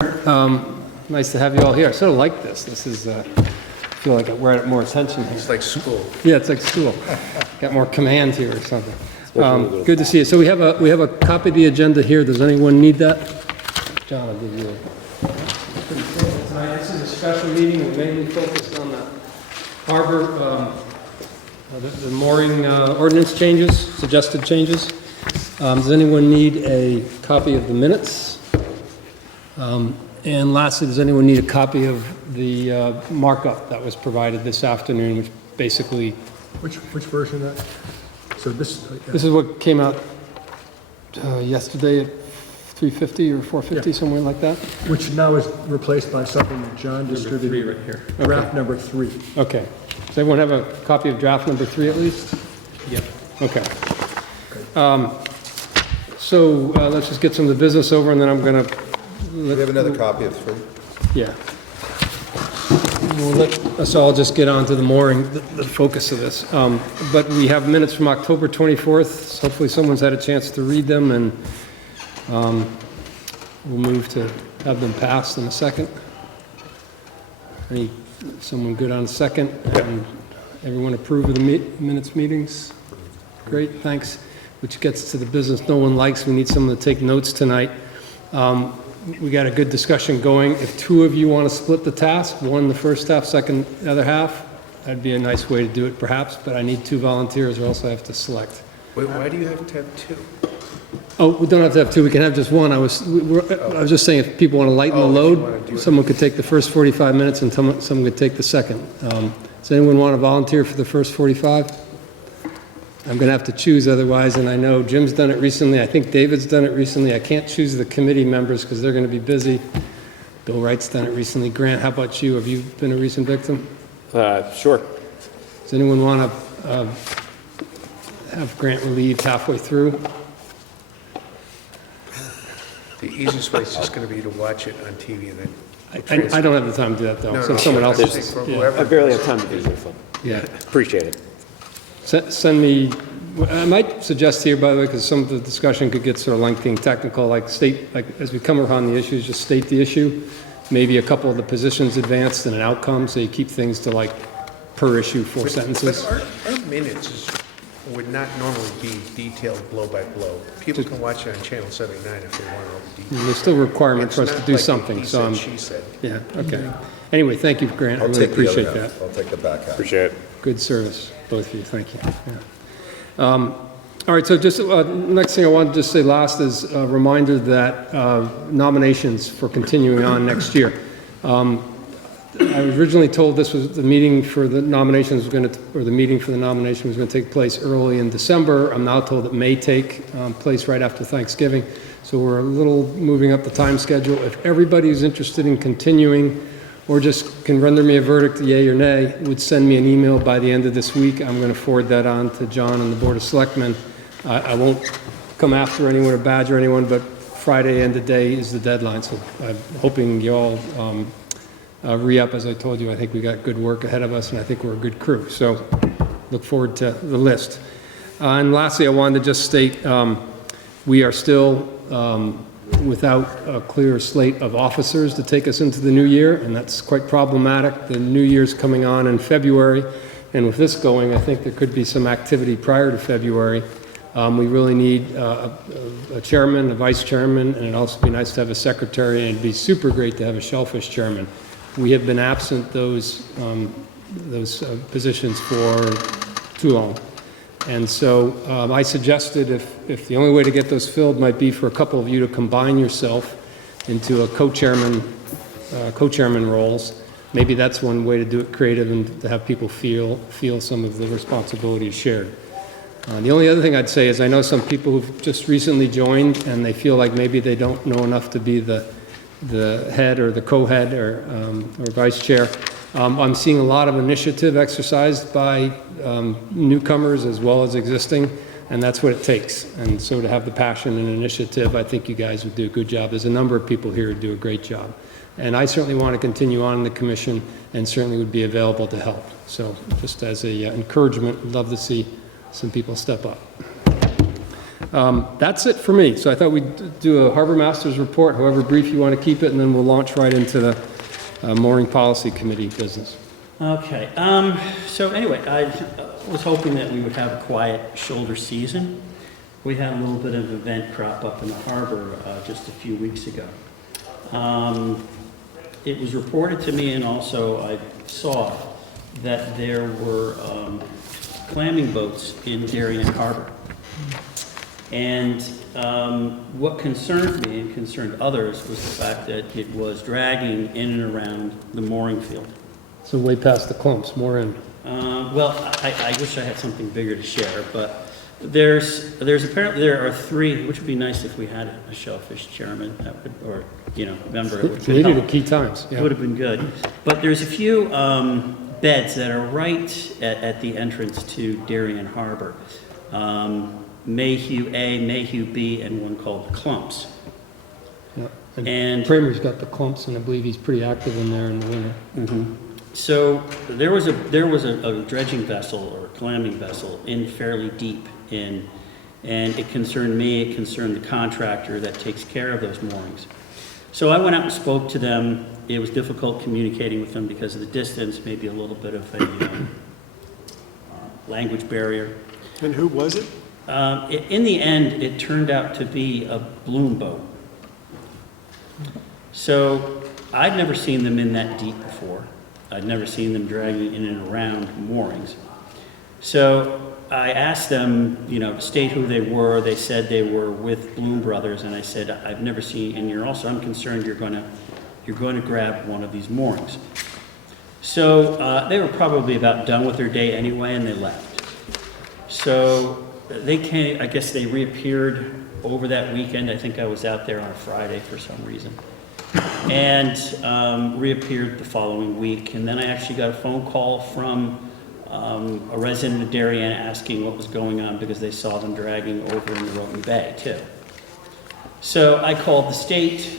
Nice to have you all here. I sort of like this. This is, I feel like we're at more attention here. It's like school. Yeah, it's like school. Got more command here or something. Good to see you. So we have a copy of the agenda here. Does anyone need that? John, I'll give you a... Tonight, this is a special meeting. We're mainly focused on the harbor, the mooring ordinance changes, suggested changes. Does anyone need a copy of the minutes? And lastly, does anyone need a copy of the markup that was provided this afternoon, which basically... Which version of that? So this... This is what came out yesterday at 3:50 or 4:50, somewhere like that? Which now is replaced by something that John distributed. Right here. Draft number 3. Okay. Does everyone have a copy of draft number 3 at least? Yep. Okay. So let's just get some of the business over, and then I'm going to... We have another copy of 3. Yeah. We'll let us all just get on to the mooring, the focus of this. But we have minutes from October 24th. So hopefully someone's had a chance to read them, and we'll move to have them passed in a second. Someone good on a second? And everyone approve of the minutes meetings? Great, thanks. Which gets to the business no one likes. We need someone to take notes tonight. We got a good discussion going. If 2 of you want to split the task, one the first half, second the other half, that'd be a nice way to do it perhaps, but I need 2 volunteers or else I have to select. Wait, why do you have to have 2? Oh, we don't have to have 2, we can have just 1. I was just saying if people want to lighten the Oh, if you wanna load, do it. someone could take the first 45 minutes and someone could take the second. Does anyone want to volunteer for the first 45? I'm going to have to choose otherwise, and I know Jim's done it recently. I think David's done it recently. I can't choose the committee members because they're going to be busy. Bill Wright's done it recently. Grant, how about you? Have you been a recent victim? Sure. Does anyone want to have Grant relieved halfway through? The easiest way is just going to be to watch it on TV and then... I don't have the time to do that, though. No, So no, someone else I'm is. saying for Yeah. whoever- I barely have time to do this. Yeah. Appreciate it. Send me, I might suggest here, by the way, because some of the discussion could get sort of lengthy and technical, like as we come around the issues, just state the issue. Maybe a couple of the positions advanced and an outcome, so you keep things to like per issue 4 sentences. But our minutes would not normally be detailed blow by blow. People can watch it on Channel 79 if they want all the details. There's still a requirement for us It's to not do like a something, he so said, I'm, she said. yeah, okay. Anyway, thank you, Grant, I I'll really take the other appreciate that. half. I'll take the back half. Appreciate it. Good service, both of you, thank you. Yeah. All right, so just next thing I wanted to just say last is a reminder that nominations for continuing on next year. I was originally told this was the meeting for the nominations was going to, or the meeting for the nomination was going to take place early in December. I'm now told it may take place right after Thanksgiving. So we're a little moving up the time schedule. If everybody is interested in continuing or just can render me a verdict, yay or nay, would send me an email by the end of this week. I'm going to forward that on to John and the Board of Selectmen. I won't come after anyone or badger anyone, but Friday end of day is the deadline. So I'm hoping you all re-up. As I told you, I think we got good work ahead of us, and I think we're a good crew. So look forward to the list. And lastly, I wanted to just state we are still without a clear slate of officers to take us into the new year, and that's quite problematic. The new year's coming on in February, and with this going, I think there could be some activity prior to February. We really need a chairman, a vice chairman, and it'd also be nice to have a secretary, and it'd be super great to have a shellfish chairman. We have been absent those positions for too long. And so I suggested if the only way to get those filled might be for a couple of you to combine yourself into a co-chairman roles. Maybe that's one way to do it creative and to have people feel some of the responsibility is shared. The only other thing I'd say is I know some people who've just recently joined and they feel like maybe they don't know enough to be the head or the co-head or vice chair. I'm seeing a lot of initiative exercised by newcomers as well as existing, and that's what it takes. And so to have the passion and initiative, I think you guys would do a good job. There's a number of people here who do a great job. And I certainly want to continue on in the commission and certainly would be available to help. So just as a encouragement, I'd love to see some people step up. That's it for me. So I thought we'd do a Harbor Masters report, however brief you want to keep it, and then we'll launch right into the Mooring Policy Committee business. Okay, so anyway, I was hoping that we would have a quiet shoulder season. We had a little bit of an event crop up in the harbor just a few weeks ago. It was reported to me, and also I saw that there were clamming boats in Darien Harbor. And what concerned me and concerned others was the fact that it was dragging in and around the mooring field. So way past the clumps, more in. Well, I wish I had something bigger to share, but there's apparently, there are 3, which would be nice if we had a shellfish chairman, that would, or, member. It would be Needed help. at key times, It yeah. would have been good. But there's a few beds that are right at the entrance to Darien Harbor. Mayhew A, Mayhew B, and one called Clumps. Yeah. And Kramer's got the clumps, and I believe he's pretty active in there in the winter. so there was a dredging vessel or a clamming vessel in fairly deep in, and it concerned me, it concerned the contractor that takes care of those moorings. So I went out and spoke to them. It was difficult communicating with them because of the distance, maybe a little bit of a language barrier. And who was it? In the end, it turned out to be a bloom boat. So I'd never seen them in that deep before. I'd never seen them dragging in and around moorings. So I asked them, to state who they were. They said they were with Bloom Brothers, and I said, I've never seen, and I'm concerned you're going to grab one of these moorings. So they were probably about done with their day anyway, and they left. So they came, I guess they reappeared over that weekend. I think I was out there on a Friday for some reason. And reappeared the following week. And then I actually got a phone call from a resident of Darien asking what was going on because they saw them dragging over in the Roten Bay too. So I called the state.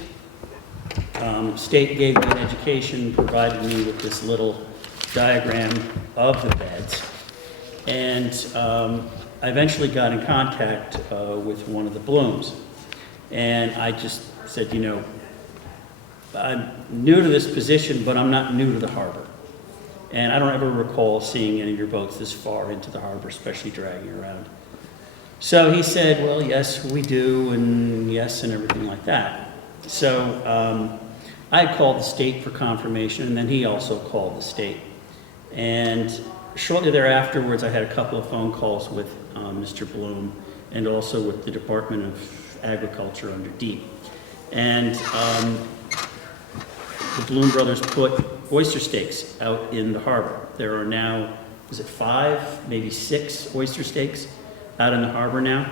State gave me an education, provided me with this little diagram of the beds. And I eventually got in contact with one of the Blooms. And I just said, I'm new to this position, but I'm not new to the harbor. And I don't ever recall seeing any of your boats this far into the harbor, especially dragging around. So he said, well, yes, we do, and yes, and everything like that. So I called the state for confirmation, and then he also called the state. And shortly thereafterwards, I had a couple of phone calls with Mr. Bloom and also with the Department of Agriculture under Deep. And the Bloom Brothers put oyster stakes out in the harbor. There are now, is it 5, maybe 6 oyster stakes out in the harbor now?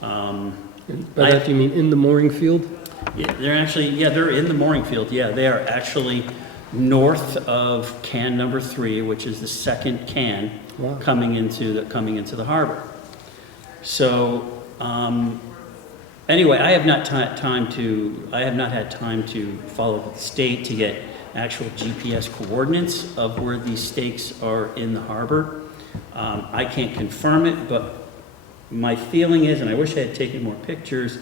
By that, do you mean in the mooring field? Yeah, they're in the mooring field. Yeah, they are actually north of can number 3, which is the second can Wow. coming into the harbor. So anyway, I have not had time to follow with the state to get actual GPS coordinates of where these stakes are in the harbor. I can't confirm it, but my feeling is, and I wish I had taken more pictures,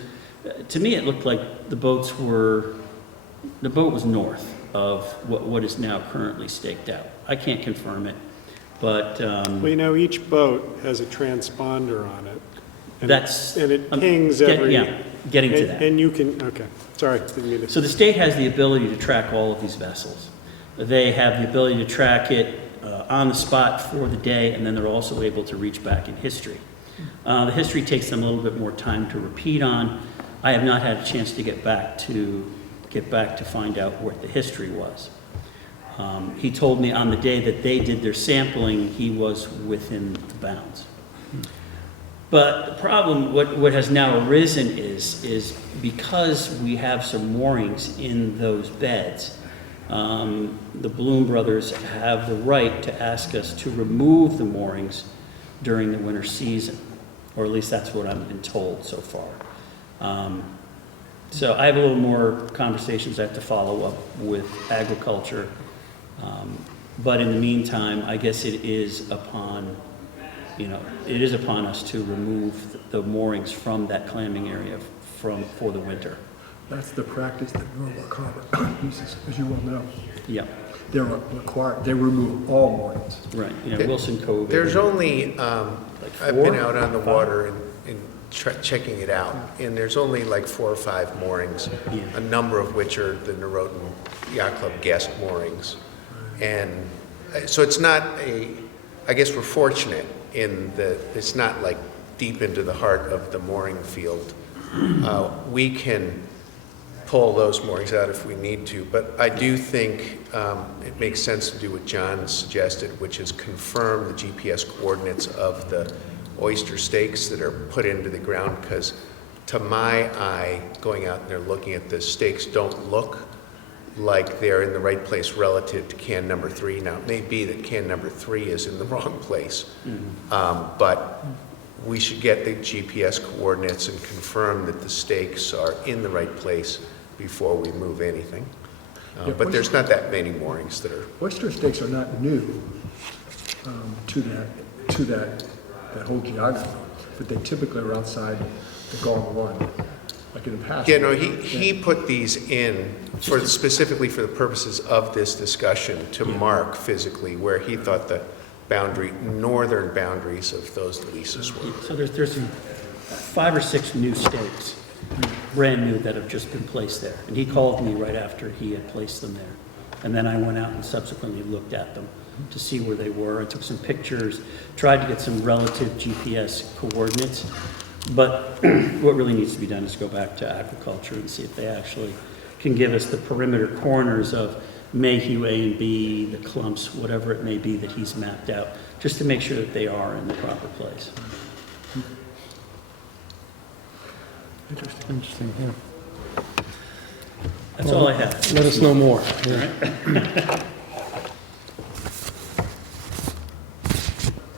to me it looked like the boat was north of what is now currently staked out. I can't confirm it, but Well, each boat has a transponder on it. And that's... And it pings getting to that. And you can, okay, sorry, didn't mean to. So the state has the ability to track all of these vessels. They have the ability to track it on the spot for the day, and then they're also able to reach back in history. The history takes them a little bit more time to repeat on. I have not had a chance to get back to find out what the history was. He told me on the day that they did their sampling, he was within the bounds. But the problem, what has now arisen is because we have some moorings in those beds, the Bloom Brothers have the right to ask us to remove the moorings during the winter season, or at least that's what I've been told so far. So I have a little more conversations I have to follow up with agriculture, but in the meantime, I guess it is upon you know, it is upon us to remove the moorings from that clamming area for the winter. That's the practice that Norwalk Harbor uses, as you well know. Yeah, They're required, they remove all moorings. right, you know, Wilson Cove. There's only, I've been out on the Five? water and checking it out, and there's only like 4 or 5 moorings, Yeah. a number of which are the Norotan Yacht Club guest moorings. And so it's not I guess we're fortunate in that it's not like deep into the heart of the mooring field. We can pull those moorings out if we need to, but I do think it makes sense to do what John suggested, which is confirm the GPS coordinates of the oyster stakes that are put into the ground, because to my eye, going out there looking at the stakes don't look like they're in the right place relative to can number 3. Now, it may be that can number 3 is in the wrong place, but we should get the GPS coordinates and confirm that the stakes are in the right place before we move anything. But there's not that many moorings that are. Oyster stakes are not new to that whole geography, but they typically are outside the Gulf One, like in the past. Yeah, no, he put these in specifically for the purposes of this discussion to mark physically where he thought the northern boundaries of those leases were. So there's 5 or 6 new stakes, brand new, that have just been placed there. And he called me right after he had placed them there. And then I went out and subsequently looked at them to see where they were. I took some pictures, tried to get some relative GPS coordinates. But what really needs to be done is go back to agriculture and see if they actually can give us the perimeter corners of Mayhew A and B, the clumps, whatever it may be that he's mapped out, just to make sure that they are in the proper place. Interesting, yeah. That's all I have. Let us know more. Yeah.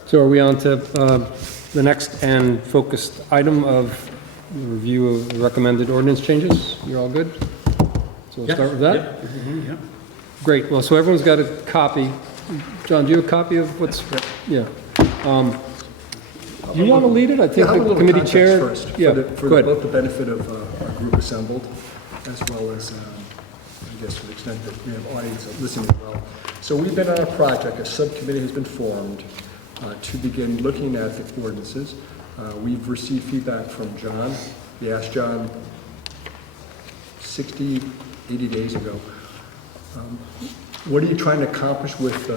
So are we on to the next and focused item of the review of the recommended ordinance changes? You're all good? So we'll start with that? Yeah. Great, well, so everyone's got a copy. John, do you have a copy of what's, yeah. Do you want to lead it? I think Yeah, I'll have a the little committee context chair. first, Yeah, for go ahead. both the benefit of our group assembled, as well as, I guess, to the extent that we have audience listening as well. So we've been on a project, a subcommittee has been formed to begin looking at the ordinances. We've received feedback from John. We asked John 60, 80 days ago, what are you trying to accomplish with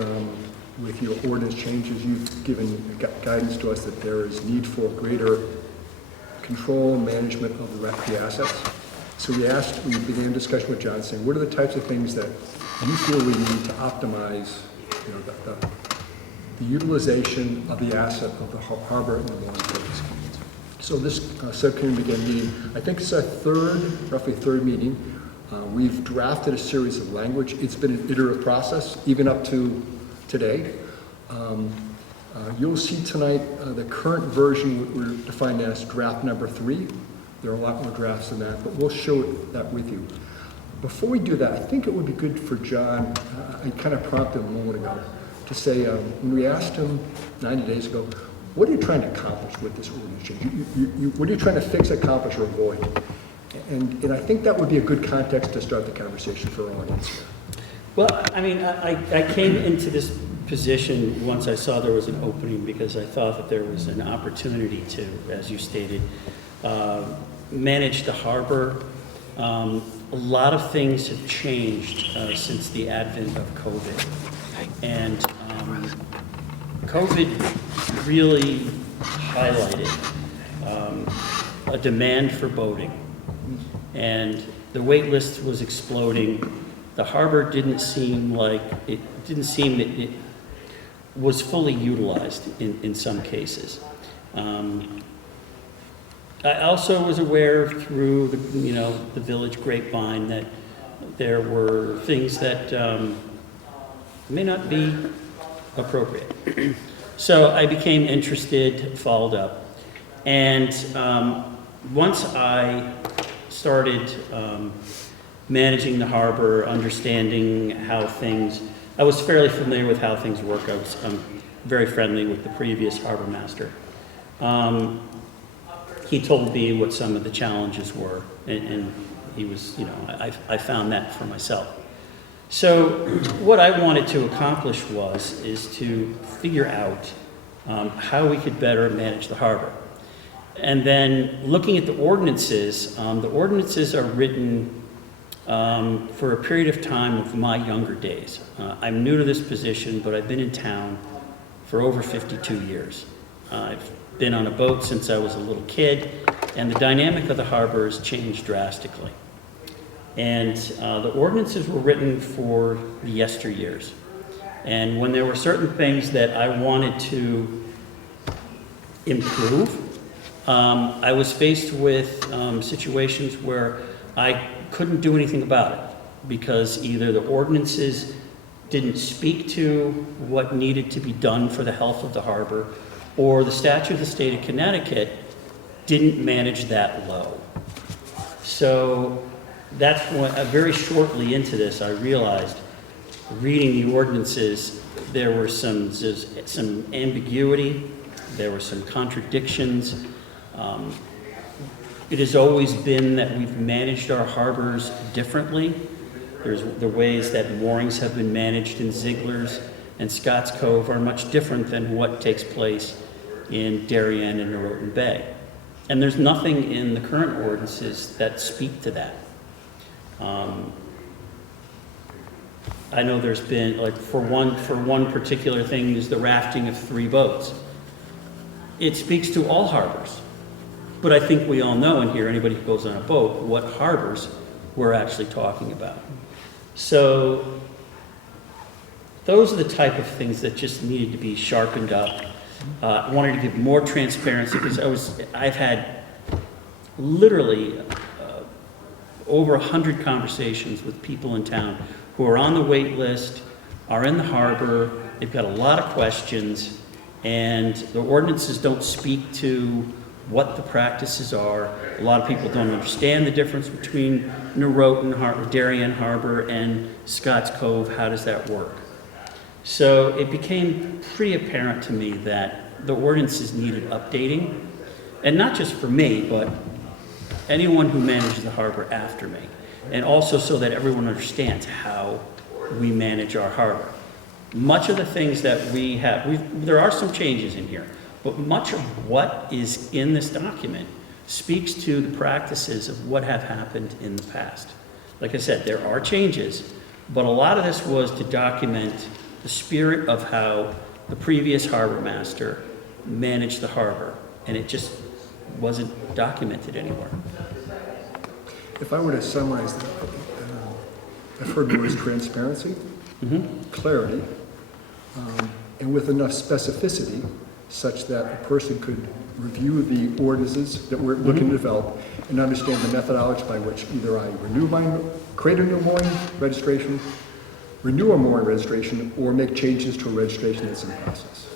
your ordinance changes? You've given guidance to us that there is need for greater control and management of the assets. So we began discussion with John saying, what are the types of things that you feel we need to optimize, you know, the utilization of the asset of the harbor and the mooring place. So this subcommittee began meeting, I think it's our roughly third meeting. We've drafted a series of language. It's been an iterative process, even up to today. You'll see tonight the current version we're defining as draft number 3. There are a lot more drafts than that, but we'll show that with you. Before we do that, I think it would be good for John, I kind of prompted him a moment ago, to say, when we asked him 90 days ago, what are you trying to accomplish with this ordinance change? What are you trying to fix, accomplish, or avoid? And I think that would be a good context to start the conversation for our audience here. Well, I mean, I came into this position once I saw there was an opening because I thought that there was an opportunity to, as you stated, manage the harbor. A lot of things have changed since the advent of COVID. And COVID really highlighted a demand for boating. And the wait list was exploding. The harbor didn't seem that it was fully utilized in some cases. I also was aware through the village grapevine that there were things that may not be appropriate. So I became interested, followed up, and once I started managing the harbor, understanding how things, I was fairly familiar with how things work. very friendly with the previous harbor master. He told me what some of the challenges were, and he was, you know, I found that for myself. So what I wanted to accomplish is to figure out how we could better manage the harbor. And then looking at the ordinances are written for a period of time of my younger days. I'm new to this position, but I've been in town for over 52 years. I've been on a boat since I was a little kid, and the dynamic of the harbor has changed drastically. And the ordinances were written for the yesteryears. And when there were certain things that I wanted to improve, I was faced with situations where I couldn't do anything about it because either the ordinances didn't speak to what needed to be done for the health of the harbor, or the statute of the state of Connecticut didn't manage that low. So that's when, very shortly into this, I realized, reading the ordinances, there were some ambiguity, there were some contradictions. It has always been that we've managed our harbors differently. There's the ways that moorings have been managed in Ziegler's and Scotts Cove are much different than what takes place in Darien and Norotan Bay. And there's nothing in the current ordinances that speak to that. I know there's been, like, for one particular thing is the rafting of 3 boats. It speaks to all harbors. But I think we all know in here, anybody who goes on a boat, what harbors we're actually talking about. So those are the type of things that just needed to be sharpened up. I wanted to give more transparency because I've had literally over 100 conversations with people in town who are on the wait list, are in the harbor, they've got a lot of questions, and the ordinances don't speak to what the practices are. A lot of people don't understand the difference between Norotan Harbor, Darien Harbor, and Scotts Cove. How does that work? So it became pretty apparent to me that the ordinances needed updating, and not just for me, but anyone who manages the harbor after me, and also so that everyone understands how we manage our harbor. Much of the things that we have, there are some changes in here, but much of what is in this document speaks to the practices of what have happened in the past. Like I said, there are changes, but a lot of this was to document the spirit of how the previous harbor master managed the harbor, and it just wasn't documented anywhere. If I were to summarize that, I've heard the words transparency, clarity, and with enough specificity such that a person could review the ordinances that we're looking to develop and understand the methodology by which either I create a new mooring registration, renew a mooring registration, or make changes to a registration that's in process.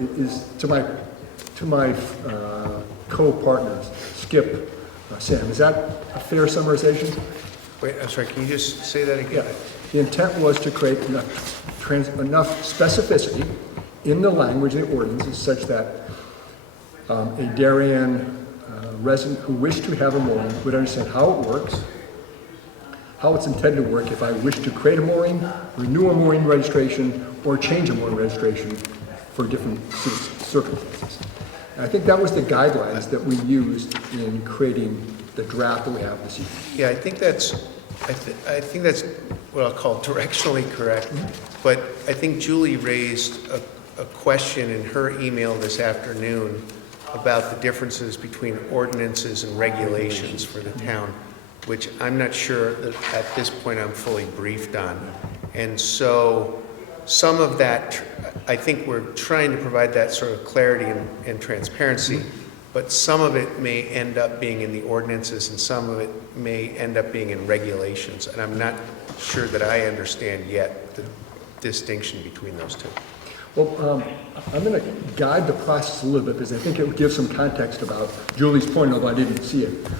It is to my co-partners, Skip, Sam, is that a fair summarization? Wait, I'm sorry, can you just say that again? Yeah. The intent was to create enough specificity in the language of the ordinances such that a Darien resident who wished to have a mooring would understand how it works, how it's intended to work if I wish to create a mooring, renew a mooring registration, or change a mooring registration for different circumstances. And I think that was the guidelines that we used in creating the draft that we have this evening. Yeah, I think that's what I'll call directionally correct. But I think Julie raised a question in her email this afternoon about the differences between ordinances and regulations for the town, which I'm not sure that at this point I'm fully briefed on. And so some of that, I think we're trying to provide that sort of clarity and transparency, but some of it may end up being in the ordinances and some of it may end up being in regulations. And I'm not sure that I understand yet the distinction between those two. Well, I'm going to guide the process a little bit because I think it would give some context about Julie's point, although I didn't see it.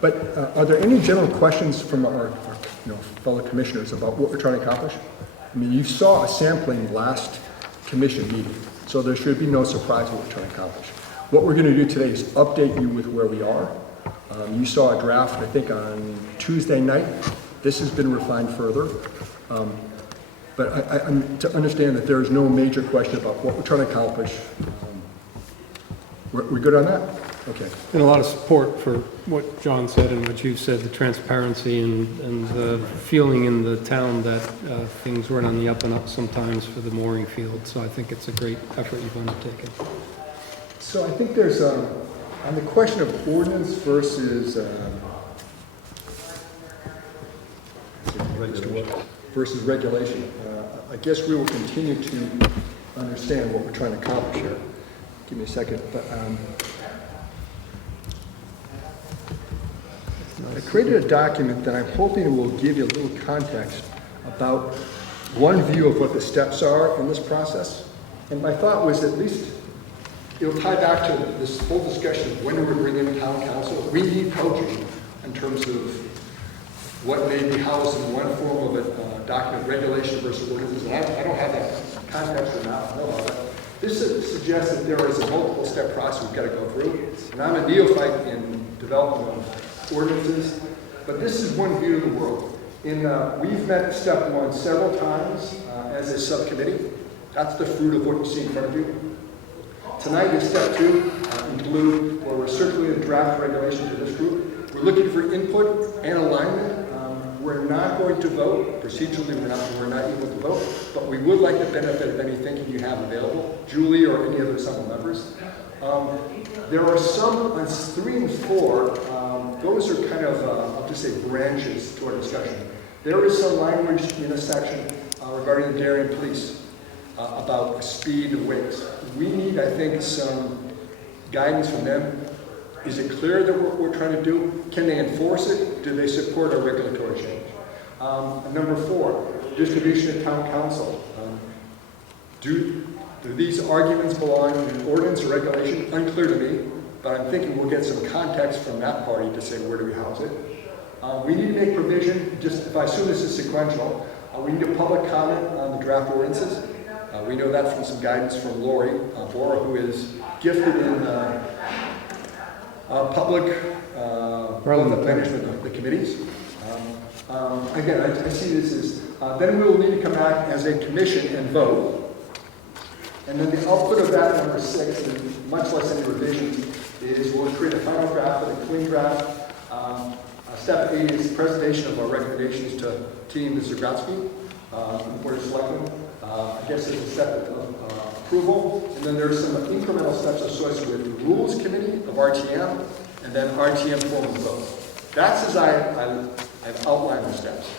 But are there any general questions from our fellow commissioners about what we're trying to accomplish? I mean, you saw a sampling last commission meeting. So there should be no surprise what we're trying to accomplish. What we're gonna do today is update you with where we are. You saw a draft, I think, on Tuesday night. This has been refined further. But I'm to understand that there is no major question about what we're trying to accomplish. We're good on that? Okay. And a lot of support for what John said and what you've said, the transparency and the feeling in the town that things weren't on the up and up sometimes for the mooring field. So I think it's a great effort you've undertaken. So I think there's, on the question of ordinance versus regulation, I guess we will continue to understand what we're trying to accomplish here. Give me a second. But, I created a document that I'm hoping will give you a little context about one view of what the steps are in this process. And my thought was at least it'll tie back to this whole discussion of when we bring in town council. We need coaching in terms of what may be housed in one form of a document, regulation versus ordinances. And I don't have that context or not know about it. This suggests that there is a multiple step process we've got to go through. And I'm a neophyte in development of ordinances, but this is one view of the world. We've met step one several times as a subcommittee. That's the fruit of what you see in front of you. Tonight is step two in blue, where we're circulating a draft regulation to this group. We're looking for input and alignment. We're not going to vote. Procedurally, we're not able to vote, but we would like the benefit of any thinking you have available, Julie or any other assembled members. There are some on 3 and 4, those are kind of, I'll just say branches to our discussion. There is some language in a section regarding the Darien Police about speed and weights. We need, I think, some guidance from them. Is it clear that what we're trying to do? Can they enforce it? Do they support our regulatory change? Number 4, distribution of town council. Do these arguments belong in ordinance or regulation? Unclear to me, but I'm thinking we'll get some context from that party to say where do we house it. We need to make provision, just if I assume this is sequential, we need a public comment on the draft ordinances. We know that from some guidance from Lori Bora, who is gifted in public management of the committees. Again, I see this as, then we will need to come back as a commission and vote. And then the output of that, number 6, and much less any revisions, is we'll create a final draft and a clean draft. Step 8 is presentation of our recommendations to Team Zagrodzki, Board of Selectmen. I guess it's a step of approval. And then there's some incremental steps associated with the Rules Committee of RTM, and then RTM formal vote. That's as I've outlined the steps.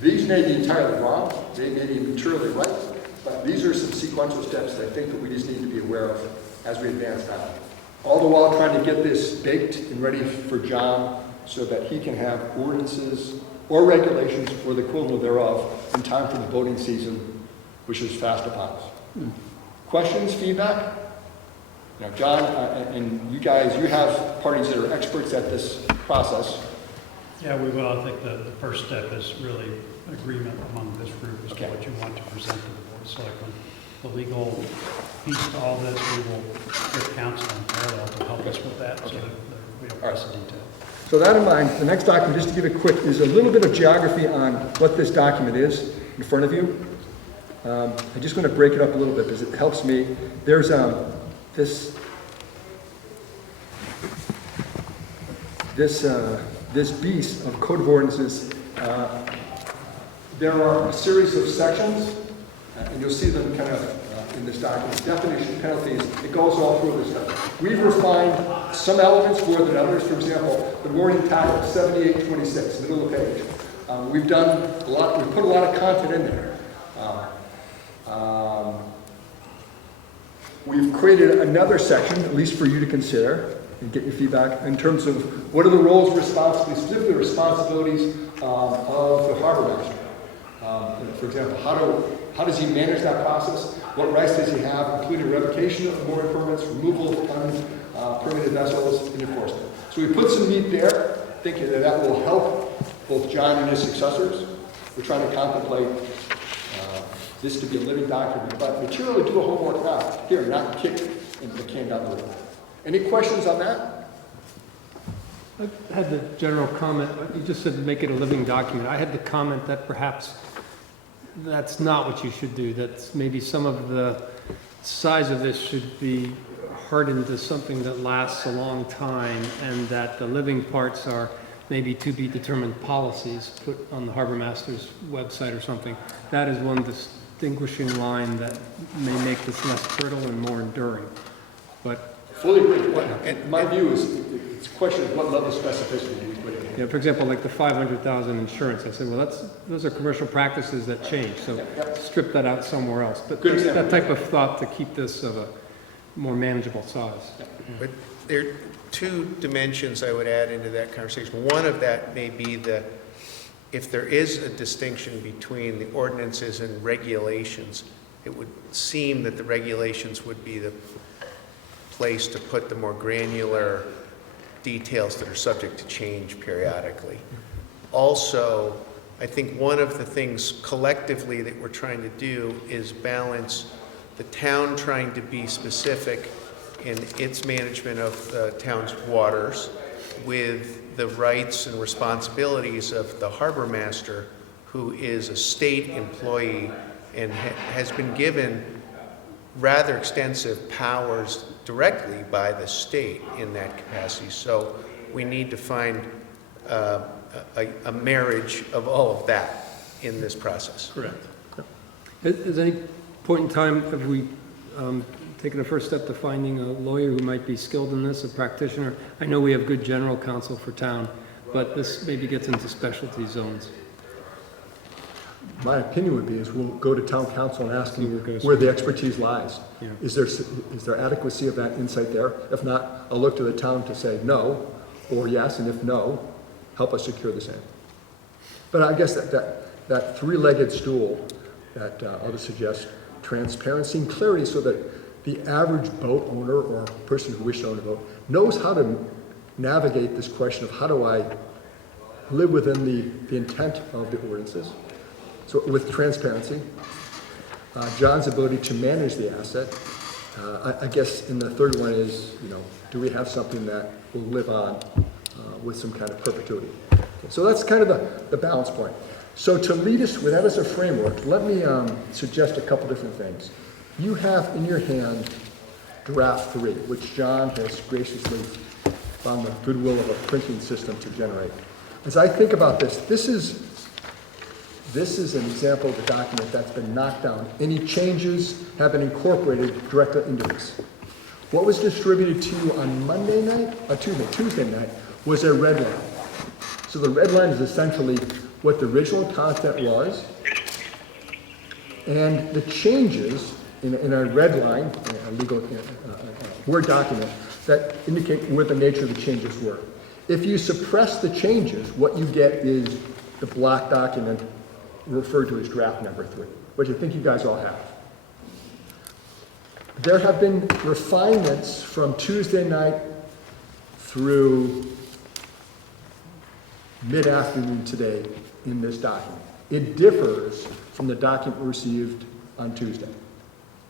These may be entirely wrong, they may be materially right, but these are some sequential steps that I think that we just need to be aware of as we advance that. All the while trying to get this baked and ready for John so that he can have ordinances or regulations or the equivalent thereof in time for the voting season, which is fast upon us. Questions, feedback? Now, John and you guys, you have parties that are experts at this process. Yeah, we will. I think the first step is really agreement among this group as Okay. to what you want to present to the Board of Selectmen. The legal piece to all this, we will get counsel in parallel to help us with that, so that we don't press into detail. So that in mind, the next document, just to give it quick, is a little bit of geography on what this document is in front of you. I'm just going to break it up a little bit because it helps me. There's this beast of code of ordinances. There are a series of sections, and you'll see them kind of in this document. Definition, penalties, it goes all through this stuff. We've refined some elements more than others. For example, the warning tackle, 7826, middle of the page. We've done a lot, we've put a lot of content in there. We've created another section, at least for you to consider and get your feedback, in terms of what are the roles, responsibilities, specifically responsibilities of the harbor master. For example, how does he manage that process? What rights does he have, including revocation of mooring permits, removal of permitted vessels, and enforcement? So we put some meat there, thinking that that will help both John and his successors. We're trying to contemplate this to be a living document, but materially do a homework now, here, not kick the can down the road. Any questions on that? I had the general comment, you just said make it a living document. I had the comment that perhaps that's not what you should do, that maybe some of the size of this should be hardened to something that lasts a long time, and that the living parts are maybe to be determined policies put on the Harbor Master's website or something. That is one distinguishing line that may make this less brittle and more enduring. But Fully agree. My view is, it's a question of what level of specificity you put in. yeah, for example, like the 500,000 insurance, I said, well, those are commercial practices that change, so strip that out somewhere else. But Good example. that type of thought to keep this of a more manageable size. But there are two dimensions I would add into that conversation. One of that may be if there is a distinction between the ordinances and regulations, it would seem that the regulations would be the place to put the more granular details that are subject to change periodically. Also, I think one of the things collectively that we're trying to do is balance the town trying to be specific in its management of the town's waters with the rights and responsibilities of the harbor master, who is a state employee and has been given rather extensive powers directly by the state in that capacity. So we need to find a marriage of all of that in this process. Correct. At any point in time, have we taken a first step to finding a lawyer who might be skilled in this, a practitioner? I know we have good general counsel for town, but this maybe gets into specialty zones. My opinion would be is we'll go to town council and ask them We're gonna- where the expertise lies. Yeah. Is there adequacy of that insight there? If not, I'll look to the town to say no, or yes, and if no, help us secure the same. But I guess that three-legged stool that I'll just suggest transparency and clarity so that the average boat owner or person who wishes to own a boat knows how to navigate this question of how do I live within the intent of the ordinances. So with transparency, John's ability to manage the asset. I guess, and the third one is, do we have something that will live on with some kind of perpetuity? Okay, so that's kind of the balance point. So to lead us with that as a framework, let me suggest a couple different things. You have in your hand draft 3, which John has graciously found the goodwill of a printing system to generate. As I think about this is an example of a document that's been knocked down. Any changes have been incorporated directly into this. What was distributed to you on Tuesday night was a red line. So the red line is essentially what the original content was, and the changes in a red line, a legal Word document, that indicate what the nature of the changes were. If you suppress the changes, what you get is the black document referred to as draft number 3, which I think you guys all have. There have been refinements from Tuesday night through mid-afternoon today in this document. It differs from the document received on Tuesday.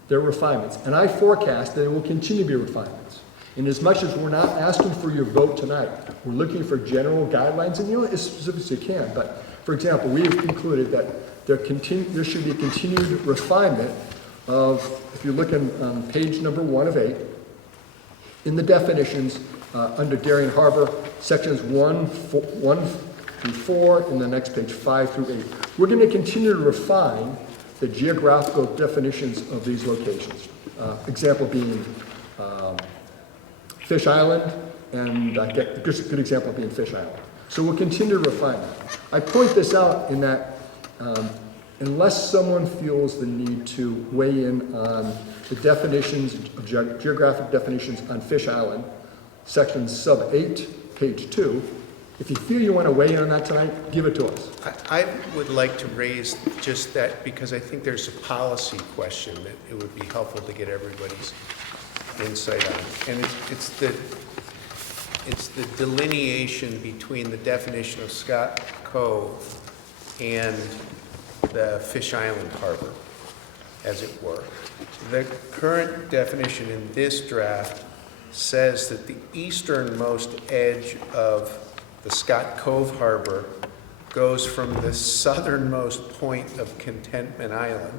There are refinements, and I forecast that there will continue to be refinements. And as much as we're not asking for your vote tonight, we're looking for general guidelines, and as specific as you can. But for example, we have concluded that there should be a continued refinement of, if you look on page number 1 of 8, in the definitions under Darien Harbor, sections 1 through 4, and the next page 5 through 8. We're going to continue to refine the geographical definitions of these locations. Example being Fish Island, and a good example being Fish Island. So we'll continue to refine that. I point this out in that unless someone feels the need to weigh in on the definitions of geographic definitions on Fish Island, section sub 8, page 2, if you feel you want to weigh in on that tonight, give it to us. I would like to raise just that because I think there's a policy question that it would be helpful to get everybody's insight on. And it's the delineation between the definition of Scott Cove and the Fish Island Harbor. as it were. The current definition in this draft says that the easternmost edge of the Scott Cove Harbor goes from the southernmost point of Contentment Island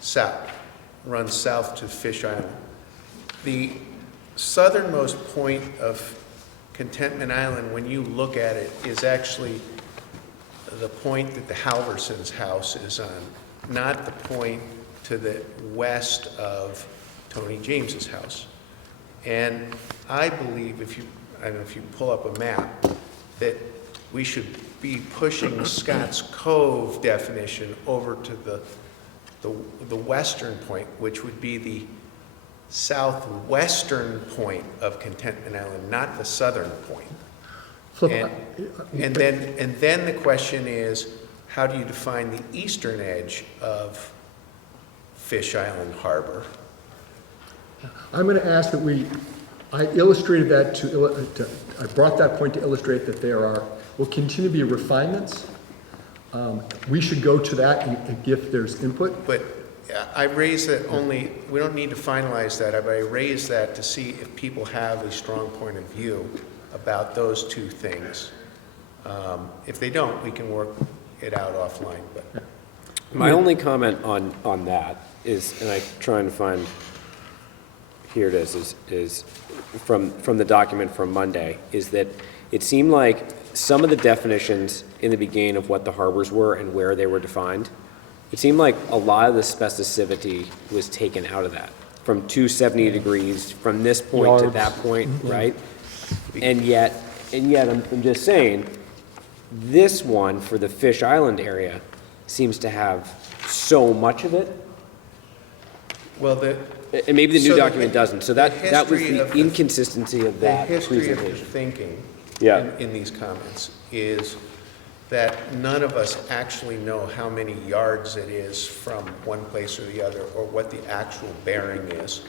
south, runs south to Fish Island. The southernmost point of Contentment Island, when you look at it, is actually the point that the Halverson's house is on, not the point to the west of Tony James's house. And I believe I don't know if you pull up a map, that we should be pushing Scott's Cove definition over to the western point, which would be the southwestern point of Contentment Island, not the southern point. Flip, And then the question is, how do you define the eastern edge of Fish Island Harbor? I'm going to ask that I illustrated that I brought that point to illustrate that will continue to be refinements. We should go to that and if there's input. But I raise that only, we don't need to finalize that, but I raise that to see if people have a strong point of view about those two things. If they don't, we can work it out offline, but. My only comment on that is, and I'm trying to find, here it is from the document from Monday, is that it seemed like some of the definitions in the beginning of what the harbors were and where they were defined, it seemed like a lot of the specificity was taken out of that, from 270 degrees, from this point to that point, right? And yet I'm just saying, this one for the Fish Island area seems to have so much of it, Well, and maybe the So new the- document doesn't, so that was history of the the- inconsistency of the that history of the presentation. thinking Yeah. in these comments is that none of us actually know how many yards it is from one place or the other, or what the actual bearing is.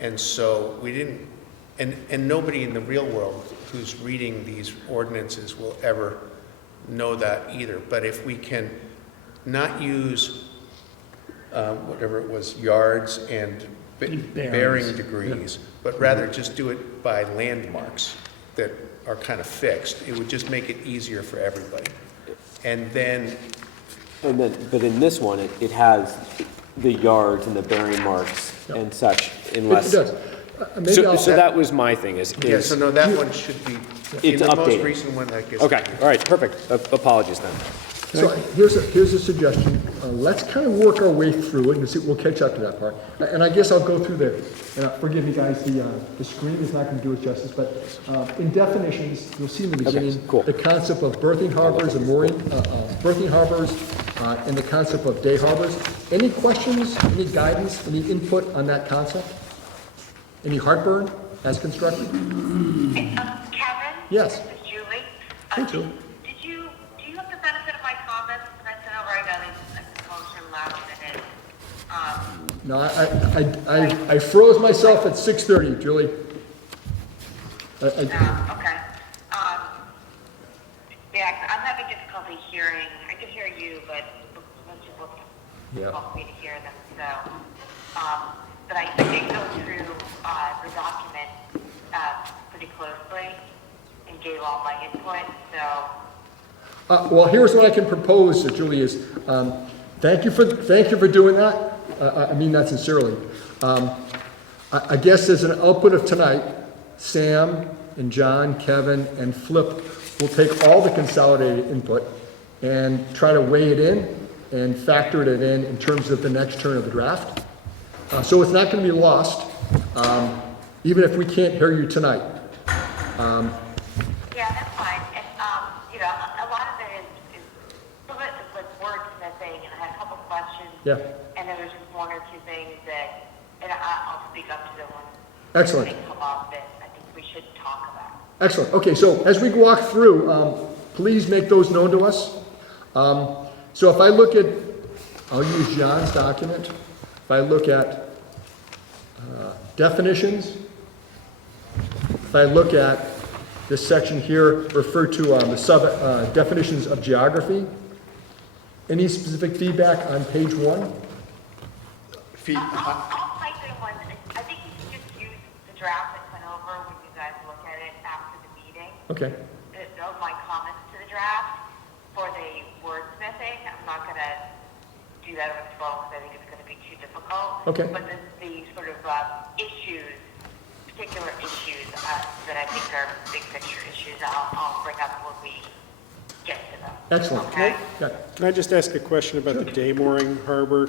And so we didn't, and nobody in the real world who's reading these ordinances will ever know that either. But if we can not use whatever it was, yards and bearing degrees, but rather just do it by landmarks that are kind of fixed, it would just make it easier for everybody. And then, But in this one, it has the yards and the bearing marks and such, It unless. does. Maybe I'll. So that was my thing, yeah, so no, that one should be, in It's the most updated. recent one that gets. Okay, all right, perfect. Apologies then. So here's a suggestion. Let's kind of work our way through it, and we'll catch up to that part. And I guess I'll go through there. Forgive me, guys, the screen is not going to do it justice, but in definitions, you'll see in the beginning, cool. the concept of berthing harbors and mooring, berthing harbors, and the concept of day harbors. Any questions, any guidance, any input on that concept? Any heartburn as constructed? Kevin? Yes. This is Julie. Hey, Julie. Do you have the benefit of my comments? I sent over, I suppose you're loud in it. No, I froze myself at 6:30, Julie. Okay. Yeah, I'm having difficulty hearing. I can hear you, but most people Yeah. want me to hear them, so. But I did go through the document pretty closely and gave all my input, so. Well, here's what I can propose, Julie, is, thank you for doing that. I mean that sincerely. I guess as an output of tonight, Sam and John, Kevin, and Flip will take all the consolidated input and try to weigh it in and factor it in terms of the next turn of the draft. So it's not going to be lost, even if we can't hear you tonight. Yeah, that's fine. And, a lot of it is some of it is like wordsmithing, and I had a couple questions. Yeah. And there was just one or two things that, and I'll speak up to them when Excellent. they come up that I think we should talk about. Excellent. Okay, so as we walk through, please make those known to us. So if I look at, I'll use John's document. If I look at definitions, if I look at this section here referred to the definitions of geography, any specific feedback on page 1? I'll type in one. I think you should just use the draft that went over when you guys look at it after the meeting. Okay, Of my comments to the draft for the wordsmithing. I'm not gonna do that over the phone because I think it's gonna be too difficult. Okay. But the sort of issues, particular issues that I think are big picture issues, I'll bring up when we get to them. excellent. Okay? Yeah. Can I just ask a question about the day mooring harbor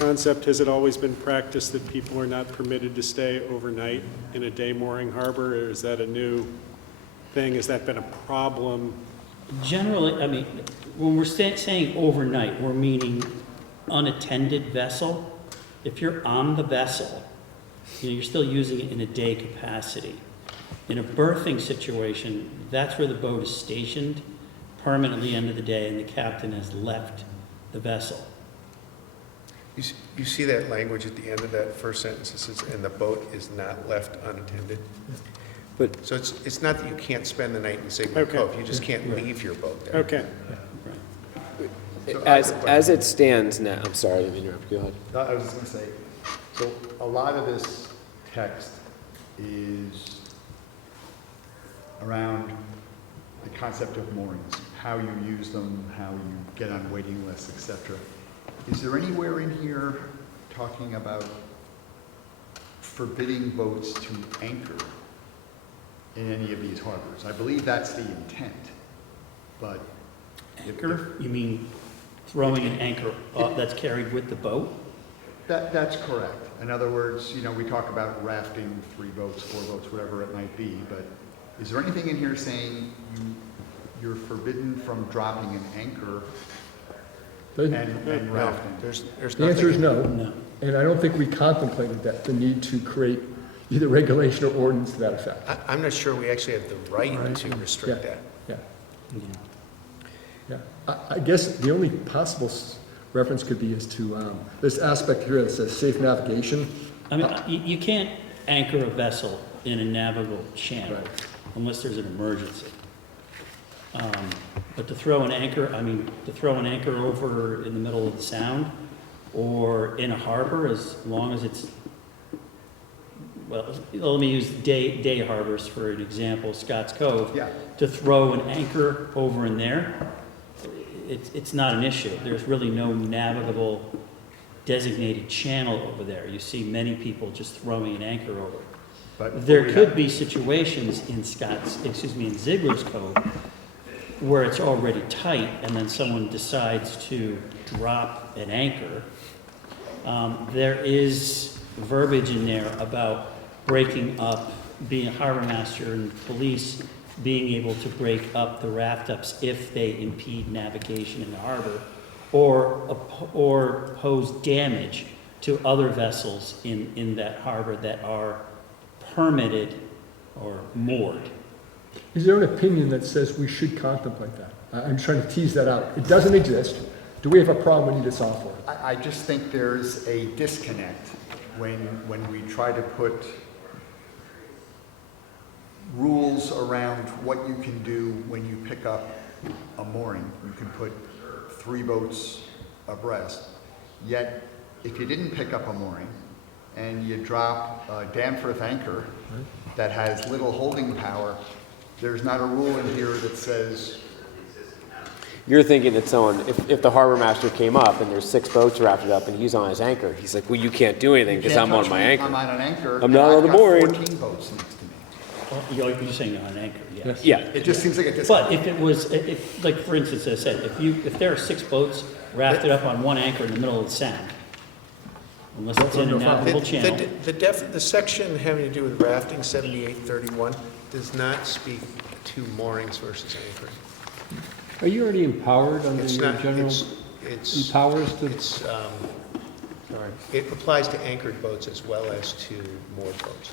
concept? Has it always been practiced that people are not permitted to stay overnight in a day mooring harbor, or is that a new thing? Has that been a problem? Generally, I mean, when we're saying overnight, we're meaning unattended vessel. If you're on the vessel, you're still using it in a day capacity. In a berthing situation, that's where the boat is stationed permanently at the end of the day, and the captain has left the vessel. You see that language at the end of that first sentence, it says, and the boat is not left unattended? But So it's not that you can't spend the night in Sigmund Okay. Cove, you just can't leave your boat there. Okay. as it stands now, I'm sorry, let me interrupt, go ahead. No, I was just gonna say, so a lot of this text is around the concept of moorings, how you use them, how you get on waiting lists, et cetera. Is there anywhere in here talking about forbidding boats to anchor in any of these harbors? I believe that's the intent, but. Anchor? You mean throwing an anchor that's carried with the boat? That's correct. In other words, you know, we talk about rafting, 3 boats, 4 boats, whatever it might be, but is there anything in here saying you're forbidden from dropping an anchor and No, rafting? there's The answer is nothing. no. No. And I don't think we contemplated that, the need to create either regulation or ordinance to that effect. I'm not sure we actually have the right to restrict that. Yeah, yeah. I guess the only possible reference could be is to this aspect here that says safe navigation. I mean, you can't anchor a vessel in a navigable channel Right. unless there's an emergency. But to throw an anchor, over in the middle of the sound or in a harbor, as long as it's, well, let me use day harbors for an example, Scotts Cove. Yeah. To throw an anchor over in there, it's not an issue. There's really no navigable designated channel over there. You see many people just throwing an anchor over. But There we could have- be situations in in Ziegler's Cove, where it's already tight, and then someone decides to drop an anchor. There is verbiage in there about breaking up, being a harbor master and police being able to break up the raft ups if they impede navigation in the harbor, or pose damage to other vessels in that harbor that are permitted or moored. Is there an opinion that says we should contemplate that? I'm trying to tease that out. It doesn't exist. Do we have a problem we need to solve for? I just think there's a disconnect when we try to put rules around what you can do when you pick up a mooring. You can put 3 boats abreast, yet if you didn't pick up a mooring and you drop a Danforth anchor that has little holding power, there's not a rule in here that says, You're thinking that someone, if the harbor master came up and there's 6 boats rafted up and he's on his anchor, he's like, well, you can't do anything because "Can't I'm on touch my me, anchor. I'm on an anchor. I'm not and on the I've got mooring." 14 boats next to me. You're saying you're on an anchor, yes. Yeah, It just seems like a disconnect. But if it was, like, for instance, as I said, if there are 6 boats rafted up on one anchor in the middle of the sound, unless it's in a navigable channel, The section having to do with rafting, 7831, does not speak to moorings versus anchoring. Are you already empowered under It's your not, general it's, powers to? it's, it applies to anchored boats as well as to moored boats.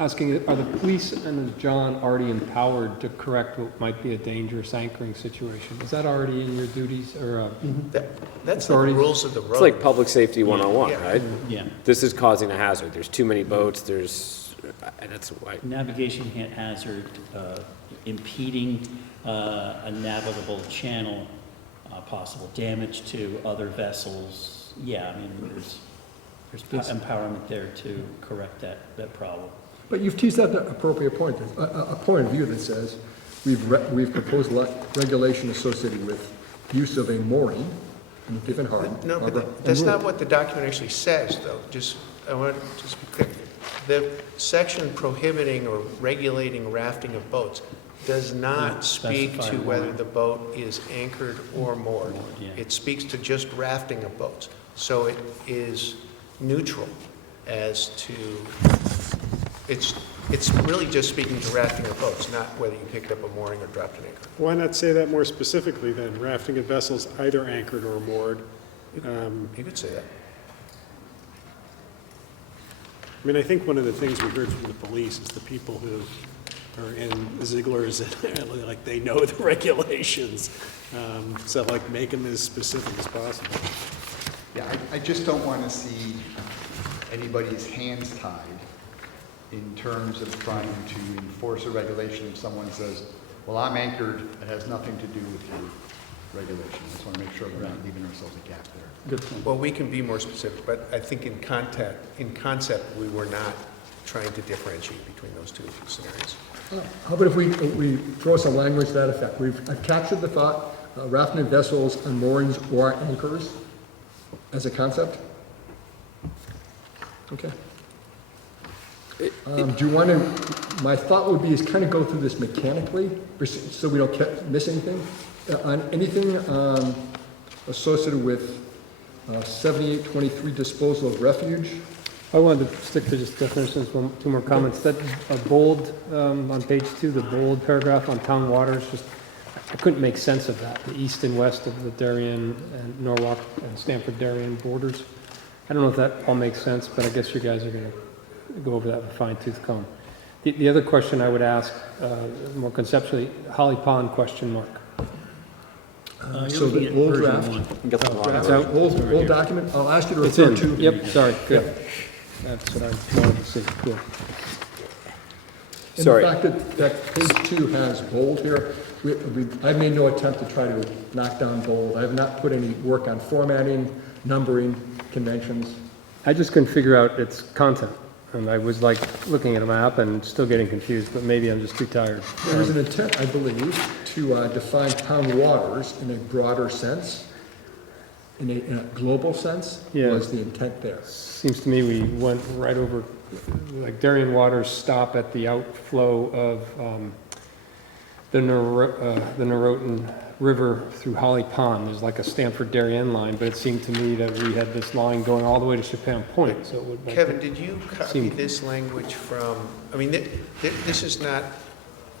Asking, are the police and John already empowered to correct what might be a dangerous anchoring situation? Is that already in your duties, or? That's the Authorities. rules of the road. it's like public safety 101, Yeah. right? yeah. This is causing a hazard. There's too many boats, and that's why. Navigation hazard, impeding a navigable channel, possible damage to other vessels, yeah, I mean, there's empowerment there to correct that problem. But you've teased out the appropriate point, a point of view that says, we've proposed regulation associated with use of a mooring in a given harbor. No, but that's not what the document actually says, though. I want to just be clear. The section prohibiting or regulating rafting of boats does not speak specify to whether mooring. the boat is anchored or moored. Yeah. It speaks to just rafting of boats. So it is neutral as to, it's really just speaking to rafting of boats, not whether you picked up a mooring or dropped an anchor. Why not say that more specifically then? Rafting of vessels either anchored or moored. You could say that. I mean, I think one of the things we heard from the police is the people who are in Ziegler's, like, they know the regulations. So like, make them as specific as possible. Yeah, I just don't want to see anybody's hands tied in terms of trying to enforce a regulation if someone says, well, I'm anchored, it has nothing to do with your regulation. I just want to make sure we're not leaving ourselves a gap there. Good point. Well, we can be more specific, but I think in concept, we were not trying to differentiate between those two scenarios. How about if we throw some language to that effect? I've captured the thought, rafting vessels on moorings or anchors as a concept? Okay. Do you want to, my thought would be is kind of go through this mechanically, so we don't miss anything. On anything associated with 7823 disposal of refuge, I wanted to stick to just definitions, two more comments. That bold, on page 2, the bold paragraph on town waters, just, I couldn't make sense of that. The east and west of the Darien and Norwalk and Stamford Darien borders. I don't know if that all makes sense, but I guess you guys are going to go over that with a fine-tooth comb. The other question I would ask, more conceptually, Holly Pond question mark. You're so looking the at old version draft, one. Got the long draft, version. old document, I'll ask you to It's refer in, to. yep, sorry, good. That's what I wanted to see, good. And Sorry. the fact that page 2 has bold here, I made no attempt to try to knock down bold. I have not put any work on formatting, numbering, conventions. I just couldn't figure out its content, and I was like looking at a map and still getting confused, but maybe I'm just too tired. There was an intent, I believe, to define town waters in a broader sense, in a global sense, Yeah. was the intent there. Seems to me we went right over, like Darien waters stop at the outflow of the Norotan River through Holly Pond. There's like a Stamford Darien line, but it seemed to me that we had this line going all the way to Chapin Point, so it would make Kevin, it- did you copy Seemed- this language from, I mean, this is not,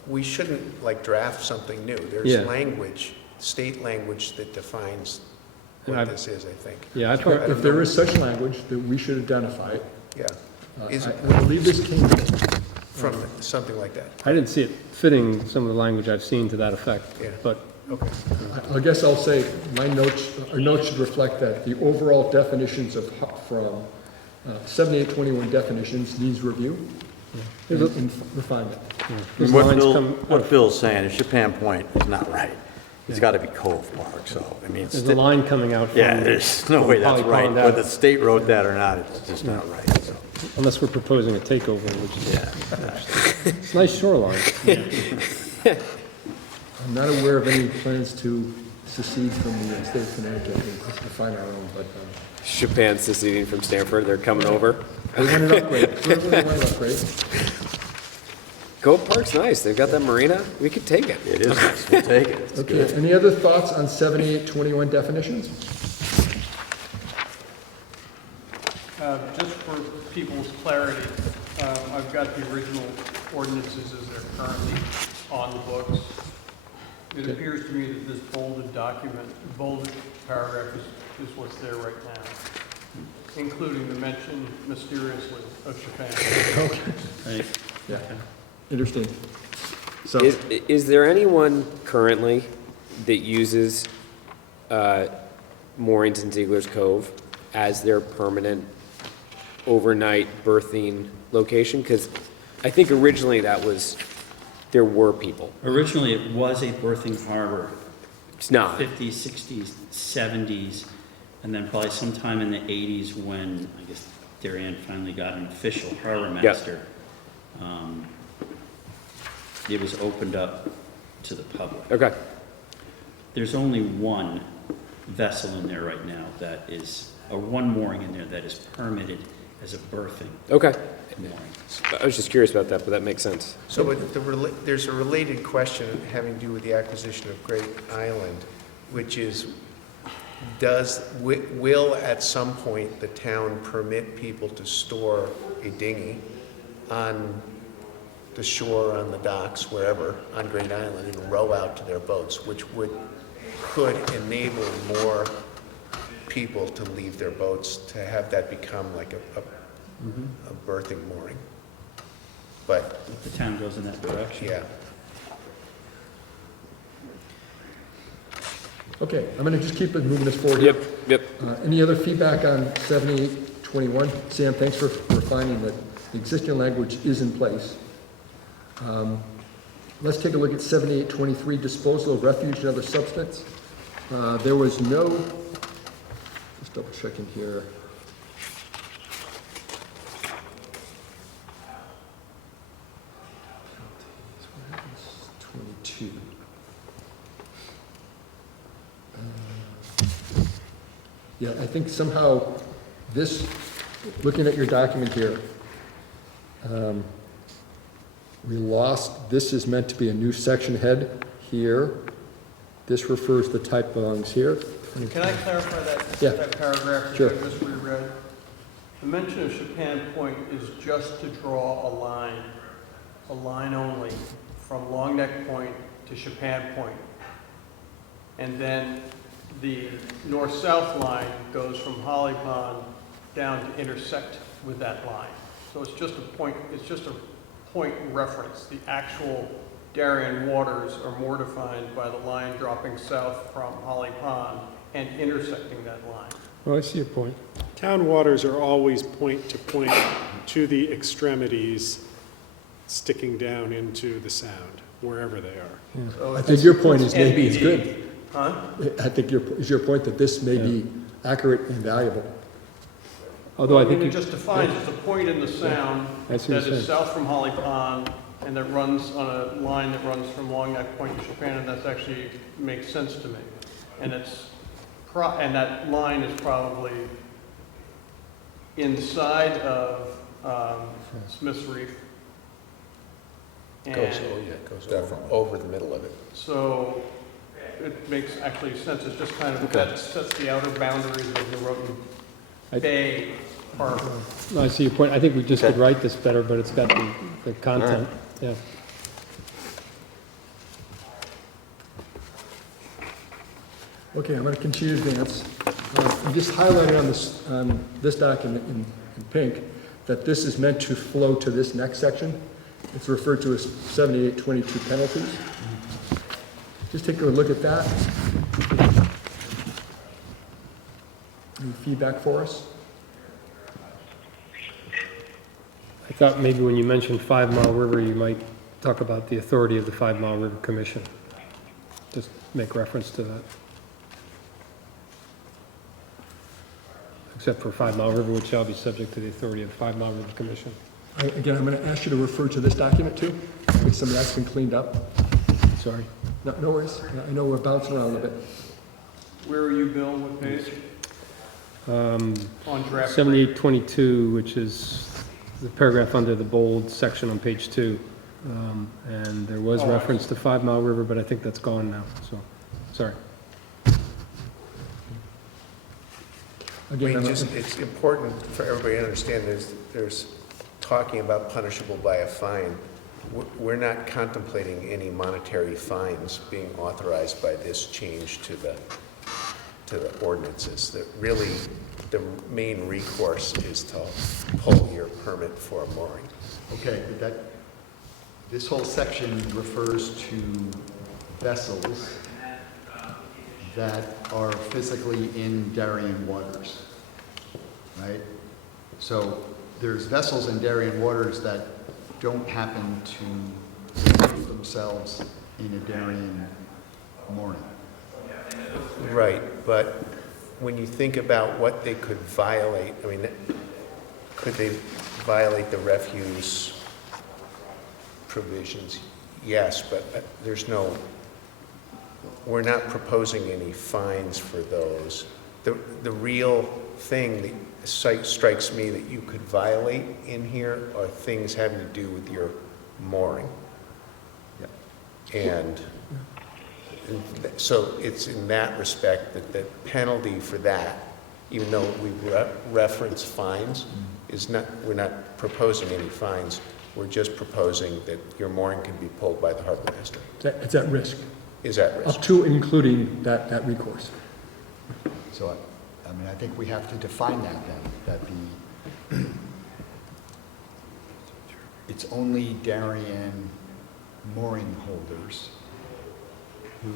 we shouldn't like draft something new. There's Yeah. language, state language that defines And what I've- this is, I think. Yeah, I thought, If there is such language, that we should identify it. Yeah, Is- I believe this came, from something like that. I didn't see it fitting some of the language I've seen to that effect, Yeah. but Okay. I guess I'll say, my notes, our notes should reflect that the overall definitions from 7821 definitions needs review and refinement. these What lines Bill, come, what Bill's saying is Chapin Point is not right. It's got to be Cove Park, so, I mean, it's, there's a line coming out from. yeah, there's no way that's Holly right. Pond Whether out. the state wrote that or not, it's just not right, so. Unless we're proposing a takeover, which is, Yeah. it's nice shoreline. I'm not aware of any plans to secede from the state of Connecticut and define our own, but Chapin seceding from Stanford, they're coming over. they want an upgrade. Clearly they want an upgrade. Cove Park's nice, they've got that marina, we could take it. It is, nice. We'll take it. It's good. Okay, any other thoughts on 7821 definitions? Just for people's clarity, I've got the original ordinances as they're currently on the books. It appears to me that this bolded document, bolded paragraph is what's there right now, including the mention mysteriously of Japan. Right. Yeah, interesting. So, Is there anyone currently that uses moorings in Ziegler's Cove as their permanent overnight berthing location? Because I think originally there were people. Originally, it was a berthing harbor, It's not. 50s, 60s, 70s, and then probably sometime in the 80s when, I guess, Darien finally got an official harbor master. It was opened up to the public. Okay, There's only one vessel in there right now that is, or one mooring in there that is permitted as a berthing okay. mooring. I was just curious about that, but that makes sense. So there's a related question having to do with the acquisition of Great Island, which is, will at some point the town permit people to store a dinghy on the shore, on the docks, wherever, on Great Island, and row out to their boats, which could enable more people to leave their boats, to have that become like a berthing mooring. But, If the town goes in that direction. yeah. Okay, I'm going to just keep it moving this forward here. Yep. Any other feedback on 7821? Sam, thanks for finding that the existing language is in place. Let's take a look at 7823, disposal of refuge and other substance. There was no, just double checking here. What happens? 22. Yeah, I think somehow this, looking at your document here, we lost, this is meant to be a new section head here. This refers to the type belongs here. Can I clarify Yeah. that paragraph that Sure. I just reread? The mention of Chapin Point is just to draw a line only, from Long Neck Point to Chapin Point. And then the north-south line goes from Holly Pond down to intersect with that line. So it's just a point reference. The actual Darien waters are more defined by the line dropping south from Holly Pond and intersecting that line. Oh, I see your point. Town waters are always point to the extremities, sticking down into the sound, wherever they are. So I think your point is maybe it's NBD. good. Huh? I think is your point that this may be accurate and valuable. Although I think it you, just defines, it's a point in the sound I that see what you're is saying. south from Holly Pond and that runs on a line that runs from Long Neck Point to Chapin, and that actually makes sense to me. And and that line is probably inside of Smith's Reef. And Goes Definitely. over the middle of it. so it makes actually sense. It's just kind of, that sets the outer boundaries of the Norotan Bay Harbor. no, I see your point. I think we just could write this better, but it's got the content, yeah. Okay, I'm going to continue to advance. I'm just highlighting on this document in pink that this is meant to flow to this next section. It's referred to as 7822 penalties. Just take a look at that. Any feedback for us? I thought maybe when you mentioned 5 Mile River, you might talk about the authority of the 5 Mile River Commission. Just make reference to that. Except for 5 Mile River, which shall be subject to the authority of the 5 Mile River Commission. Again, I'm going to ask you to refer to this document too, if some of that's been cleaned up. Sorry. No worries. I know we're bouncing around a little bit. Where are you, Bill? What page? On draft. 7822, which is the paragraph under the bold section on page 2. And there was Oh, I reference to 5 Mile River, but I think that's gone now, so, sorry. I Again, mean, it's important for everybody to understand there's talking about punishable by a fine. We're not contemplating any monetary fines being authorized by this change to the ordinances. That really, the main recourse is to pull your permit for a mooring. Okay, but this whole section refers to vessels that are physically in Darien waters, right? So there's vessels in Darien waters that don't happen to put themselves in a Darien mooring. Right, but when you think about what they could violate, I mean, could they violate the refuse provisions? Yes, but there's no, we're not proposing any fines for those. The real thing that strikes me that you could violate in here are things having to do with your mooring. And so it's in that respect that the penalty for that, even though we reference fines, is not, we're not proposing any fines. We're just proposing that your mooring can be pulled by the harbor master. It's at risk, Is at risk. up to and including that recourse. So, I mean, I think we have to define that then, that it's only Darien mooring holders who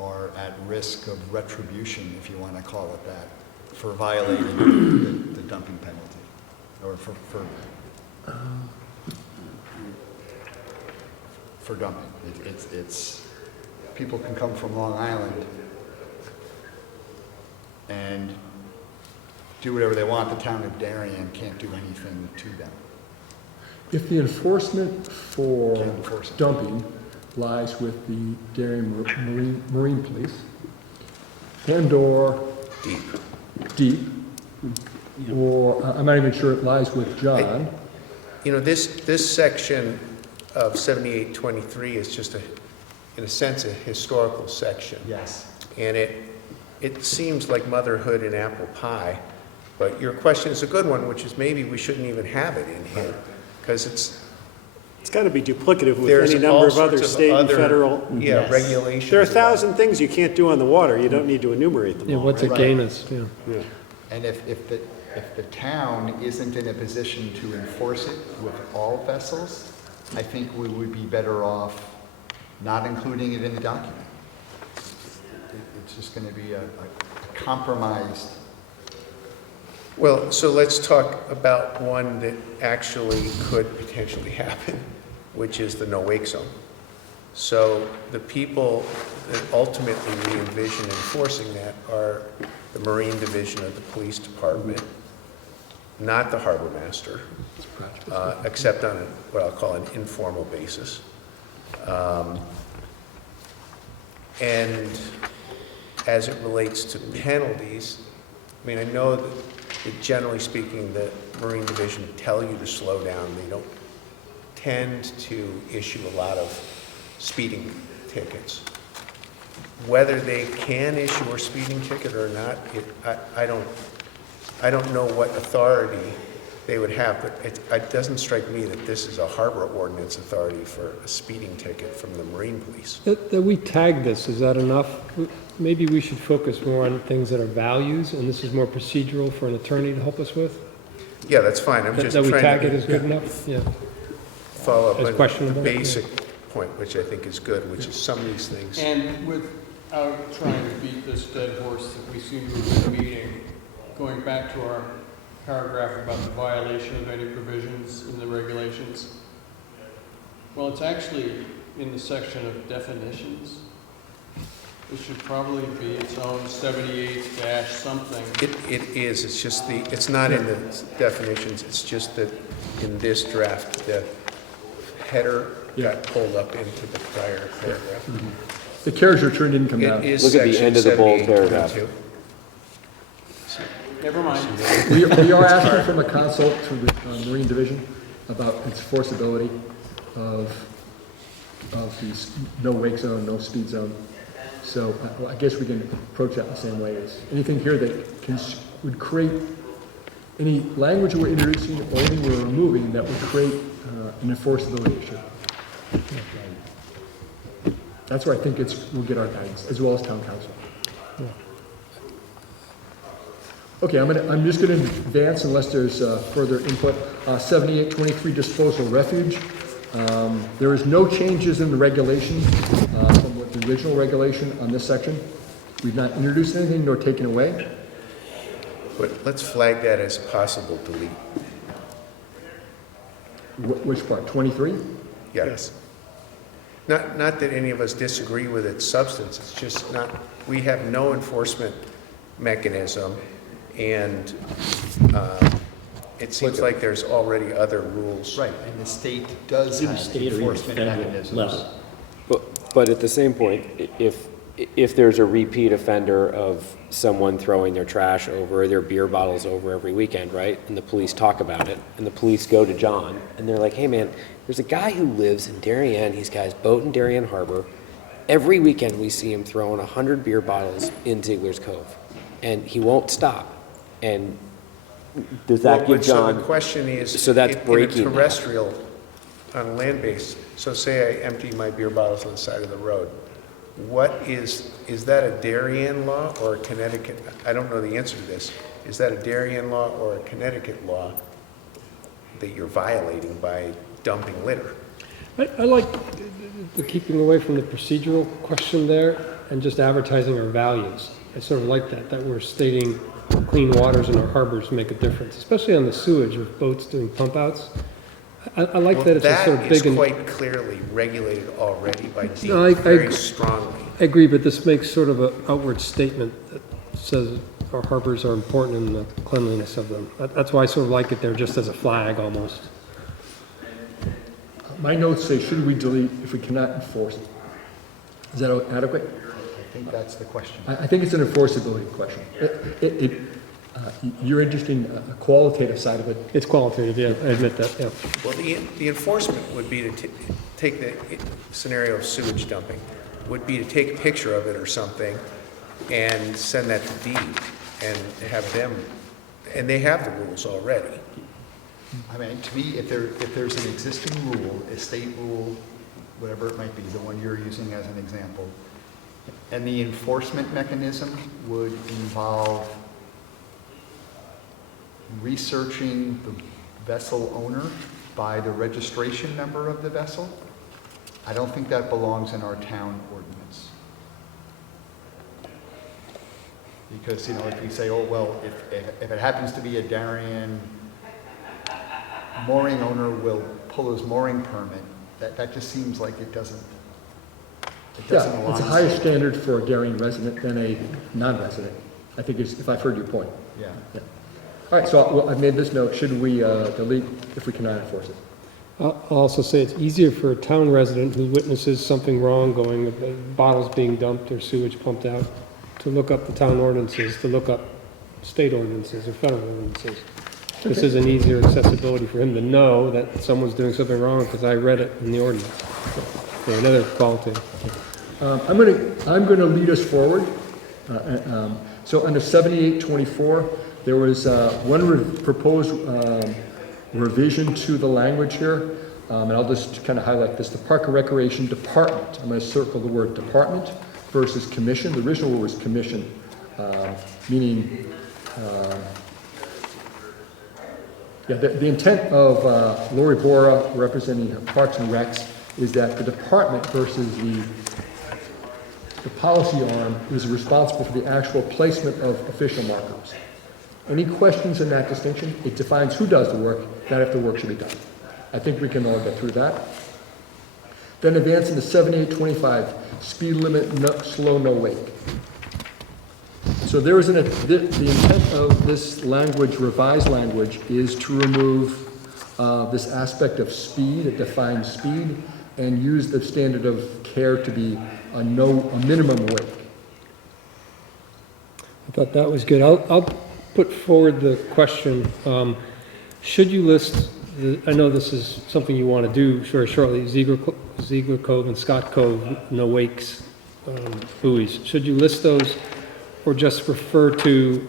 are at risk of retribution, if you want to call it that, for violating the dumping penalty, or for dumping. It's people can come from Long Island and do whatever they want. The town of Darien can't do anything to them. If the enforcement for Can't enforce it. dumping lies with the Darien Marine Police and/or Deep, or I'm not even sure it lies with John. You know, this section of 7823 is just in a sense, a historical section. Yes. And it seems like motherhood and apple pie, but your question is a good one, which is maybe we shouldn't even have it in here, because It's got to be duplicative with there's any number all of other sorts of state and other, federal. yeah, regulations. There are 1,000 things you can't do on the water. You don't need to enumerate them Yeah, all. what's it Right. gain us? Yeah. Yeah. And if the town isn't in a position to enforce it with all vessels, I think we would be better off not including it in the document. It's just going to be a compromised. Well, so let's talk about one that actually could potentially happen, which is the no-wake zone. So the people that ultimately we envision enforcing that are the Marine Division of the Police Department, not the harbor master, except on what I'll call an informal basis. And as it relates to penalties, I mean, I know that generally speaking, the Marine Division tell you to slow down. They don't tend to issue a lot of speeding tickets. Whether they can issue a speeding ticket or not, I don't know what authority they would have, but it doesn't strike me that this is a harbor ordinance authority for a speeding ticket from the Marine Police. That we tag this, is that enough? Maybe we should focus more on things that are values, and this is more procedural for an attorney to help us with? Yeah, that's fine. I'm just That we tag trying it as to good enough? Yeah. follow up as on the questionable, yeah. basic point, which I think is good, which is some of these things. And without trying to beat this dead horse that we seem to have been beating, going back to our paragraph about the violation of any provisions in the regulations, well, it's actually in the section of definitions. It should probably be its own 78 something. It is, it's just it's not in the definitions, it's just that in this draft, the header got pulled up into the prior paragraph. The carriage return didn't come It down. is Look at the section end of the bold 7822. Never mind. We are asking from a consult to the Marine Division about its enforceability of the no wake zone, no speed zone. So I guess we can approach that the same way as anything here that would create any language we're introducing or anything we're removing that would create an enforceability issue. That's where I think we'll get our guidance, as well as town council. Okay, I'm just going to advance unless there's further input. 7823 disposal refuge. There is no changes in the regulation from what the original regulation on this section. We've not introduced anything nor taken away. But let's flag that as possible delete. Which part? 23? Yes. not that any of us disagree with its substance, it's just not, we have no enforcement mechanism, and it seems like there's already other rules. Right, and the state does Either have state or even enforcement federal mechanisms. level. But at the same point, if there's a repeat offender of someone throwing their trash over, their beer bottles over every weekend, right? And the police talk about it, and the police go to John, and they're like, hey man, there's a guy who lives in Darien, he's got his boat in Darien Harbor. Every weekend we see him throwing 100 beer bottles in Ziegler's Cove, and he won't stop. And does that Well, give but so John? the question is, So that's in a breaking that. terrestrial, on a land base, so say I empty my beer bottles on the side of the road, what is that a Darien law or a Connecticut? I don't know the answer to this. Is that a Darien law or a Connecticut law that you're violating by dumping litter? I like the keeping away from the procedural question there and just advertising our values. I sort of like that we're stating clean waters in our harbors make a difference, especially on the sewage with boats doing pump outs. I like that it's a sort of That is big and. quite clearly regulated already by DEP No, I very strongly. I agree, but this makes sort of an outward statement that says our harbors are important in the cleanliness of them. That's why I sort of like it there, just as a flag almost. My notes say, should we delete if we cannot enforce it? Is that adequate? I think that's the question. I think it's an enforceability question. You're interested in a qualitative side of it. It's qualitative, yeah, I admit that, yeah. Well, the enforcement would be to take the scenario of sewage dumping, would be to take a picture of it or something and send that to DEP and have them, and they have the rules already. I mean, to me, if there's an existing rule, a state rule, whatever it might be, the one you're using as an example, and the enforcement mechanism would involve researching the vessel owner by the registration number of the vessel, I don't think that belongs in our town ordinance. Because, if we say, oh, well, if it happens to be a Darien mooring owner will pull his mooring permit, that just seems like it doesn't align. Yeah, it's a higher standard for a Darien resident than a non-resident. I think if I've heard your point. Yeah. Yeah. All right, so I've made this note. Should we delete if we cannot enforce it? I'll also say it's easier for a town resident who witnesses something wrong going, bottles being dumped or sewage pumped out, to look up the town ordinances, to look up state ordinances or federal ordinances. This is an easier accessibility for him to know that someone's doing something wrong because I read it in the ordinance. So another qualitative. I'm going to lead us forward. So under 7824, there was one proposed revision to the language here, and I'll just kind of highlight this. The Park and Recreation Department, I'm going to circle the word department versus commission. The original word was commission, meaning, the intent of Lori Bora, representing Parks and Recs, is that the department versus the policy arm is responsible for the actual placement of official markers. Any questions in that distinction? It defines who does the work, not if the work should be done. I think we can all get through that. Then advancing to 7825, speed limit, slow, no wake. So there is the intent of this language, revised language, is to remove this aspect of speed, it defines speed, and use the standard of care to be a minimum wake. I thought that was good. I'll put forward the question, should you list, I know this is something you want to do very shortly, Ziegler Cove and Scott Cove, no wakes, buoys. Should you list those or just refer to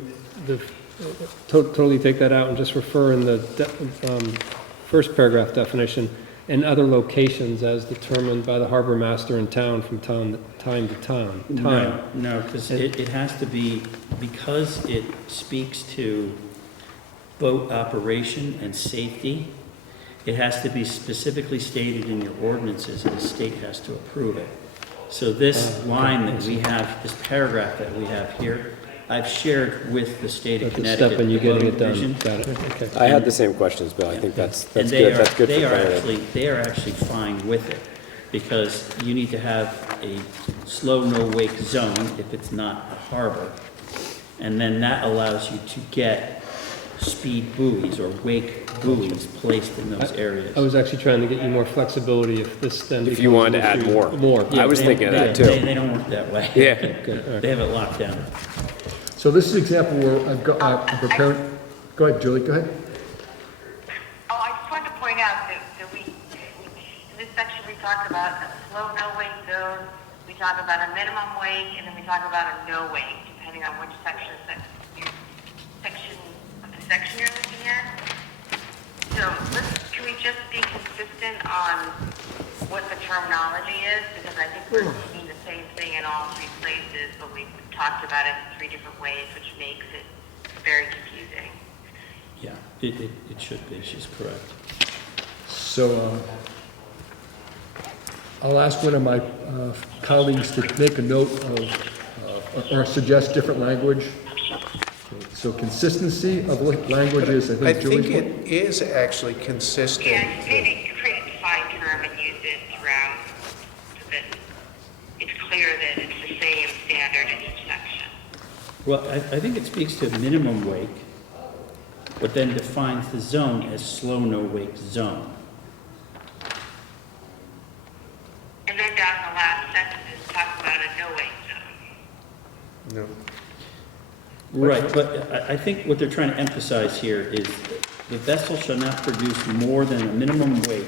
totally take that out and just refer in the first paragraph definition and other locations as determined by the harbor master in town from time to time? No, because it has to be, because it speaks to boat operation and safety, it has to be specifically stated in your ordinances, and the state has to approve it. So this line that we have, this paragraph that we have here, I've shared with the state of That's a Connecticut. step in you the getting boating it done. division. Got it, okay. I had the same questions, Bill. I think that's And good. That's good for they are clarity. actually fine with it. because you need to have a slow, no-wake zone if it's not a harbor. And then that allows you to get speed buoys or wake buoys placed in those areas. I was actually trying to get you more flexibility if this then If you becomes wanted an to add issue. more. More. I was They- thinking of that they- too. They don't work that way. Yeah. Good, all right. They have it locked down. So this is an example where I've got, I'm preparing, go ahead, Julie, go ahead. Oh, I just wanted to point out that in this section, we talk about a slow no-wake zone, we talk about a minimum wake, and then we talk about a no-wake, depending on which section of the section you're looking at. So can we just be consistent on what the terminology is? Because I think we're seeing the same thing in all three places, but we've talked about it in three different ways, which makes it very confusing. Yeah, it should be, she's correct. So I'll ask one of my colleagues to make a note of, or suggest different language. So consistency of languages, I I think Julie's think point. it is actually consistent. Yeah, maybe create a defined term and use it throughout so that it's clear that it's the same standard in each section. Well, I think it speaks to minimum wake, but then defines the zone as slow no-wake zone. And then down the last sentences, talk about a no-wake zone. No. Right, but I think what they're trying to emphasize here is the vessel shall not produce more than a minimum weight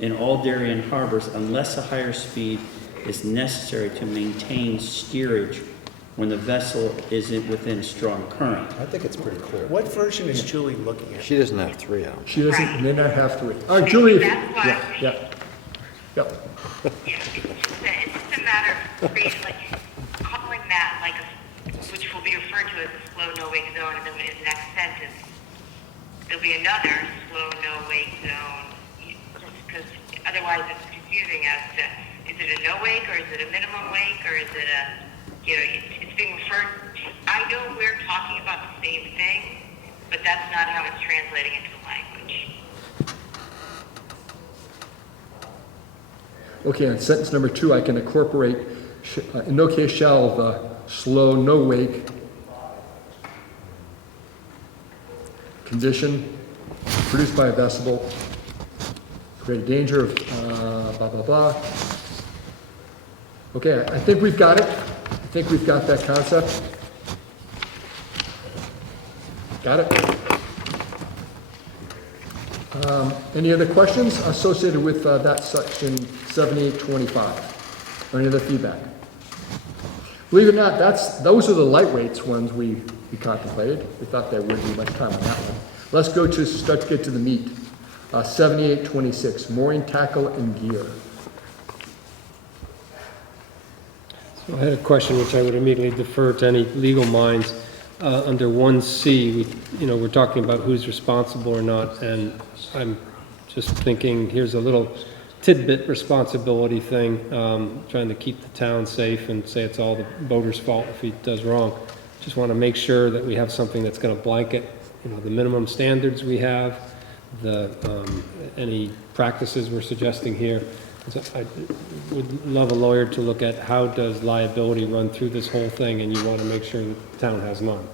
in all Darien harbors unless a higher speed is necessary to maintain steerage when the vessel isn't within strong current. I think it's pretty clear. What version is Julie looking at? She doesn't have three of them. She doesn't, may not have to. All right, Julie, if- That's why- yeah. Yeah, it's just a matter of creating, like, calling that like which will be referred to as a slow no-wake zone, and then in the next sentence, there'll be another slow no-wake zone, just because otherwise it's confusing as to, is it a no-wake, or is it a minimum wake, or is it a, it's being referred to, I know we're talking about the same thing, but that's not how it's translating into the language. Okay, on sentence number 2, I can incorporate, in no case shall the slow, no wake condition produced by a vessel create a danger of blah, blah, blah. Okay, I think we've got it. I think we've got that concept. Got it? Any other questions associated with that section 7825? Or any other feedback? Believe it or not, those are the lightweights ones we contemplated. We thought there wouldn't be much time on that one. Let's start to get to the meat. 7826, mooring, tackle, and gear. So I had a question which I would immediately defer to any legal minds. Under 1C, we're talking about who's responsible or not, and I'm just thinking, here's a little tidbit responsibility thing, trying to keep the town safe and say it's all the boater's fault if he does wrong. Just want to make sure that we have something that's going to blanket, the minimum standards we have, any practices we're suggesting here. So I would love a lawyer to look at how does liability run through this whole thing, and you want to make sure that the town has none.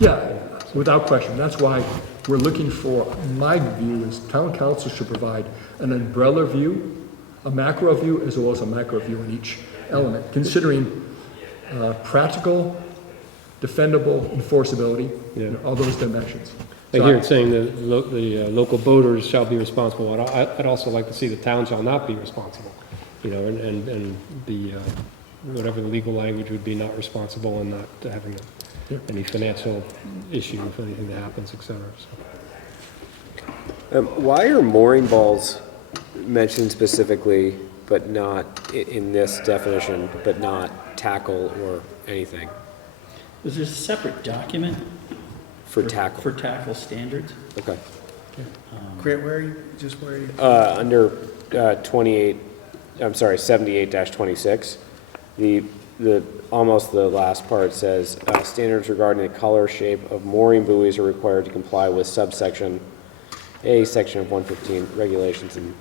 Yeah, without question. That's why we're looking for, my view is town council should provide an umbrella view, a macro view, as well as a micro view in each element, considering practical, defendable, enforceability, all those dimensions. I hear it saying that the local boaters shall be responsible. I'd also like to see the town shall not be responsible, and the, whatever the legal language would be, not responsible and not having any financial issue if anything that happens, et cetera. So. Why are mooring balls mentioned specifically, but not in this definition, but not tackle or anything Is there a separate document for tackle? for tackle standards? Okay. Grant, where are you, Under 78-26, almost the last part says, standards regarding the color, shape of mooring buoys are required to comply with subsection A, section of 115 regulations. And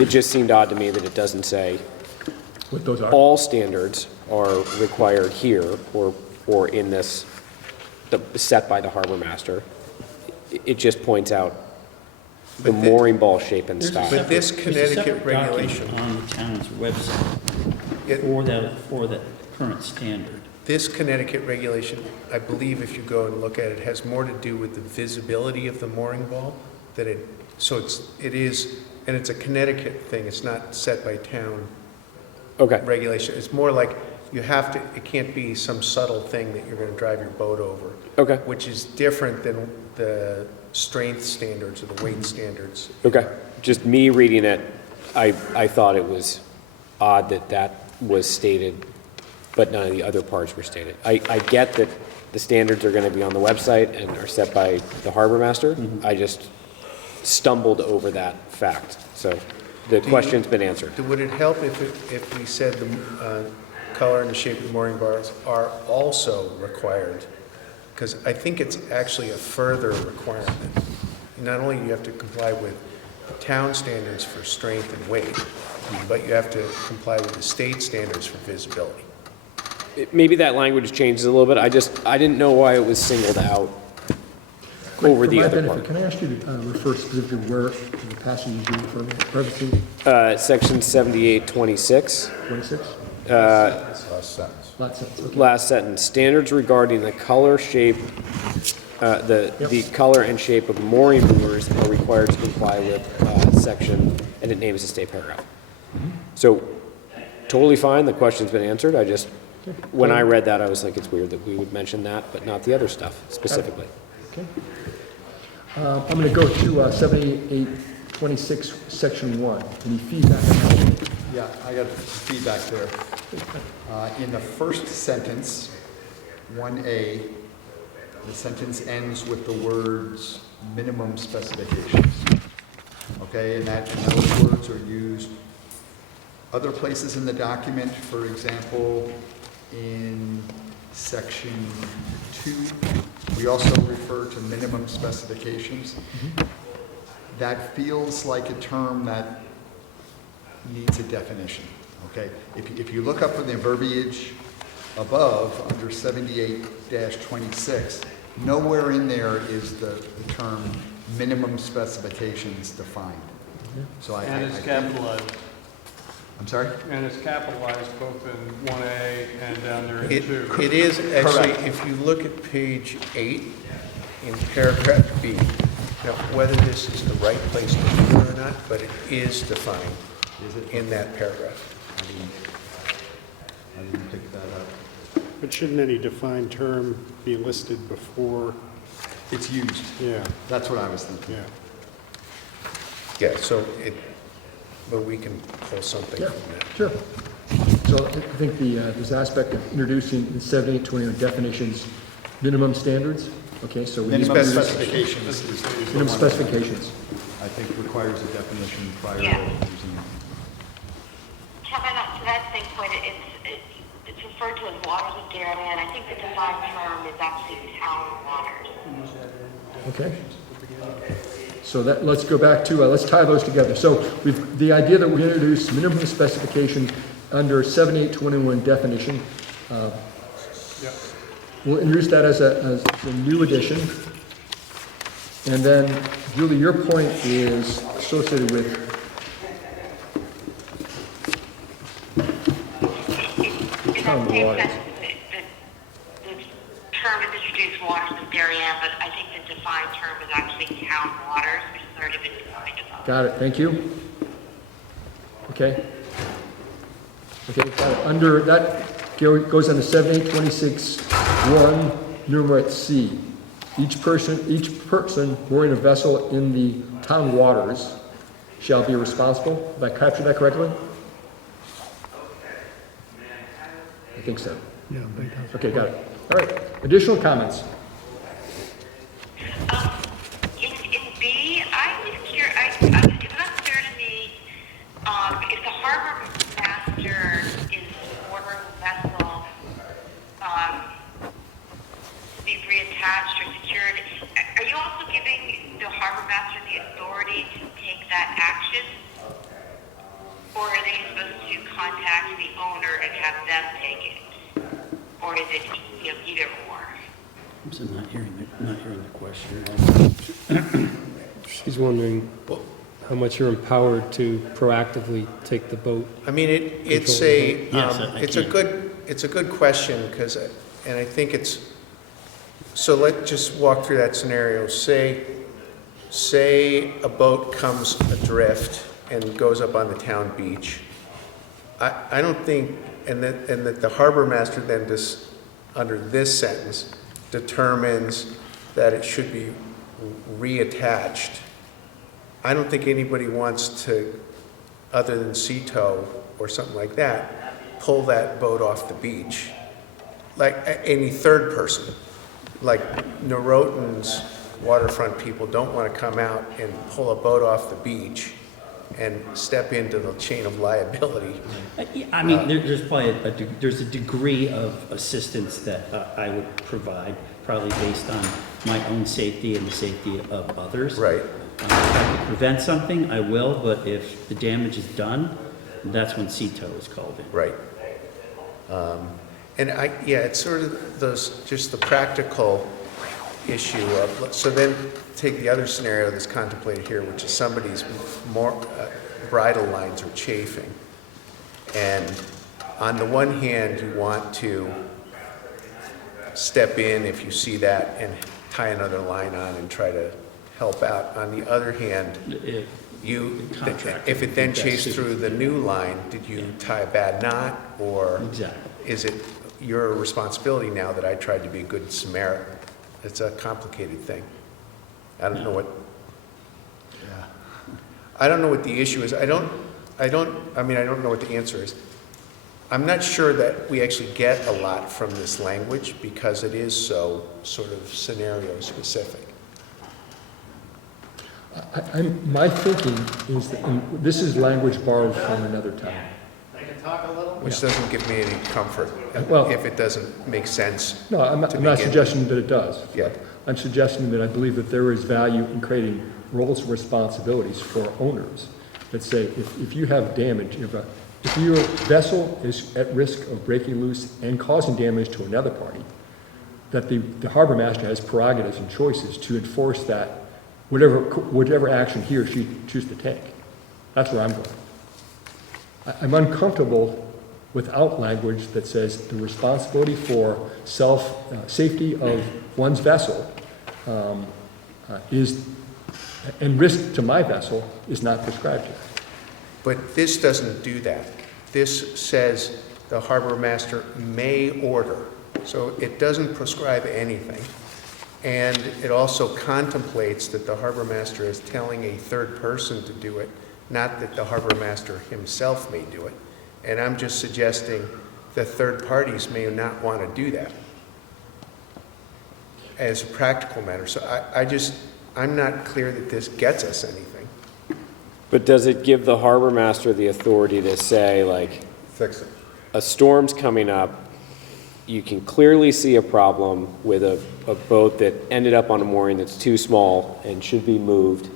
it just seemed odd to me that it doesn't say What those are? all standards are required here or in this, set by the harbor master. It just points out the But the- mooring ball shape and There's a style. But this separate- there's a Connecticut separate document regulation- on the town's website It- for the current standard. This Connecticut regulation, I believe if you go and look at it, has more to do with the visibility of the mooring ball than it, so it is, and it's a Connecticut thing, it's not set by town Okay, regulation. It's more like you have to, it can't be some subtle thing that you're gonna drive your boat over. okay, Which is different than the strength standards or the weight standards. okay. Just me reading it, I thought it was odd that that was stated, but none of the other parts were stated. I get that the standards are gonna be on the website and are set by the harbor master. I just stumbled over that fact. So the question's been answered. Would it help if we said the color and the shape of the mooring bars are also required? Because I think it's actually a further requirement. Not only do you have to comply with town standards for strength and weight, but you have to comply with the state standards for visibility. Maybe that language changes a little bit. I didn't know why it was singled out over the other For my part. benefit, can I ask you to refer specifically where the passage is referencing? Section 7826, 26? Last sentence. Lot sentence, okay. last sentence, standards regarding the color, shape, the color and shape of mooring lures are required to comply with section, and it names the state paragraph. So, totally fine, the question's been answered. I just, when I read that, I was like, it's weird that we would mention that, but not the other stuff specifically. Okay. I'm going to go to 7826, section 1. Any feedback on that? Yeah, I got feedback there. In the first sentence, 1A, the sentence ends with the words minimum specifications. Okay, and those words are used other places in the document, for example, in section 2, we also refer to minimum specifications. That feels like a term that needs a definition, okay? If you look up in the verbiage above, under 78-26, nowhere in there is the term minimum specifications defined. So And it's think- capitalized, I'm sorry? and it's capitalized both in 1A and down there in 2. It is actually, Correct. if you look at page 8 in paragraph B, now whether this is the right place to do it or not, but it is defined in that paragraph. I didn't pick that up. But shouldn't any defined term be listed before? It's used. Yeah, That's what I was thinking. yeah. Yeah, so but we can pull something Yeah, from that. sure. So I think this aspect of introducing in 7821 definitions, minimum standards, okay, so we Minimum use specifications is the minimum one specifications. I think requires a definition prior to Yeah. using it. Kevin, to that same point, it's referred to as waters of Darien. I think the defined term is actually town waters. Okay. So let's go back to, let's tie those together. So the idea that we introduce minimum specification under 7821 definition, we'll introduce that as a new addition. And then, Julie, your point is associated with, In Town that same waters. sentence, the term is introduced waters of Darien, but I think the defined term is actually town waters, which has already been defined above. got it, thank you. Okay. Okay, got it. Under, that goes under 7826-1, numerat C. Each person mooring a vessel in the town waters shall be responsible. Have I captured that correctly? I think so. Yeah. Okay, got it. All right, additional comments? In B, I was curious, it's not clear to me, if the harbor master is ordering a vessel, to be reattached or secured, are you also giving the harbor master the authority to take that action? Or are they supposed to contact the owner and have them take it? Or is it, either or? I'm not hearing the question. She's wondering how much you're empowered to proactively take the boat. I mean, it's Yes, I it's can. a good question, because, and I think it's, so let's just walk through that scenario. Say a boat comes adrift and goes up on the town beach. I don't think, and that the harbor master then just, under this sentence, determines that it should be reattached. I don't think anybody wants to, other than sea tow or something like that, pull that boat off the beach. Like any third person, like Norotan's waterfront people don't want to come out and pull a boat off the beach and step into the chain of liability. I mean, there's probably there's a degree of assistance that I would provide, probably based on my own safety and the safety of others. Right. If I can prevent something, I will, but if the damage is done, that's when sea tow is called in. Right. And it's sort of just the practical issue of, so then take the other scenario that's contemplated here, which is somebody's bridle lines are chafing. And on the one hand, you want to step in if you see that and tie another line on and try to help out. On the other hand, if it then chased through the new line, did you tie a bad knot, or Exactly. is it your responsibility now that I tried to be a good Samaritan? It's a complicated thing. I don't know what. I don't know what the issue is. I don't know what the answer is. I'm not sure that we actually get a lot from this language because it is so sort of scenario specific. My thinking is that, and this is language borrowed from another town. Which doesn't give me any comfort Well- if it doesn't make sense. No, I'm not begin. suggesting that it does. Yeah. I'm suggesting that I believe that there is value in creating roles and responsibilities for owners that say, if you have damage, if your vessel is at risk of breaking loose and causing damage to another party, that the harbor master has prerogatives and choices to enforce that, whatever action he or she chooses to take. That's where I'm going. I'm uncomfortable without language that says the responsibility for safety of one's vessel is, and risk to my vessel is not prescribed here. But this doesn't do that. This says the harbor master may order. So it doesn't prescribe anything. And it also contemplates that the harbor master is telling a third person to do it, not that the harbor master himself may do it. And I'm just suggesting that third parties may not want to do that as a practical matter. So I'm not clear that this gets us anything. But does it give the harbor master the authority to say, like, Fix it. a storm's coming up, you can clearly see a problem with a boat that ended up on a mooring that's too small and should be moved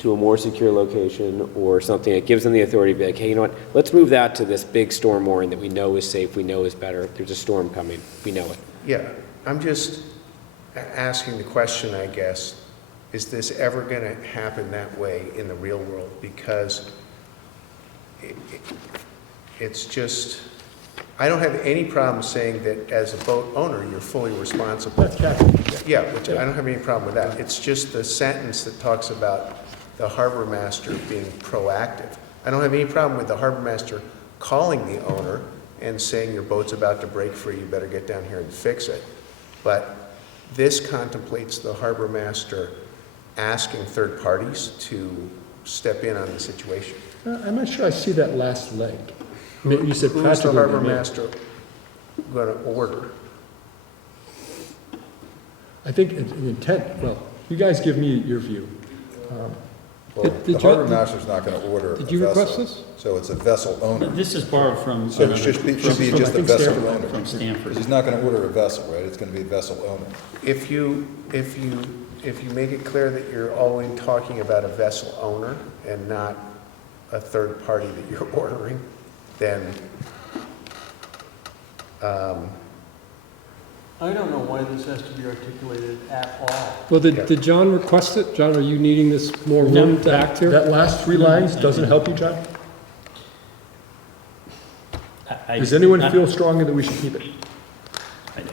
to a more secure location or something? It gives them the authority to be like, hey, you know what, let's move that to this big storm mooring that we know is safe, we know is better. There's a storm coming, we know it. Yeah, I'm just asking the question, I guess, is this ever going to happen that way in the real world? Because it's just, I don't have any problem saying that as a boat owner, you're fully responsible. That's capital. Yeah, which I don't have any problem with that. It's just the sentence that talks about the harbor master being proactive. I don't have any problem with the harbor master calling the owner and saying your boat's about to break free, you better get down here and fix it. But this contemplates the harbor master asking third parties to step in on the situation. I'm not sure I see that last leg. You said Who is the practically. harbor master going to order? I think the intent, well, you guys give me your view. Well, Did the you- harbor master's not going to order a vessel. Did you request this? So it's a vessel owner. This is borrowed from. So it should be just a think vessel Stanford. owner. From Stanford. Because he's not going to order a vessel, right? It's going to be a vessel owner. If you make it clear that you're only talking about a vessel owner and not a third party that you're ordering, then, I don't know why this has to be articulated at all. Well, did John request it? John, are you needing this more room to act here? That last 3 lines doesn't help you, John? Does anyone feel strongly that we should keep it? I don't.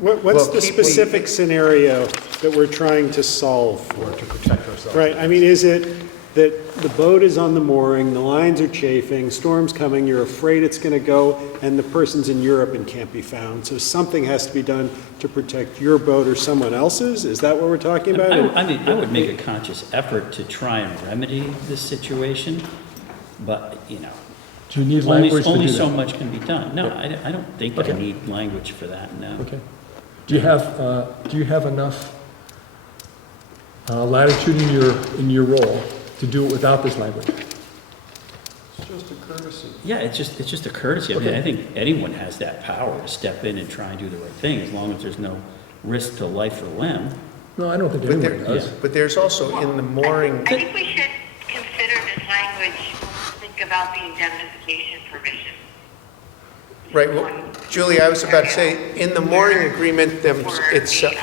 What's Well, the specific scenario that we're trying to solve? Or to protect ourselves? Right, I mean, is it that the boat is on the mooring, the lines are chafing, storm's coming, you're afraid it's gonna go, and the person's in Europe and can't be found, so something has to be done to protect your boat or someone else's? Is that what we're talking about? I mean, I would make a conscious effort to try and remedy this situation, but, you know, Do you need only, language to only do so that? much can be done. No, I don't think I Okay. need language for that, no. Okay. Do you have enough latitude in your role to do it without this language? It's just a courtesy. Yeah, it's just a courtesy. I mean, Okay. I think anyone has that power to step in and try and do the right thing, as long as there's no risk to life or limb. No, I don't think but anyone there, does. but there's also in the mooring, I think we should consider this language when we think about the indemnification provision. right, well, Julie, I was about to say, in the mooring agreement, it's, Where the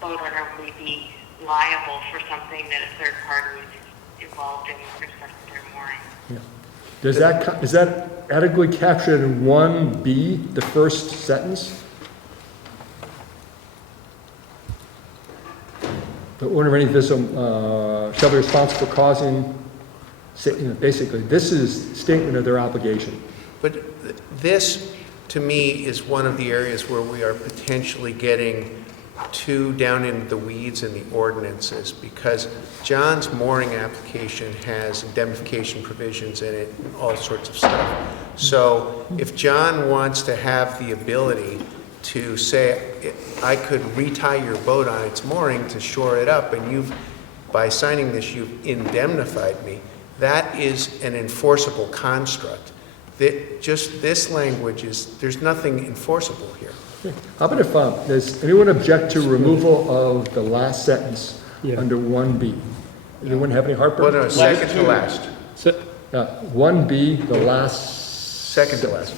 boat owner may be liable for something that a third party is involved in with respect to their mooring. Is that adequately captured in 1B, the first sentence? The owner of any vessel shall be responsible for causing, basically, this is statement of their obligation. but this, to me, is one of the areas where we are potentially getting too down into the weeds in the ordinances, because John's mooring application has indemnification provisions in it, and all sorts of stuff. So if John wants to have the ability to say, I could retie your boat on its mooring to shore it up, and by signing this, you've indemnified me, that is an enforceable construct. Just this language there's nothing enforceable here. How about if, does anyone object to removal of the last sentence Yeah. under 1B? Anyone have any heartburn? Well, no, second to last. 1B, the last. Second to last.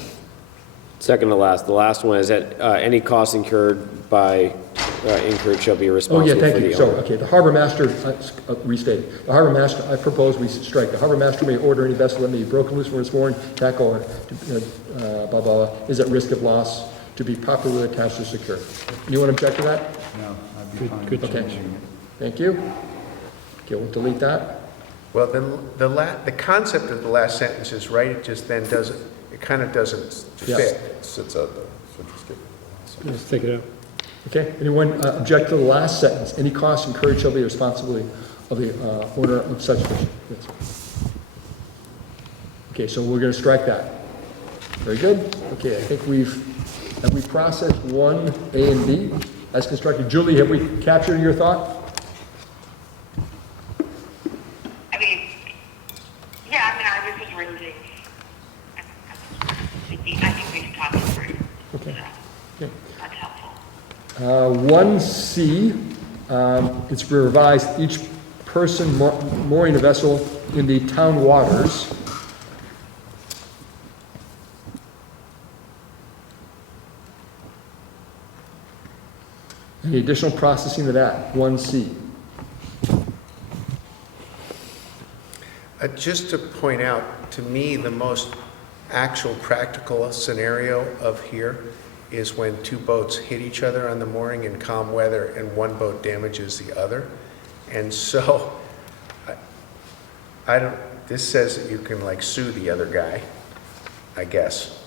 Second to last, the last one is that any costs incurred shall be Oh, responsible yeah, for thank the you. So, owner. okay, the harbor master, restated. The harbor master, I propose we strike, the harbor master may order any vessel that may be broken loose from its mooring, tackle, or, blah, blah, blah, is at risk of loss to be properly attached or secured. Anyone object to that? No, I'd be fine Good with Okay. changing it. Thank you. Okay, we'll delete that. Well, then, the concept of the last sentence is right, it just then doesn't, it kind of doesn't Yeah. fit. It sits out there, so just skip it. Let's take it out. Okay, anyone object to the last sentence? Any costs incurred shall be the responsibility of the owner of such fish. Yes. Okay, so we're gonna strike that. Very good. Okay, I think have we processed 1A and B as constructed? Julie, have we captured your thought? I mean, yeah, I was just raising, I think we've talked it through. Okay. So Okay. that's helpful. 1C, it's revised, each person mooring a vessel in the town waters. Any additional processing of that, 1C? Just to point out, to me, the most actual practical scenario of here is when two boats hit each other on the mooring in calm weather and one boat damages the other. And so, I don't, this says that you can like sue the other guy, I guess.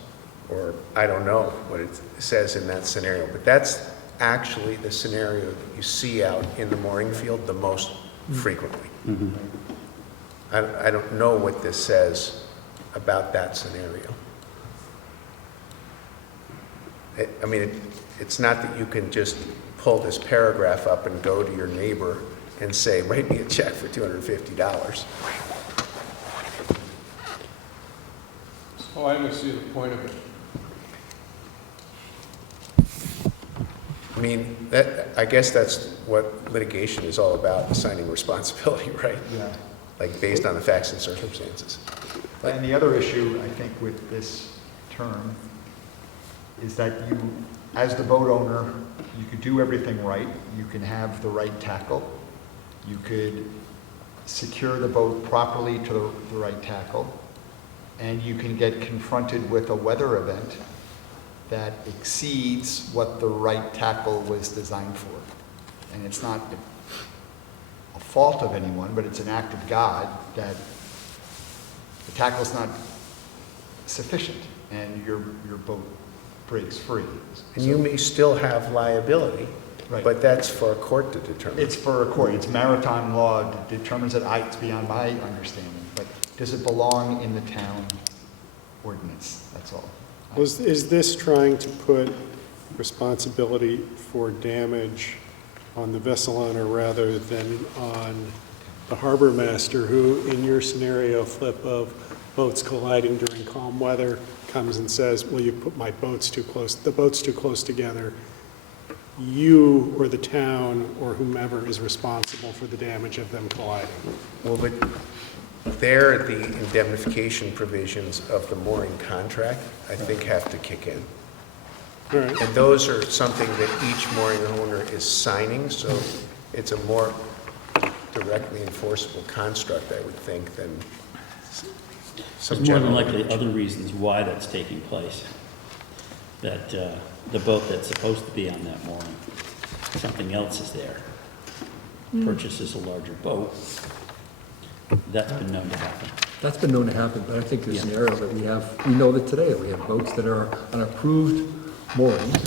Or I don't know what it says in that scenario, but that's actually the scenario that you see out in the mooring field the most frequently. I don't know what this says about that scenario. I mean, it's not that you can just pull this paragraph up and go to your neighbor and say, write me a check for $250. So I don't see the point of it. I mean, I guess that's what litigation is all about, assigning responsibility, right? Yeah. like based on the facts and circumstances. And the other issue, I think, with this term is that you, as the boat owner, you could do everything right. You can have the right tackle. You could secure the boat properly to the right tackle. And you can get confronted with a weather event that exceeds what the right tackle was designed for. And it's not a fault of anyone, but it's an act of God that the tackle's not sufficient and your boat breaks free. And you may still have liability, Right. but that's for a court to determine. It's for a court, it's maritime law that determines it. It's beyond my understanding, but does it belong in the town ordinance? That's all. Is this trying to put responsibility for damage on the vessel owner rather than on the harbor master, who, in your scenario, Flip, of boats colliding during calm weather, comes and says, well, you put my boats too close, the boat's too close together. You or the town or whomever is responsible for the damage of them colliding. Well, but there, the indemnification provisions of the mooring contract, I think, have to kick in. All right. And those are something that each mooring owner is signing, so it's a more directly enforceable construct, I would think, than some There's more than general. likely other reasons why that's taking place. That the boat that's supposed to be on that mooring, something else is there. Purchases a larger boat. That's been known to happen. That's been known to happen, but I think the Yeah. scenario that we know that today, we have boats that are on approved moorings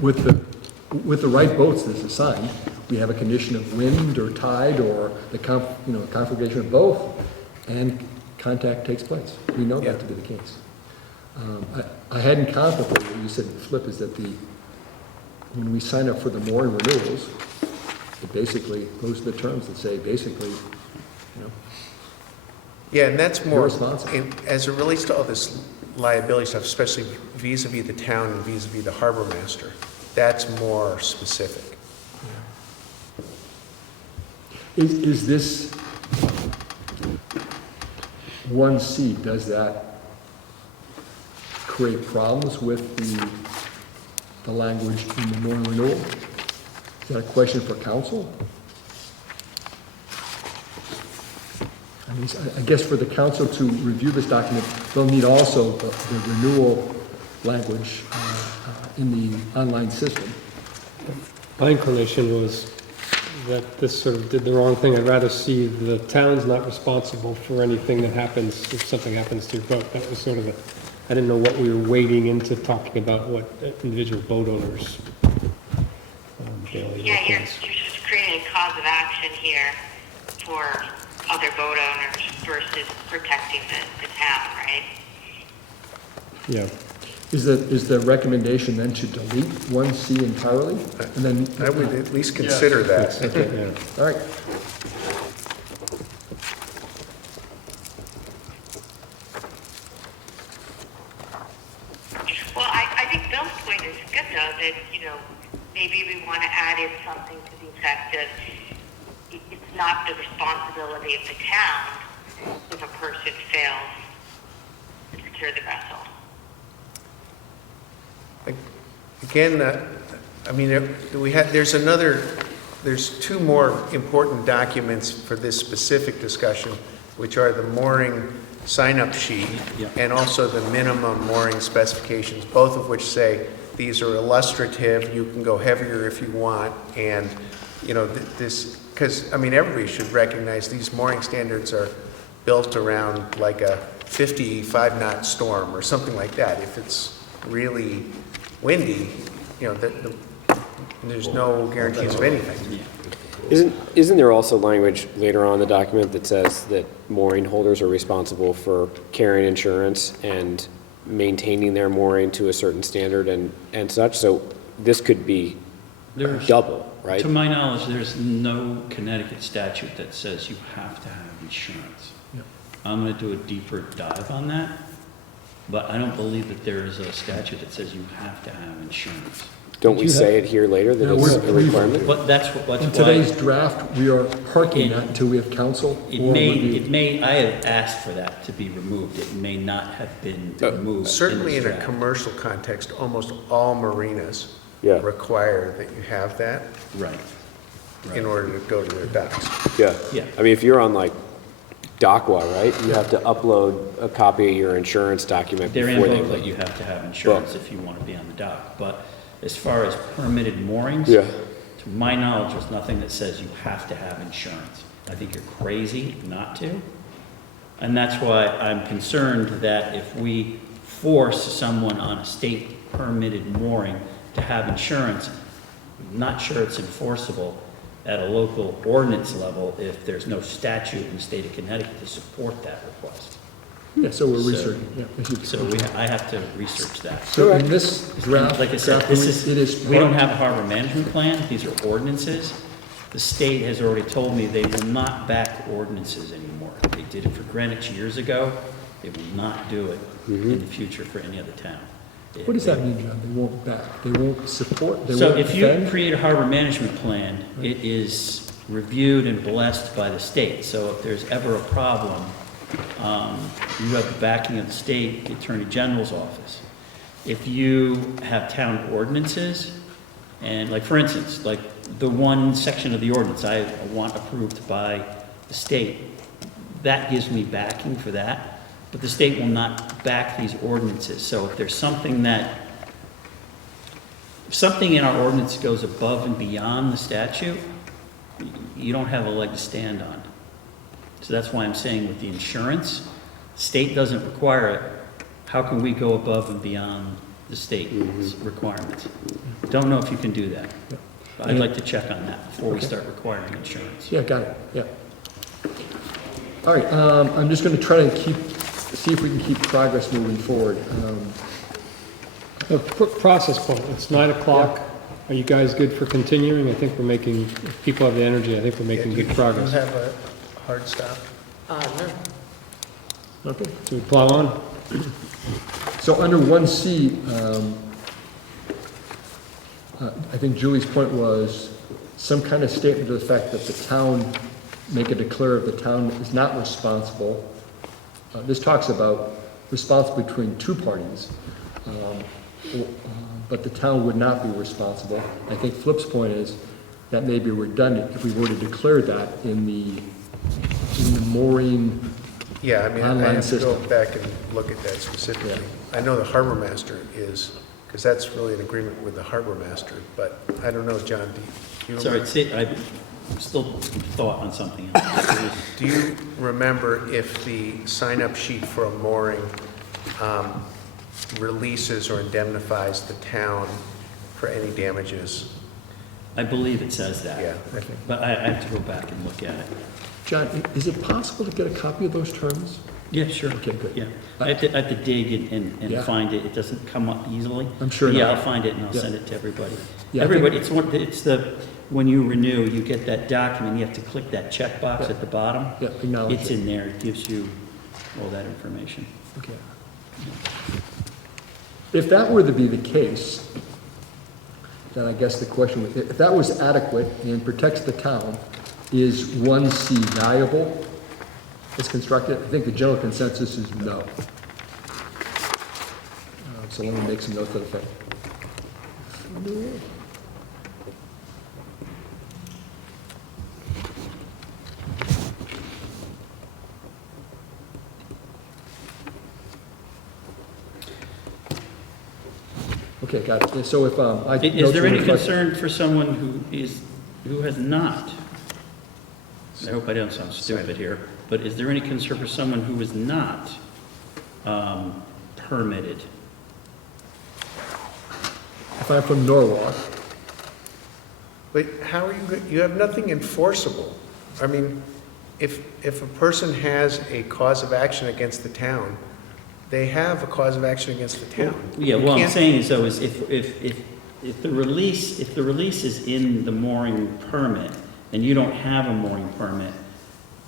with the right boats that's assigned. We have a condition of wind or tide or the configuration of both, and contact takes place. We know that to be the case. I hadn't contemplated what you said, Flip, is that when we sign up for the mooring renewals, it basically, those are the terms that say, basically, Yeah, and that's You're more, responsible. as it relates to all this liability stuff, especially vis-à-vis the town and vis-à-vis the harbor master, that's more specific. Is this 1C, does that create problems with the language in the mooring renewal? Is that a question for council? I mean, I guess for the council to review this document, they'll need also the renewal language in the online system. My inclination was that this sort of did the wrong thing. I'd rather see the town's not responsible for anything that happens, if something happens to your boat. That was sort of I didn't know what we were wading into talking about what individual boat owners daily Yeah, you're lives. just creating a cause of action here for other boat owners versus protecting the town, right? Yeah. Is the recommendation then to delete 1C entirely? And then, I would at least consider that. Okay, yeah. all right. Well, I think Bill's point is good though, that, maybe we want to add in something to the effect of it's not the responsibility of the town if a person fails to secure the vessel. Again, I mean, there's two more important documents for this specific discussion, which are the mooring sign-up sheet Yeah. and also the minimum mooring specifications, both of which say these are illustrative, you can go heavier if you want, and, this, because, I mean, everybody should recognize these mooring standards are built around like a 55-knot storm or something like that. If it's really windy, there's no guarantees of anything. Isn't there also language later on in the document that says that mooring holders are responsible for carrying insurance and maintaining their mooring to a certain standard and such? So this could be There's- double, right? To my knowledge, there's no Connecticut statute that says you have to have insurance. I'm going to do a deeper dive on that, but I don't believe that there is a statute that says you have to have insurance. Don't we say it here later that Yeah, it's we're- a requirement? But that's why. In today's draft, we are parking that until we have council. It or may, would be- it may, I have asked for that to be removed. It may not have been removed. Certainly in this a draft. commercial context, almost all marinas Yeah. require that you have that Right. in order to go to their docks. Yeah. Yeah. I mean, if you're on like DACWA, right, you have to upload a copy of your insurance document They're in before they. both, you have to have insurance if you want to be on the dock. But as far as permitted moorings, Yeah. to my knowledge, there's nothing that says you have to have insurance. I think you're crazy not to. And that's why I'm concerned that if we force someone on a state permitted mooring to have insurance, I'm not sure it's enforceable at a local ordinance level if there's no statute in the state of Connecticut to support that request. Yeah, so we're So- researching, yeah. if you- So I have to research that. So in this draft, Like I said, draft, this it is, is. we don't have a harbor management plan, these are ordinances. The state has already told me they will not back ordinances anymore. They did it for Greenwich years ago, they will not do it in the future for any other town. What does that mean, John? They won't back, they won't support, they So won't if you defend? create a harbor management plan, it is reviewed and blessed by the state. So if there's ever a problem, you have the backing of the state, the Attorney General's office. If you have town ordinances, and like, for instance, like the one section of the ordinance I want approved by the state, that gives me backing for that, but the state will not back these ordinances. So if there's something if something in our ordinance goes above and beyond the statute, you don't have a leg to stand on. So that's why I'm saying with the insurance, state doesn't require it. How can we go above and beyond the state's requirements? Don't know if you can do that. But I'd like to check on that before we start requiring insurance. Yeah, got it, yeah. All right, I'm just gonna try to see if we can keep progress moving forward. A quick process point, it's 9 o'clock. Are you guys good for continuing? I think we're making, if people have the energy, I think we're making good progress. Do you have a hard stop? Okay. Should we plow on? So under 1C, I think Julie's point was some kind of statement to the fact that the town, make it declare the town is not responsible. This talks about responsible between two parties, but the town would not be responsible. I think Flip's point is that may be redundant if we were to declare that in the mooring. Yeah, I mean, I Online have to go system. back and look at that specifically. I know the harbor master is, because that's really an agreement with the harbor master, but I don't know, John, do you Sorry, remember? I still thought on something else. Do you remember if the sign-up sheet for a mooring releases or indemnifies the town for any damages? I believe it says that. Yeah. But I have to go back and look at it. John, is it possible to get a copy of those terms? Yeah, sure. Okay, good. Yeah, I have to dig and Yeah. find it, it doesn't come up easily. I'm sure Yeah, not. I'll find it and I'll Yeah. send it to everybody. Yeah, I think- Everybody, it's the, when you renew, you get that document, you have to click that checkbox Yeah. at the bottom. Yeah, acknowledge It's it. in there, it gives you all that information. Okay. If that were to be the case, then I guess the question would, if that was adequate and protects the town, is 1C valuable as constructed? I think the general consensus is no. So let me make some notes of the fact. Okay, got it. So if, I. Is there any notes reflect- concern for someone who has not? I hope I don't sound stupid here, but is there any concern for someone who is not permitted? If I'm from Norwalk, But how are you have nothing enforceable. I mean, if a person has a cause of action against the town, they have a cause of action against the town. Yeah, You what I'm can't- saying is though, is if the release is in the mooring permit and you don't have a mooring permit,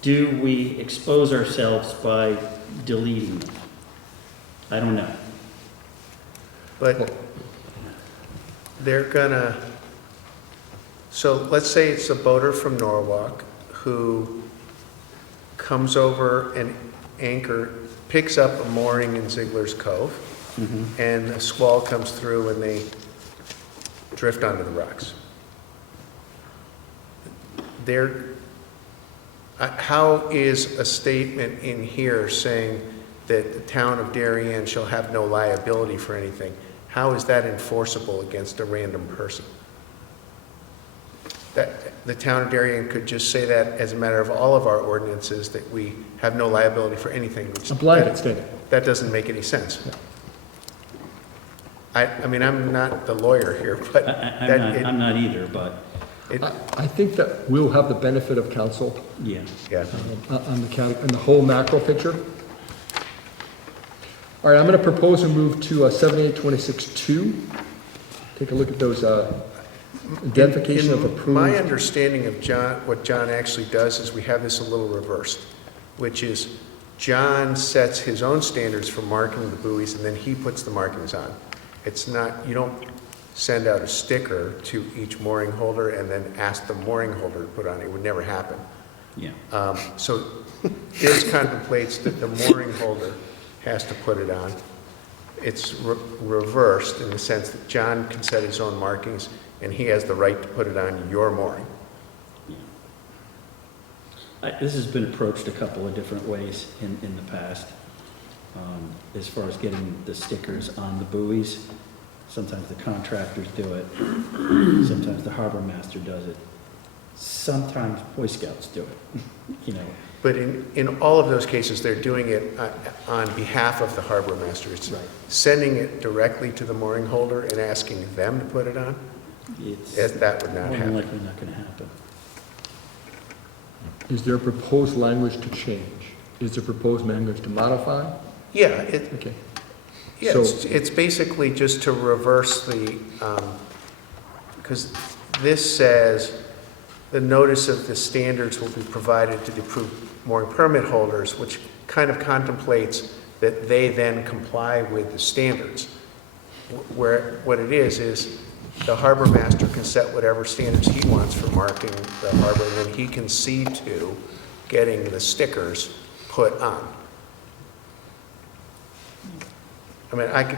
do we expose ourselves by deleting them? I don't know. But they're gonna, so let's say it's a boater from Norwalk who comes over and picks up a mooring in Ziegler's Cove, and a squall comes through and they drift onto the rocks. How is a statement in here saying that the town of Darien shall have no liability for anything, how is that enforceable against a random person? That the town of Darien could just say that as a matter of all of our ordinances, that we have no liability for anything. Which A blanket statement. that doesn't make any sense. I mean, I'm not the lawyer here, but I'm not either, but, I think that we'll have the benefit of counsel yeah. yeah. on the whole macro picture. All right, I'm going to propose and move to 7826-2. Take a look at those identification of approved. My understanding of what John actually does is we have this a little reversed, which is John sets his own standards for marking the buoys and then he puts the markings on. It's not, you don't send out a sticker to each mooring holder and then ask the mooring holder to put on it. It would never happen. Yeah. So this contemplates that the mooring holder has to put it on. It's reversed in the sense that John can set his own markings and he has the right to put it on your mooring. This has been approached a couple of different ways in the past, as far as getting the stickers on the buoys. Sometimes the contractors do it, sometimes the harbor master does it, sometimes Boy Scouts do it, you know. But in all of those cases, they're doing it on behalf of the harbor master. It's Right. sending it directly to the mooring holder and asking them to put it on. It's That would not more than happen. likely not gonna happen. Is there proposed language to change? Is there proposed language to modify? Yeah, Okay. yeah, So- it's basically just to reverse the, because this says the notice of the standards will be provided to the approved mooring permit holders, which kind of contemplates that they then comply with the standards. Where, what it is the harbor master can set whatever standards he wants for marking the harbor, and then he can see to getting the stickers put on. I mean,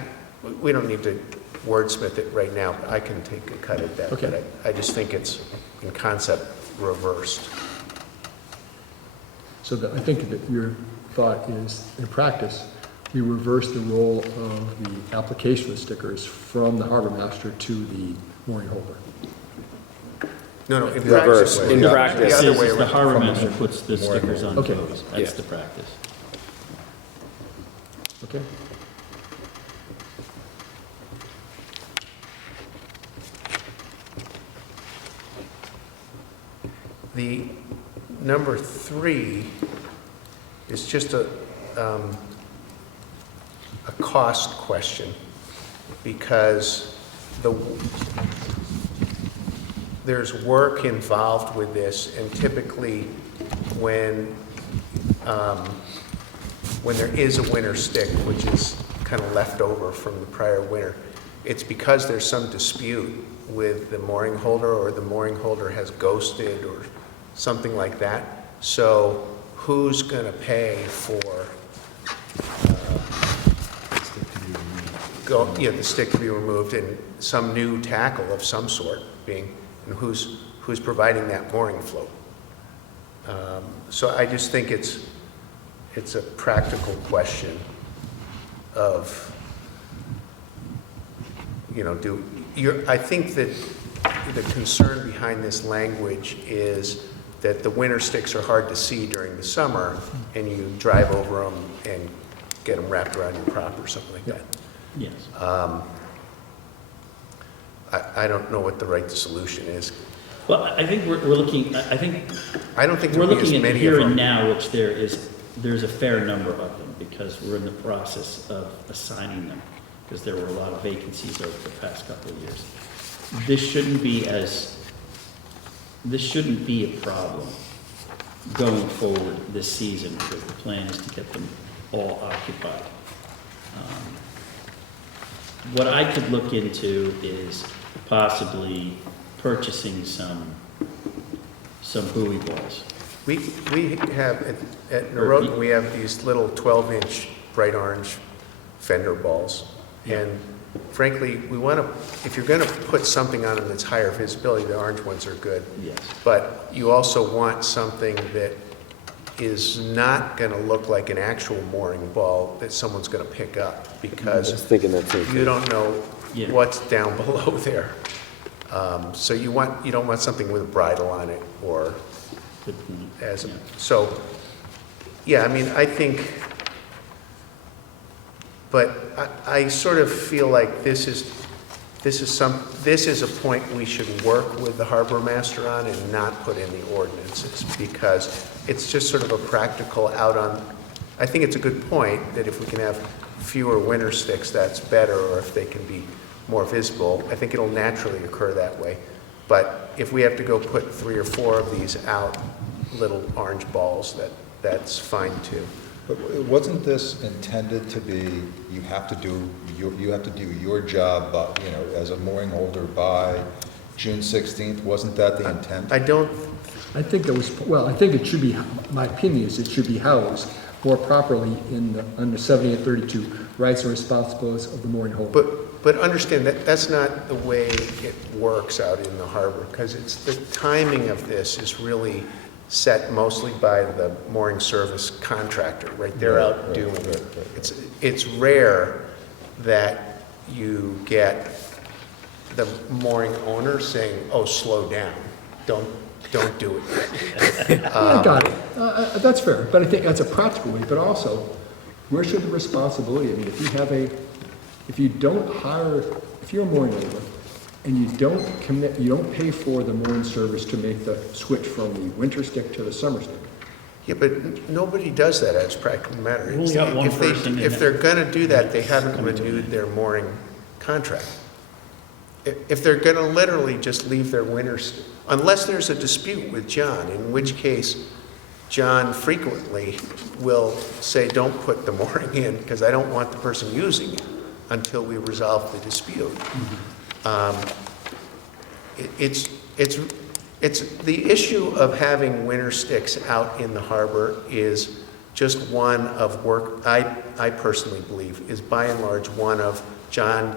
we don't need to wordsmith it right now, but I can take a cut at that. Okay. But I just think it's, in concept, reversed. So I think that your thought is, in practice, we reverse the role of the application of stickers from the harbor master to the mooring holder. No, in Reverse. practice. In the practice. other way The around. harbor master puts the stickers on the Okay. boats, that's Yeah. the practice. Okay? The number 3 is just a cost question, because there's work involved with this, and typically when there is a winter stick, which is kind of left over from the prior winter, it's because there's some dispute with the mooring holder, or the mooring holder has ghosted or something like that. So who's going to pay for the stick to be removed and some new tackle of some sort being, and who's providing that mooring float? So I just think it's a practical question of, I think that the concern behind this language is that the winter sticks are hard to see during the summer, and you drive over them and get them wrapped around your prop or something like that. Yes. I don't know what the right solution is. Well, I think we're looking, I think I don't think we're there'll be as looking at the many of here and them. now, which there's a fair number of them, because we're in the process of assigning them, because there were a lot of vacancies over the past couple of years. This shouldn't be a problem going forward this season, because the plan is to get them all occupied. What I could look into is possibly purchasing some buoy balls. We have, at Norotan, we have these little 12-inch bright orange fender balls. And frankly, we want to, if you're going to put something on them that's higher visibility, the orange ones are good. Yes. But you also want something that is not going to look like an actual mooring ball that someone's going to pick up, I was because thinking that same you thing. don't know Yeah. what's down below there. So you don't want something with a bridle on it, or Good point. as, Yeah. so, yeah, I mean, I think, but I sort of feel like this is a point we should work with the harbor master on and not put in the ordinances, because it's just sort of a practical out on, I think it's a good point that if we can have fewer winter sticks, that's better, or if they can be more visible, I think it'll naturally occur that way. But if we have to go put 3 or 4 of these out, little orange balls, that's fine too. But wasn't this intended to be, you have to do your job, as a mooring holder by June 16th? Wasn't that the intent? I don't, I think that was, well, I think it should be, my opinion is it should be housed more properly under 7832, rights and responsibilities of the mooring holder. but understand that that's not the way it works out in the harbor, because it's, the timing of this is really set mostly by the mooring service contractor, right? They're out doing it. It's rare that you get the mooring owner saying, oh, slow down, don't do it. I got it. That's fair, but I think that's a practical way, but also, where should the responsibility, I mean, if you don't hire, if you're a mooring labor, and you don't pay for the mooring service to make the switch from the winter stick to the summer stick. Yeah, but nobody does that as a practical matter. We've only got one person in If that- they're gonna do that, they haven't renewed their mooring contract. If they're gonna literally just leave their unless there's a dispute with John, in which case John frequently will say, don't put the mooring in, because I don't want the person using it until we resolve the dispute. It's the issue of having winter sticks out in the harbor is just one of work, I personally believe, is by and large one of John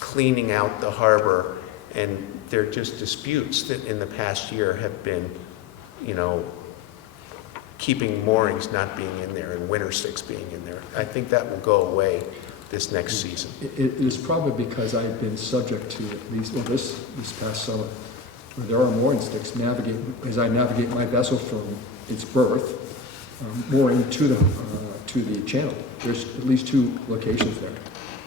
cleaning out the harbor, and there are just disputes that in the past year have been, keeping moorings not being in there and winter sticks being in there. I think that will go away this next season. It is probably because I've been subject to at least, well, this past summer, where there are mooring sticks as I navigate my vessel from its berth, mooring to the channel. There's at least 2 locations there.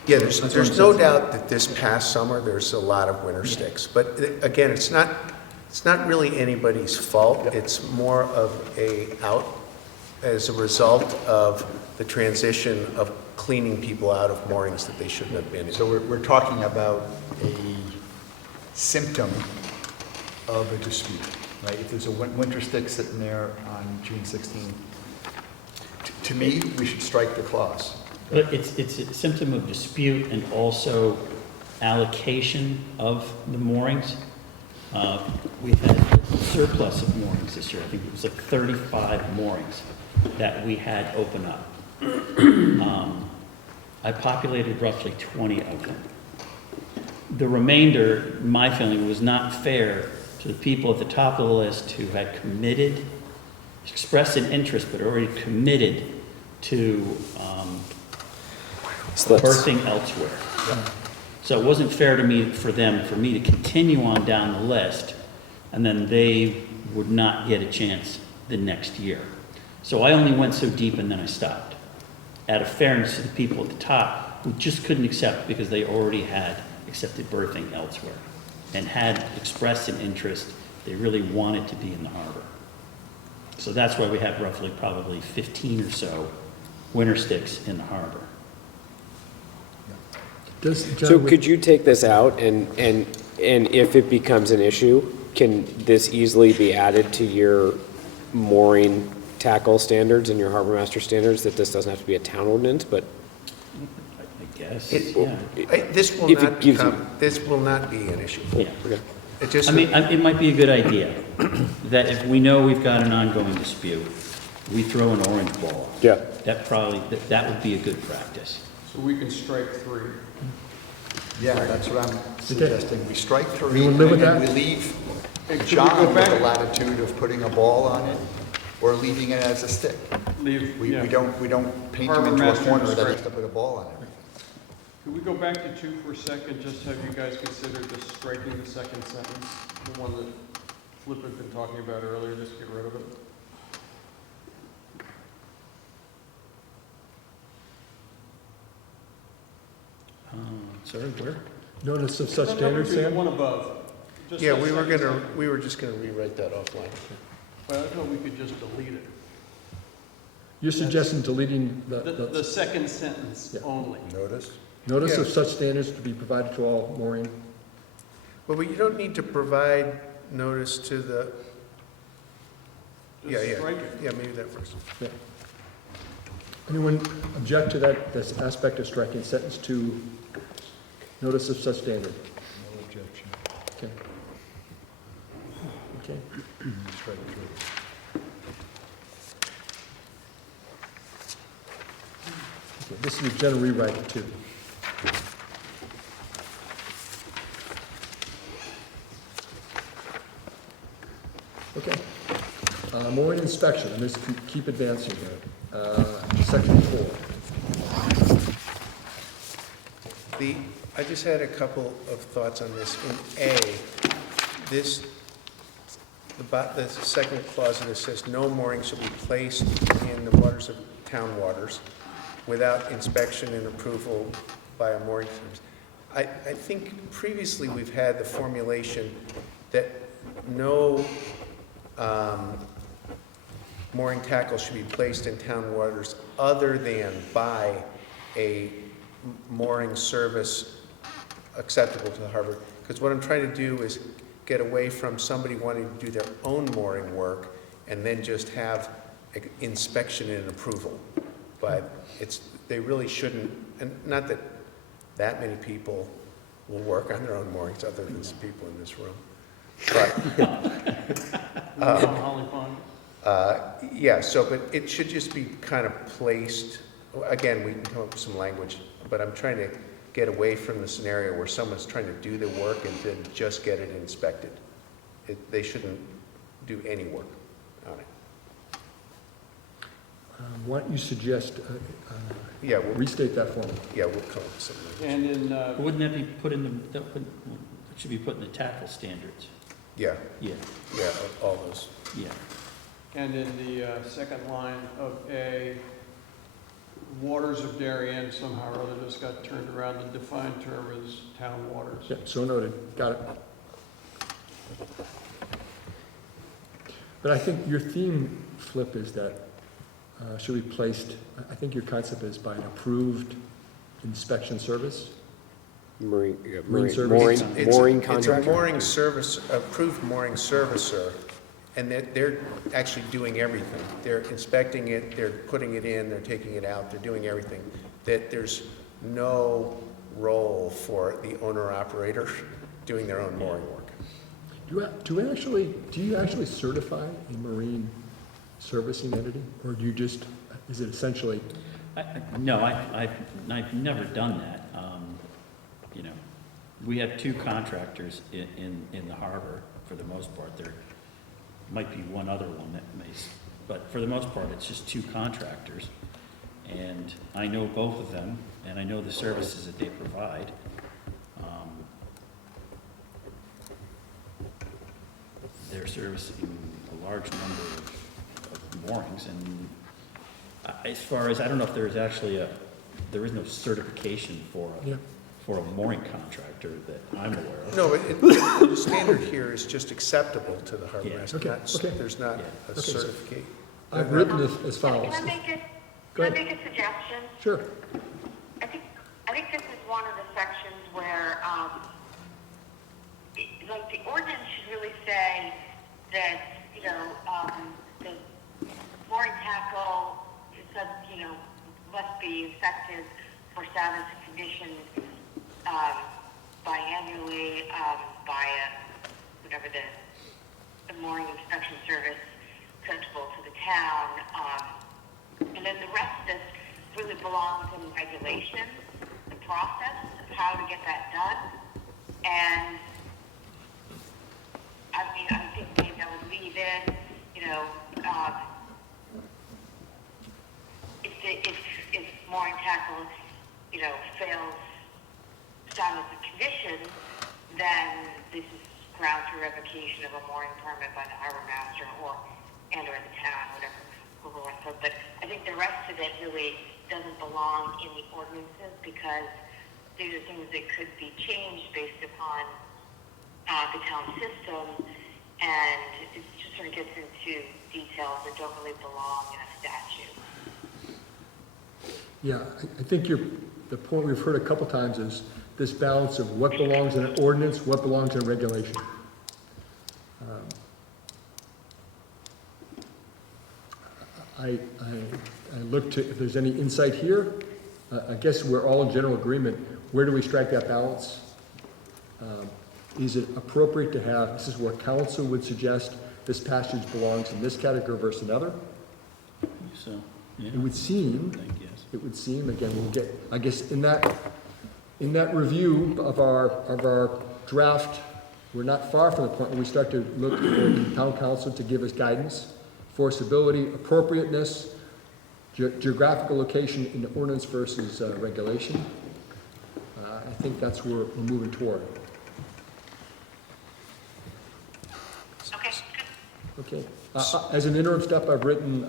Yeah, That's what there's I'm no saying. doubt that this past summer, there's a lot of winter sticks. But again, it's not really anybody's fault. It's more of as a result of the transition of cleaning people out of moorings that they shouldn't have been in. So we're talking about a symptom of a dispute, right? If there's a winter stick sitting there on June 16th, to me, we should strike the clause. But it's a symptom of dispute and also allocation of the moorings. We had a surplus of moorings this year. I think it was like 35 moorings that we had open up. I populated roughly 20 of them. The remainder, my feeling, was not fair to the people at the top of the list who had committed, expressed an interest, but already committed to Slips. birthing elsewhere. So it wasn't fair to me, for me to continue on down the list, and then they would not get a chance the next year. So I only went so deep and then I stopped. Out of fairness to the people at the top who just couldn't accept because they already had accepted birthing elsewhere and had expressed an interest, they really wanted to be in the harbor. So that's why we have roughly probably 15 or so winter sticks in the harbor. So could you take this out and if it becomes an issue, can this easily be added to your mooring tackle standards and your harbor master standards, that this doesn't have to be a town ordinance, but I guess. guess, It- yeah. This will If it not gives you- become, this will not be an issue. Yeah. It just, I mean, it might be a good idea, that if we know we've got an ongoing dispute, we throw an orange ball. Yeah. That probably, that would be a good practice. So we can strike 3. Yeah, that's what I'm suggesting. We strike 3 Anyone live with and we that? leave Hey, could we John go with back? the latitude of putting a ball on it or leaving it as a stick. Leave, We yeah. don't paint him Harbor into a master corner that discretion. has to put a ball on it. Could we go back to 2 for a second, just have you guys consider just striking the second sentence, the one that Flip had been talking about earlier, just get rid of it? Sorry, where? Notice of such No, no, standards, the Sam? one above. Just yeah, that we second were just gonna rewrite that offline. But I thought we could just delete it. You're suggesting deleting The second sentence Yeah. only. Notice? notice Yeah. of such standards to be provided to all mooring. Well, but you don't need to provide notice to the, Just yeah, strike it. yeah, maybe that first. Yeah. Anyone object to that, this aspect of striking sentence to notice of such standard? No objection. Okay. Okay. Strike through. Okay, this is a general rewrite too. Okay. Mooring inspection, and this keep advancing here. Section 4. I just had a couple of thoughts on this. In A, this, the second clause of this says, no mooring shall be placed in the waters of town waters without inspection and approval by a mooring service. I think previously we've had the formulation that no mooring tackle should be placed in town waters other than by a mooring service acceptable to the harbor. Because what I'm trying to do is get away from somebody wanting to do their own mooring work and then just have inspection and approval. But they really shouldn't, and not that that many people will work on their own moorings other than some people in this room. But Holly Pond. yeah, so, but it should just be kind of placed, again, we can come up with some language, but I'm trying to get away from the scenario where someone's trying to do the work and then just get it inspected. They shouldn't do any work on it. Why don't you suggest, Yeah, restate that for me? yeah, we'll come up with something. And in, Wouldn't that be put in the, it should be put in the tackle standards? Yeah, Yeah, yeah, all those. yeah. and in the second line of A, waters of Darien somehow or other just got turned around. The defined term is town waters. Yeah, so noted, got it. But I think your theme, Flip, is that should be placed, I think your concept is by an approved inspection service? Marine, Marine service. mooring It's a contractor? mooring service, approved mooring servicer, and they're actually doing everything. They're inspecting it, they're putting it in, they're taking it out, they're doing everything. That there's no role for the owner-operator doing their own mooring work. Do you actually certify a marine servicing entity? Or do you just, is it essentially, No, I've never done that. You know, we have 2 contractors in the harbor, for the most part. There might be one other one that may, but for the most part, it's just 2 contractors. And I know both of them, and I know the services that they provide. They're servicing a large number of moorings, and as far as, I don't know if there's actually there is no certification for yeah, a mooring contractor that I'm aware of. No, the standard here is just acceptable to the harbor Yeah. master. Okay, Not- okay. There's not Yeah. a Okay, so- certificate. I've written this as Can follows. I make it, Go can I ahead. make a suggestion? Sure. I think this is one of the sections where, like, the ordinance should really say that, you know, the mooring tackle, must be effective for status and conditioned biannually by whatever the mooring inspection service acceptable to the town. And then the rest of this really belongs in regulations, the process of how to get that done. And I mean, I think maybe I would leave in, you know, if mooring tackle, you know, fails some of the conditions, then this is grounds for revocation of a mooring permit by the harbor master or the town, whoever wants to. But I think the rest of it really doesn't belong in the ordinances because these are things that could be changed based upon the town system, and it just sort of gets into details that don't really belong in a statute. Yeah, I think the point we've heard a couple times is this balance of what belongs in an ordinance, what belongs in regulation. I look to, if there's any insight here, I guess we're all in general agreement. Where do we strike that balance? Is it appropriate to have, this is where council would suggest this passage belongs in this category versus another? So, yeah, It would seem, I think yes. it would seem, again, we'll get, I guess, in that review of our draft, we're not far from the point where we start to look for the town council to give us guidance, forcibility, appropriateness, geographical location in the ordinance versus regulation. I think that's where we're moving toward. Okay, good. Okay. As an interim step, I've written,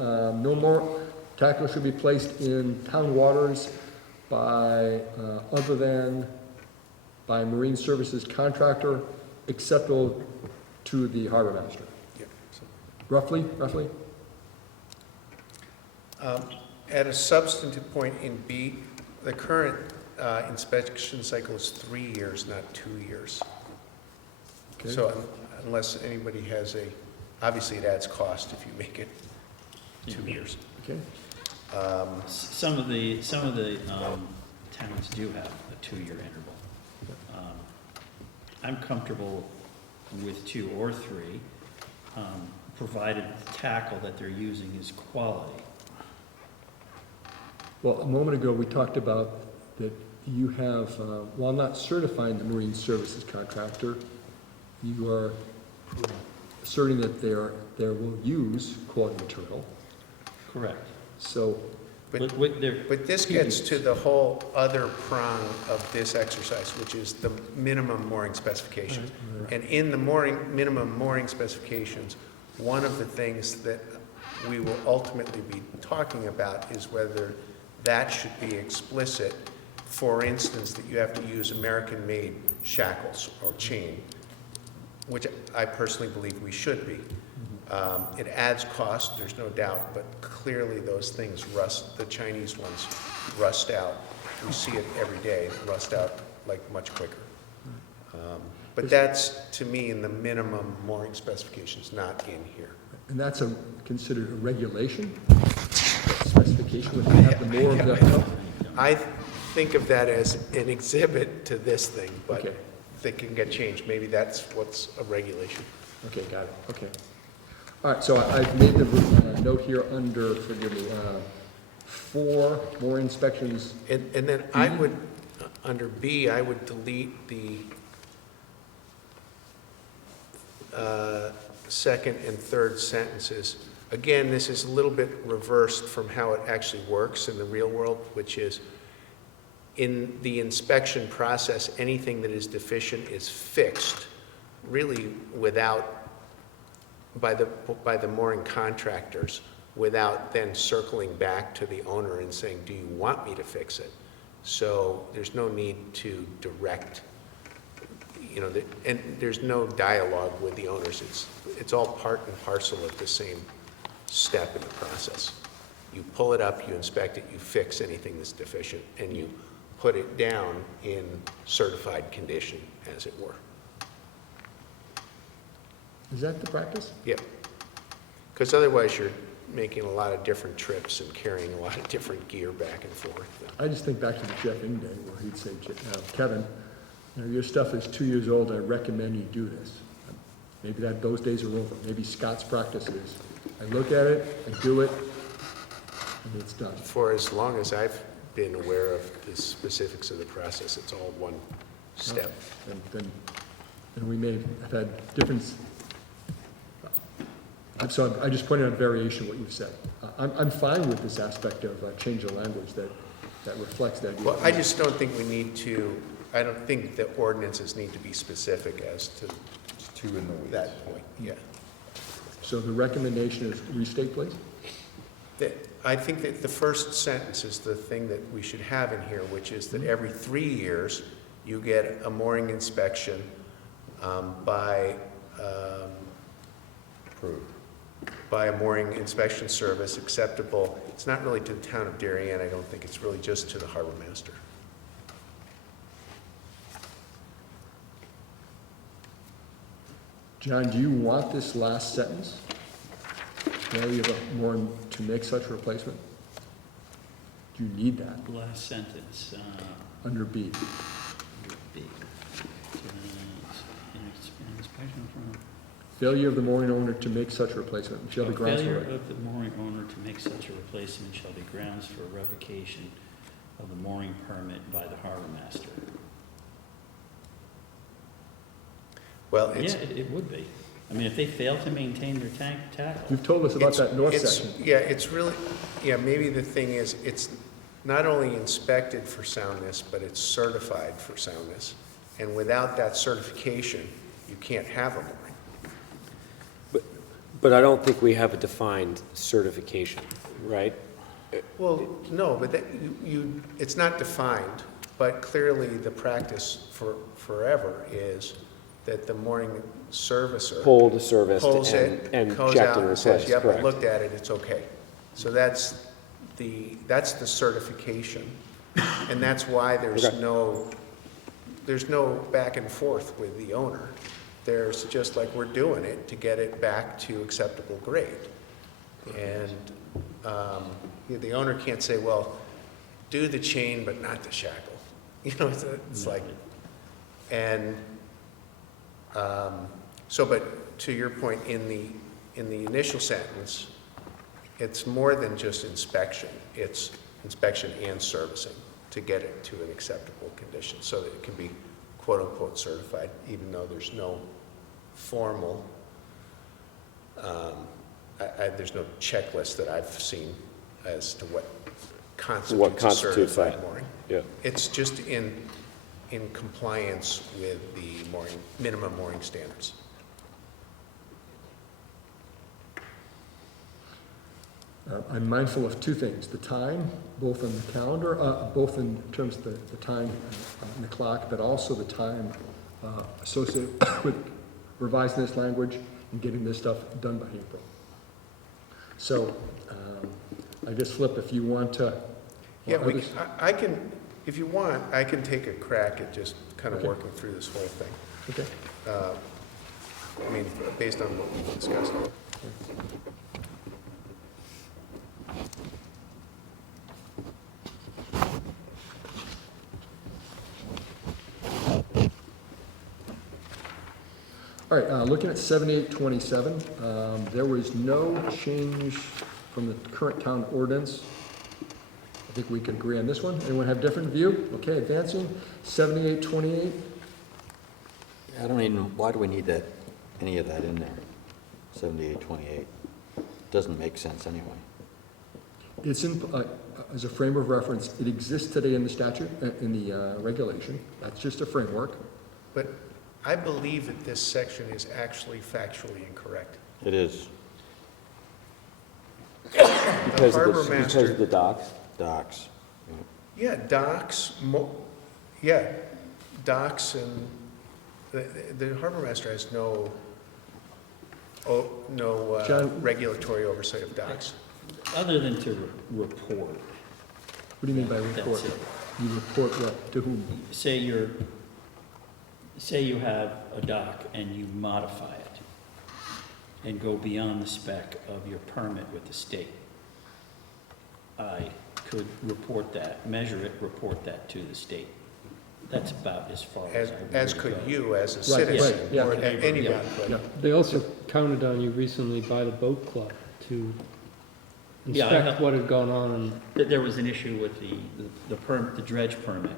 no more tackle should be placed in town waters by, other than by marine services contractor acceptable to the harbor master. Yeah. Roughly? At a substantive point in B, the current inspection cycle is 3 years, not 2 years. Okay. So unless anybody has obviously it adds cost if you make it 2 years. Okay. Some of the towns do have a 2-year interval. I'm comfortable with 2 or 3, provided the tackle that they're using is quality. Well, a moment ago, we talked about that you have, while not certifying the marine services contractor, you are asserting that they will use quality material. Correct. So, But this gets to the whole other prong of this exercise, which is the minimum mooring specifications. And in the minimum mooring specifications, one of the things that we will ultimately be talking about is whether that should be explicit. For instance, that you have to use American-made shackles or chain, which I personally believe we should be. It adds cost, there's no doubt, but clearly those things rust, the Chinese ones rust out. We see it every day, rust out like much quicker. But that's, to me, in the minimum mooring specifications, not in here. and that's considered a regulation? Specification, would you have the more of the, I think of that as an exhibit to this thing, but Okay. they can get changed. Maybe that's what's a regulation. okay, got it, okay. All right, so I've made the note here under, forgive me, 4 more inspections. And then I would, under B, I would delete the second and third sentences. Again, this is a little bit reversed from how it actually works in the real world, which is in the inspection process, anything that is deficient is fixed, really by the mooring contractors, without then circling back to the owner and saying, do you want me to fix it? So there's no need to direct, and there's no dialogue with the owners. It's all part and parcel of the same step in the process. You pull it up, you inspect it, you fix anything that's deficient, and you put it down in certified condition, as it were. Is that the practice? Yeah. Because otherwise making a lot of different trips and carrying a lot of different gear back and forth. I just think back to the Jeff Ing day where he'd say, Kevin, you know, your stuff is 2 years old, I recommend you do this. Maybe those days are over. Maybe Scott's practice is, I look at it, I do it, and it's done. For as long as I've been aware of the specifics of the process, it's all one step. And we may have had different, so I just pointed out variation of what you've said. I'm fine with this aspect of change of language that reflects that. Well, I just don't think we need to, I don't think the ordinances need to be specific as to It's 2 in the weeds. that point, yeah. So the recommendation is restate, please? I think that the first sentence is the thing that we should have in here, which is that every 3 years, you get a mooring inspection by a mooring inspection service acceptable. It's not really to the town of Darien, I don't think, it's really just to the harbor master. John, do you want this last sentence? Failure of a mooring to make such a replacement? Do you need that Last sentence, under B? B. Inspection from. Failure of the mooring owner to make such a replacement shall be grounds for Failure it. of the mooring owner to make such a replacement shall be grounds for revocation of the mooring permit by the harbor master. Well, Yeah, it's, it would be. I mean, if they fail to maintain their tackle. You've told us about that north it's- section. Yeah, it's really, yeah, maybe the thing is, it's not only inspected for soundness, but it's certified for soundness. And without that certification, you can't have a mooring. But I don't think we have a defined certification, right? Well, no, but that, it's not defined, but clearly the practice for forever is that the mooring servicer Pulled, serviced, pulls it, and goes checked out and and says, replaced, yep, I correct? looked at it, it's okay. So that's the certification. And that's why there's Okay. no back and forth with the owner. There's just like, we're doing it to get it back to acceptable grade. And the owner can't say, well, do the chain, but not the shackle. You know, it's like, and so, but to your point, in the initial sentence, it's more than just inspection. It's inspection and servicing to get it to an acceptable condition so that it can be quote-unquote certified, even though there's no formal, there's no checklist that I've seen as to what constitutes a certified that? mooring. Yeah. It's just in compliance with the minimum mooring standards. I'm mindful of two things, the time, both on the calendar, both in terms of the time on the clock, but also the time associated with revising this language and getting this stuff done by April. So I guess, Flip, if you want to. Yeah, I can, if you want, I can take a crack at just kind of Okay. working through this whole thing. Okay. I mean, based on what we've discussed. All right, looking at 7827, there was no change from the current town ordinance. I think we can agree on this one. Anyone have a different view? Okay, advancing. 7828, I don't even, why do we need that, any of that in there? 7828. Doesn't make sense anyway. it's in, as a frame of reference, it exists today in the statute, in the regulation. That's just a framework. But I believe that this section is actually factually incorrect. It is. Because harbor of the, because master- of the docks? Docks. Yeah, docks, docks and, the harbor master has no John- regulatory oversight of docks. Other than to report. What do you mean by report? That's it. You report what, to whom? Say you have a dock and you modify it. and go beyond the spec of your permit with the state, I could report that, measure it, report that to the state. That's about as far as I would As go. could you as a Right, citizen, yeah. or anyone could. Yeah. They also counted on you recently by the boat club to Yeah, I inspect know. what had gone on and There was an issue with the dredge permit,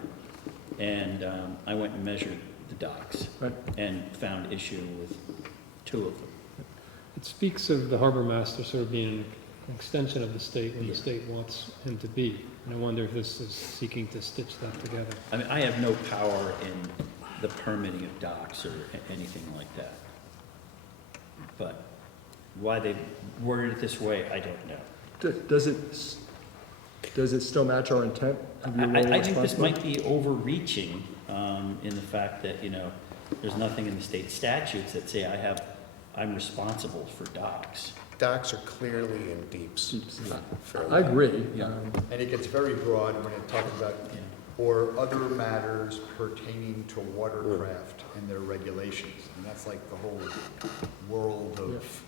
and I went and measured the docks Right. and found issue with 2 of them. it speaks of the harbor master sort of being an extension of the state when the Yeah. state wants him to be. And I wonder if this is seeking to stitch that together. I mean, I have no power in the permitting of docks or anything like that. But why they worded it this way, I don't know. Does it still match our intent of your role and I think this responsibility? might be overreaching in the fact that, there's nothing in the state statutes that say I'm responsible for docks. Docks are clearly in deeps. I agree. Yeah. And it gets very broad when it talks about, or other matters pertaining to watercraft and their regulations. And that's like the whole world of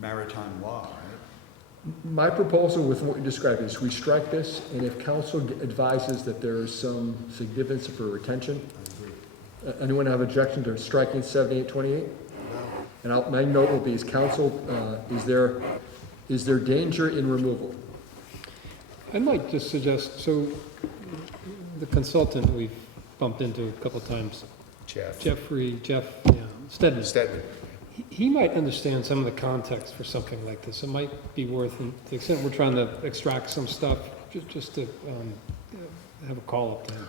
maritime law, right? My proposal with what you described is we strike this, and if council advises that there is some significance for retention, anyone have objection to striking 7828? And my note will be, is council, is there danger in removal? I might just suggest, so the consultant we've bumped into a couple times, Jeff Stedman. Stedman. He might understand some of the context for something like this. It might be worth, to the extent we're trying to extract some stuff, just to have a call up to him.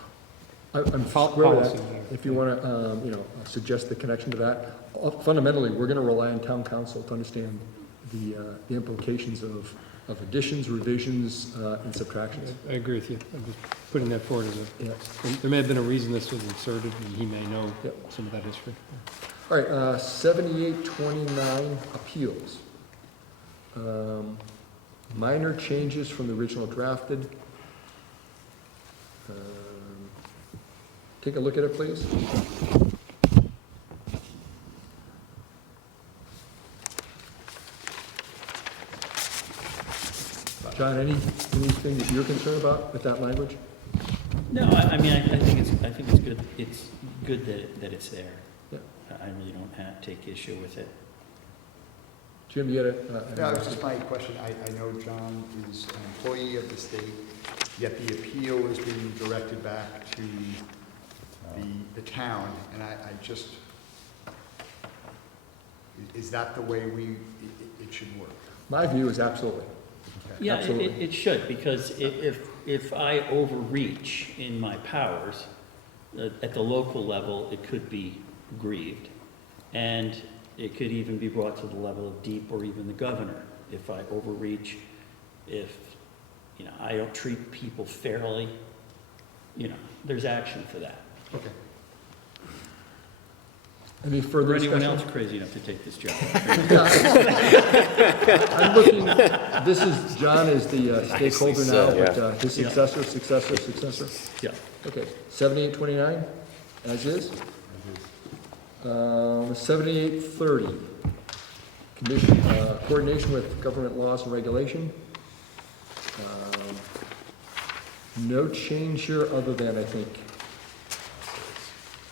I'm Pol- square with policy that. there. If you want to, suggest the connection to that. Fundamentally, we're going to rely on town council to understand the implications of additions, revisions, and subtractions. I agree with you. I'm just putting that forward as Yeah. there may have been a reason this was inserted, and he may know Yep. some of that history. All right, 7829 appeals. Minor changes from the original drafted. Take a look at it, please. John, anything that you're concerned about with that language? No, I mean, I think it's good, that it's there. Yeah. I really don't take issue with it. Jim, you had a... Yeah, it was just my question. I know John is an employee of the state, yet the appeal is being directed back to the town, and I just, is that the way it should work? My view is absolutely. Yeah, Absolutely. it should, because if I overreach in my powers, at the local level, it could be grieved. And it could even be brought to the level of DEEP or even the governor. If I overreach, if, I don't treat people fairly, there's action for that. Okay. Any further Or anyone discussion? else crazy enough to take this job. I'm looking, John is the stakeholder now, said, but yeah. his successor. Yeah. Okay, 7829, as is. 7830, commission, coordination with government laws and regulation. No change here other than, I think,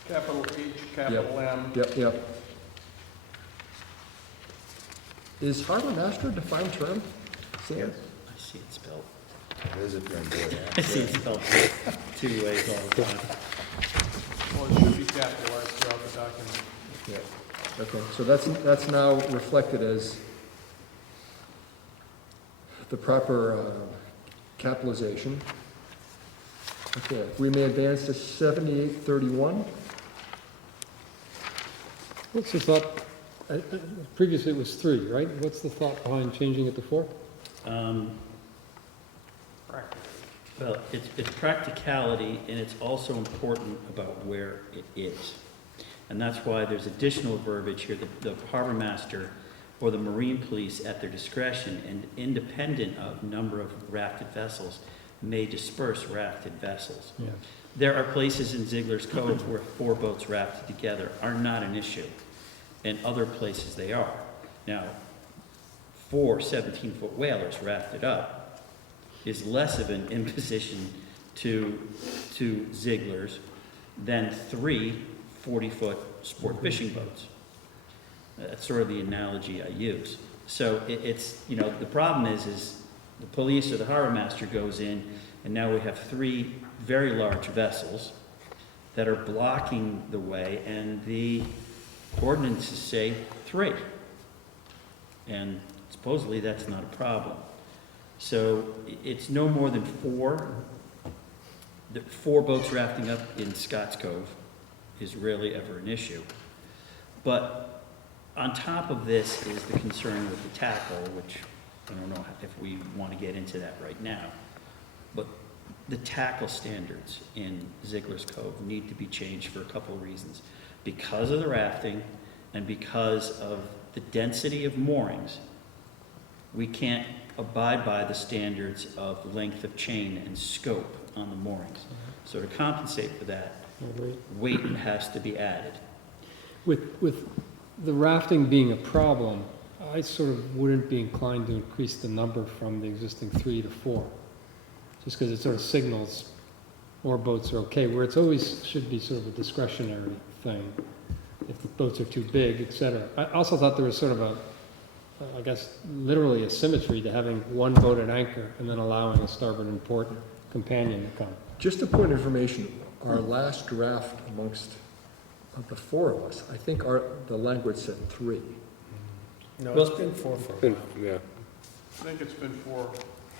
Capital H, capital M. Yep. Is harbor master a defined term? Sam? I see it spelled. It is if you're on board. I see it spelled 2 ways all the time. Well, it should be capitalized throughout the document. Yeah. Okay, so that's now reflected as the proper capitalization. Okay, we may advance to 7831. What's the thought, previously it was 3, right? What's the thought behind changing it to 4? Well, it's practicality, and it's also important about where it is. And that's why there's additional verbiage here, the harbor master or the marine police at their discretion and independent of number of rafted vessels may disperse rafted vessels. Yeah. There are places in Ziegler's Cove where 4 boats rafted together are not an issue, and other places they are. Now, 4 17-foot whalers rafted up is less of an imposition to Ziegler's than 3 40-foot sport fishing boats. That's sort of the analogy I use. So it's, you know, the problem is the police or the harbor master goes in, and now we have 3 very large vessels that are blocking the way, and the ordinances say 3. And supposedly that's not a problem. So it's no more than 4. The 4 boats rafting up in Scotts Cove is rarely ever an issue. But on top of this is the concern with the tackle, which I don't know if we want to get into that right now. But the tackle standards in Ziegler's Cove need to be changed for a couple of reasons. Because of the rafting and because of the density of moorings, we can't abide by the standards of length of chain and scope on the moorings. So to compensate for that, weight has to be added. With the rafting being a problem, I sort of wouldn't be inclined to increase the number from the existing 3 to 4, just because it sort of signals more boats are okay, where it's always should be sort of a discretionary thing, if the boats are too big, et cetera. I also thought there was sort of a, I guess, literally a symmetry to having one boat at anchor and then allowing a starboard and port companion to come. Just a point of information, our last draft amongst of the 4 of us, I think the language said 3. No, it's been 4 for a while. Yeah. I think it's been 4,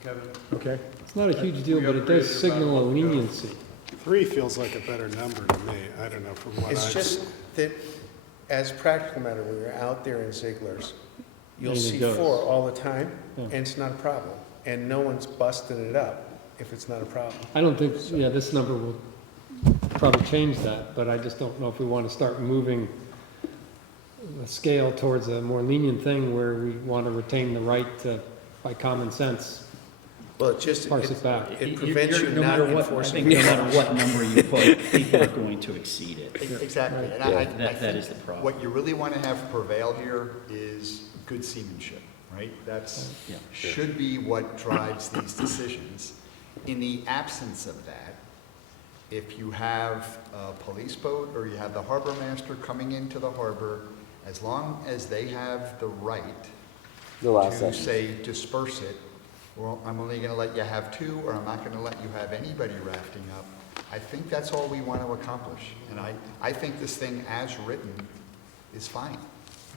Kevin. Okay? It's not a huge deal, but it does signal a leniency. 3 feels like a better number to me. I don't know, from what I've It's just that, as a practical matter, when you're out there in Ziegler's, you'll And it see goes. 4 all the time, Yeah. and it's not a problem. And no one's busting it up if it's not a problem. I don't think, yeah, this number will probably change that, but I just don't know if we want to start moving the scale towards a more lenient thing where we want to retain the right to, by common sense, Well, it just, parse it back. it prevents you No not matter what, I enforcing. think no matter what number you put, people are going to exceed it. Exactly. And Yeah. I That think is the problem. what you really want to have prevail here is good seamanship, right? That's, Yeah. should be what drives these decisions. In the absence of that, if you have a police boat or you have the harbor master coming into the harbor, as long as they have the right The last to session. say disperse it, well, I'm only going to let you have 2, or I'm not going to let you have anybody rafting up, I think that's all we want to accomplish. And I think this thing as written is fine.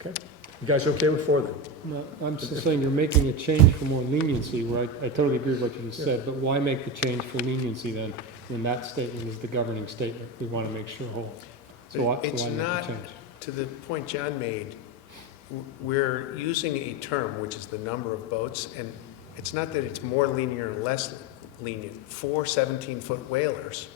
Okay. You guys okay with 4 then? No, I'm just saying you're making a change for more leniency, where I totally agree with what you just said, but why make the change for leniency then, when that statement is the governing statement we want to make sure holds? So why It's make the not, change? to the point John made, we're using a term, which is the number of boats, and it's not that it's more lenient or less lenient. 4 17-foot whalers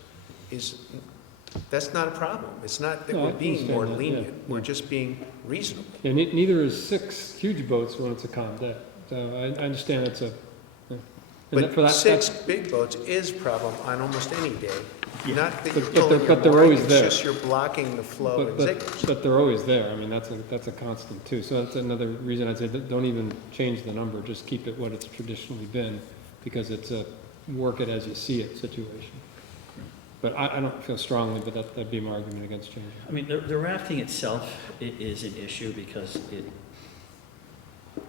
that's not a problem. It's not that No, I we're being more understand that, yeah, lenient, we're yeah. just being reasonable. Yeah, neither is 6 huge boats when it's a calm day. So I understand it's a, yeah. And that- for But that- 6 big boats is a problem on almost any day. Not that you're But pulling your but they're mooring, always it's there. just you're blocking the flow But, in but, Ziegler's. but they're always there. I mean, that's a constant too. So that's another reason I'd say don't even change the number, just keep it what it's traditionally been, because it's a work it as you see it situation. But I don't feel strongly, but that'd be my argument against changing. I mean, the rafting itself is an issue because it, I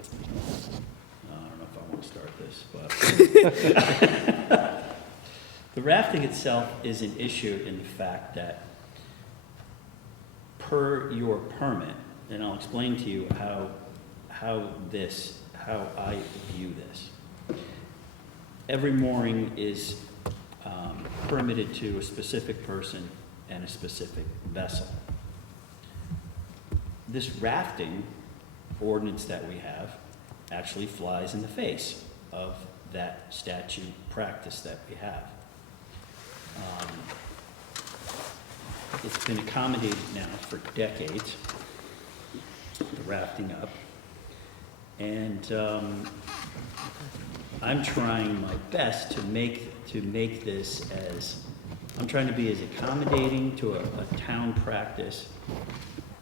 don't know if I want to start this, but the rafting itself is an issue in the fact that per your permit, and I'll explain to you how I view this. Every mooring is permitted to a specific person and a specific vessel. This rafting ordinance that we have actually flies in the face of that statute practice that we have. It's been accommodated now for decades, the rafting up. And I'm trying my best to make this as, I'm trying to be as accommodating to a town practice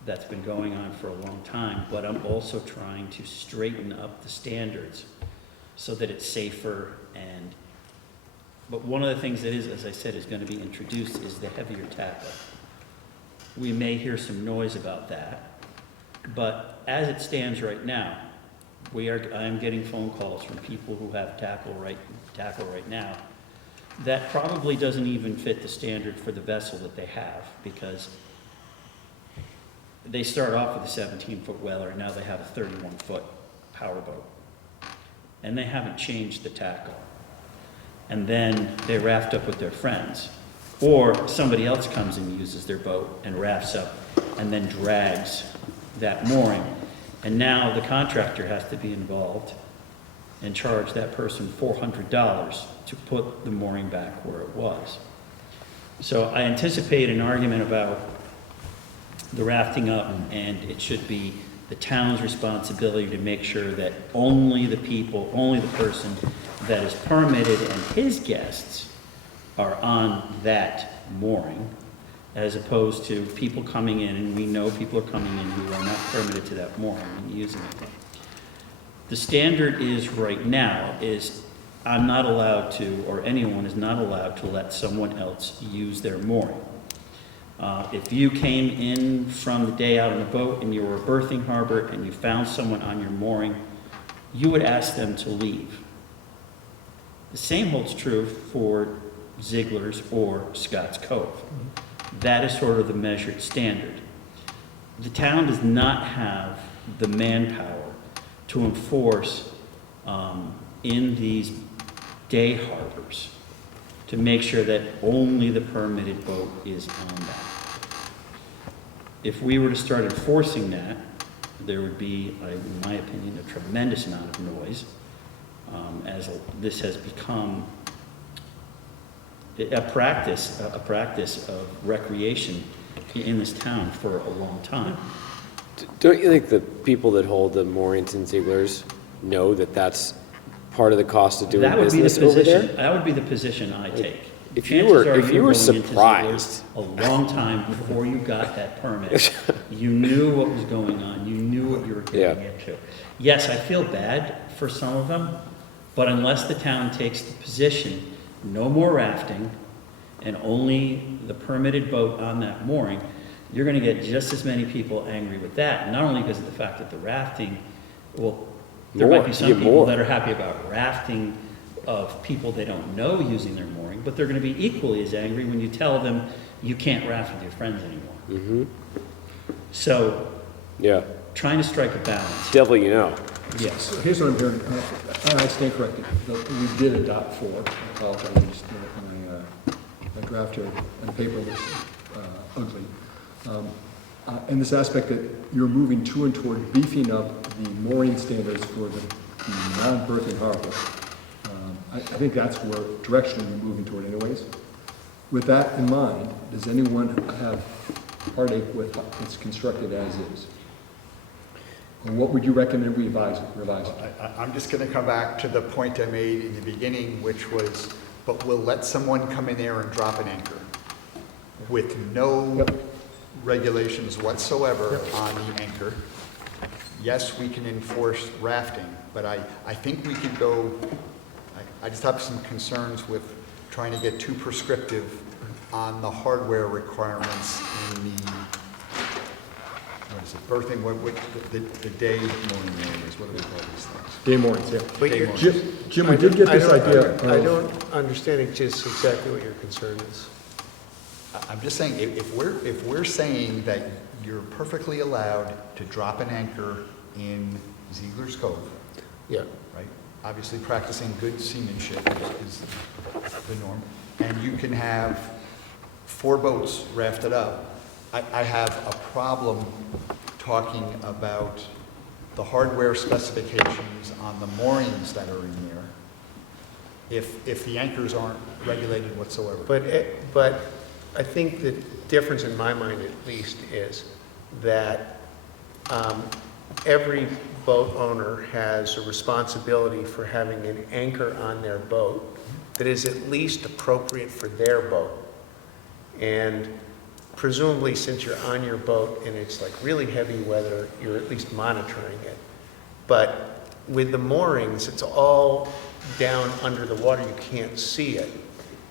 that's been going on for a long time, but I'm also trying to straighten up the standards so that it's safer but one of the things that is, as I said, is gonna be introduced is the heavier tackle. We may hear some noise about that, but as it stands right now, I am getting phone calls from people who have tackle right now that probably doesn't even fit the standard for the vessel that they have, because they start off with a 17-foot whaler, and now they have a 31-foot powerboat. And they haven't changed the tackle. And then they raft up with their friends. Or somebody else comes and uses their boat and rafts up and then drags that mooring. And now the contractor has to be involved and charge that person $400 to put the mooring back where it was. So I anticipate an argument about the rafting up, and it should be the town's responsibility to make sure that only the person that is permitted and his guests are on that mooring, as opposed to people coming in, and we know people are coming in who are not permitted to that mooring and using it. The standard is right now is I'm not allowed to, or anyone is not allowed to let someone else use their mooring. If you came in from the day out on the boat and you were a berthing harbor and you found someone on your mooring, you would ask them to leave. The same holds true for Ziegler's or Scott's Cove. That is sort of the measured standard. The town does not have the manpower to enforce in these day harbors to make sure that only the permitted boat is on that. If we were to start enforcing that, there would be, in my opinion, a tremendous amount of noise, as this has become a practice of recreation in this town for a long time. Don't you think the people that hold the moorings and Ziegler's know that that's part of the cost of doing That would be the business over there? position, that would be the position I take. If you were Chances are you're going into surprised. Ziegler's a long time before you got that permit, you knew what was going on, you knew what you were getting into. Yes, I feel bad for some of them, but unless the town takes the position, no more rafting, and only the permitted boat on that mooring, you're gonna get just as many people angry with that, not only because of the fact that the rafting, well, there might be some people that are happy about rafting of people they don't know using their mooring, but they're gonna be equally as angry when you tell them you can't raft with your friends anymore. So, trying to strike a balance. Devil you know. Yes. So here's what I'm hearing. I stand corrected. We did adopt 4. I apologize. My draft here on paper was ugly. And this aspect that you're moving to and toward beefing up the mooring standards for the non-berthing harbor. I think that's where direction we're moving toward anyways. With that in mind, does anyone have heartache with how it's constructed as is? Or what would you recommend we revise it? I'm just going to come back to the point I made in the beginning, which was, but we'll let someone come in there and drop an anchor with no regulations whatsoever on the anchor. Yes, we can enforce rafting, but I think we could go, I just have some concerns with trying to get too prescriptive on the hardware requirements in the, what is it, berthing, the day mooring areas, what do we call these things? Day moorings, yeah. But Day you're- moorings. Jim, we did get this idea. I don't understand just exactly what your concern is. I'm just saying, if we're saying that you're perfectly allowed to drop an anchor in Ziegler's Cove, Yeah. right? Obviously, practicing good seamanship is the norm. And you can have 4 boats rafted up. I have a problem talking about the hardware specifications on the moorings that are in there if the anchors aren't regulated whatsoever. But I think the difference in my mind at least is that every boat owner has a responsibility for having an anchor on their boat that is at least appropriate for their boat. And presumably since you're on your boat and it's like really heavy weather, you're at least monitoring it. But with the moorings, it's all down under the water, you can't see it.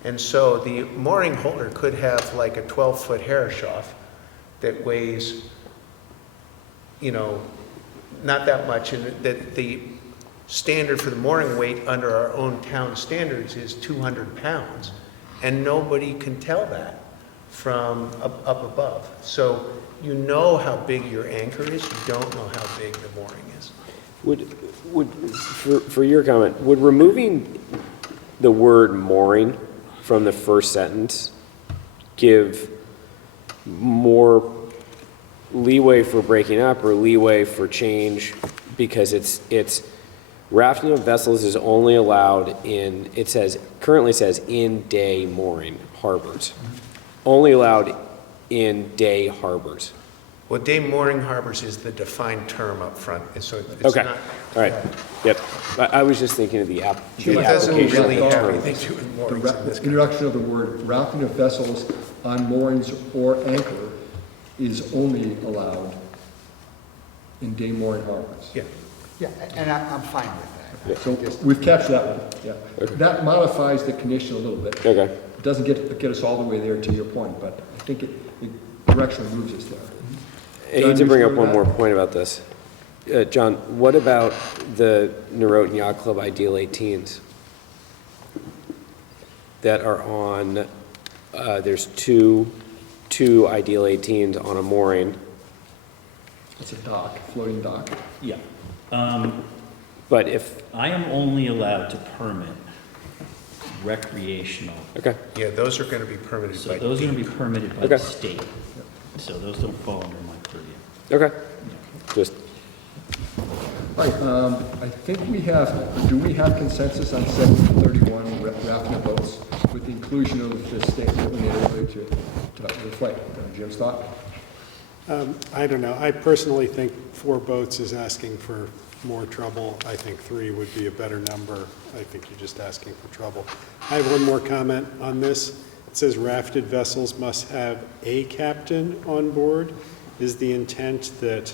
And so the mooring holder could have like a 12-foot Herreshoff that weighs, not that much, and that the standard for the mooring weight under our own town standards is 200 pounds. And nobody can tell that from up above. So you know how big your anchor is, you don't know how big the mooring is. For your comment, would removing the word mooring from the first sentence give more leeway for breaking up or leeway for change? Because it's rafting of vessels is only allowed in, currently says in day mooring harbors. Only allowed in day harbors. Well, day mooring harbors is the defined term up front, and so it's Okay, not. all right, yep. I was just thinking of the It doesn't application of really the have term. anything to do with The moorings in this country. introduction of the word rafting of vessels on moorings or anchor is only allowed in day mooring harbors. Yeah. Yeah, and I'm fine with that. So we've captured that one, yeah. That modifies the condition a little bit. Okay. It doesn't get us all the way there to your point, but I think it directionally moves us there. I John, need to you bring up still one with more that? point about this. John, what about the Norotan Yacht Club Ideal 18s that are on, there's two Ideal 18s on a mooring, It's a dock, floating dock. Yeah. but if, I am only allowed to permit recreational. okay, Yeah, those are gonna be permitted So by those are going to DEP. be permitted by Okay. the state. So those don't fall under my purview. okay, just, All right, I think do we have consensus on 731 rafting of boats with the inclusion of the statement we made earlier to reflect Jim's thought? I don't know. I personally think 4 boats is asking for more trouble. I think 3 would be a better number. I think you're just asking for trouble. I have one more comment on this. It says rafted vessels must have a captain on board. Is the intent that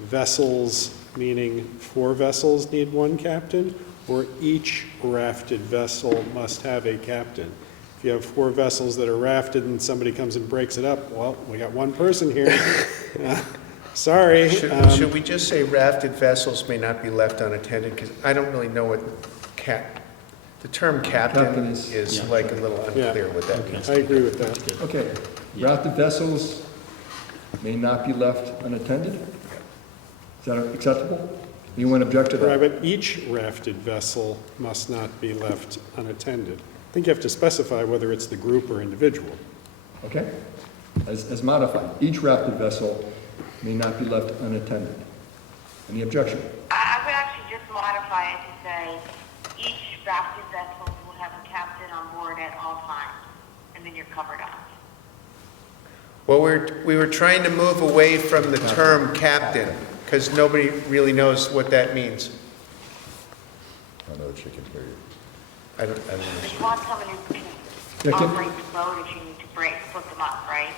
vessels, meaning 4 vessels, need 1 captain? Or each rafted vessel must have a captain? If you have 4 vessels that are rafted and somebody comes and breaks it up, well, we got 1 person here. Sorry. Should we just say rafted vessels may not be left unattended? Because I don't really know what the term captain Captain is- is Yeah. like a little Yeah. unclear what that means. I agree with that. Okay, rafted vessels may not be left unattended? Is that acceptable? Anyone object to Right, that? but each rafted vessel must not be left unattended. I think you have to specify whether it's the group or individual. Okay, as modified, each rafted vessel may not be left unattended. Any objection? I would actually just modify it to say, each rafted vessel will have a captain on board at all times, and then you're covered up. Well, we were trying to move away from the term captain, because nobody really knows what that means. I know that she can hear you. I don't But know. you want someone who Yeah, can can- operate the boat if you need to split them up, right?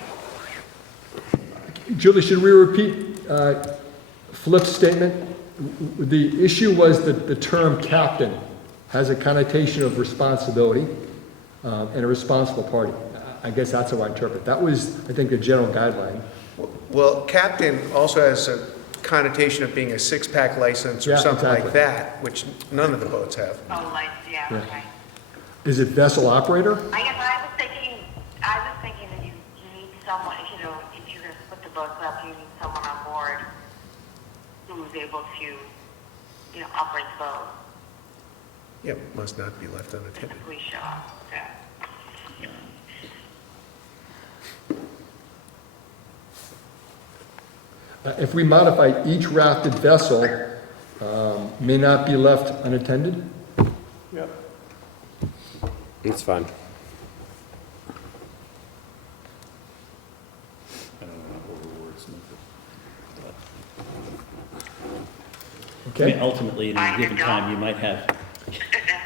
Julie, should we repeat Flip's statement? The issue was that the term captain has a connotation of responsibility and a responsible party. I guess that's how I interpret it. That was, I think, the general guideline. Well, captain also has a connotation of being a 6-pack license or Yeah, something like exactly. that, which none of the boats have. Oh, like, yeah, Yeah. okay. Is it vessel operator? I guess I was thinking that you need someone, if you're gonna split the boats up, you need someone on board who's able to, operate the boat Yep, must not be left unattended. if we show up, so. If we modify each rafted vessel may not be left unattended? Yep. it's fine. I don't know how overwordsmith it. I mean, Okay? ultimately, at any given time, you might have,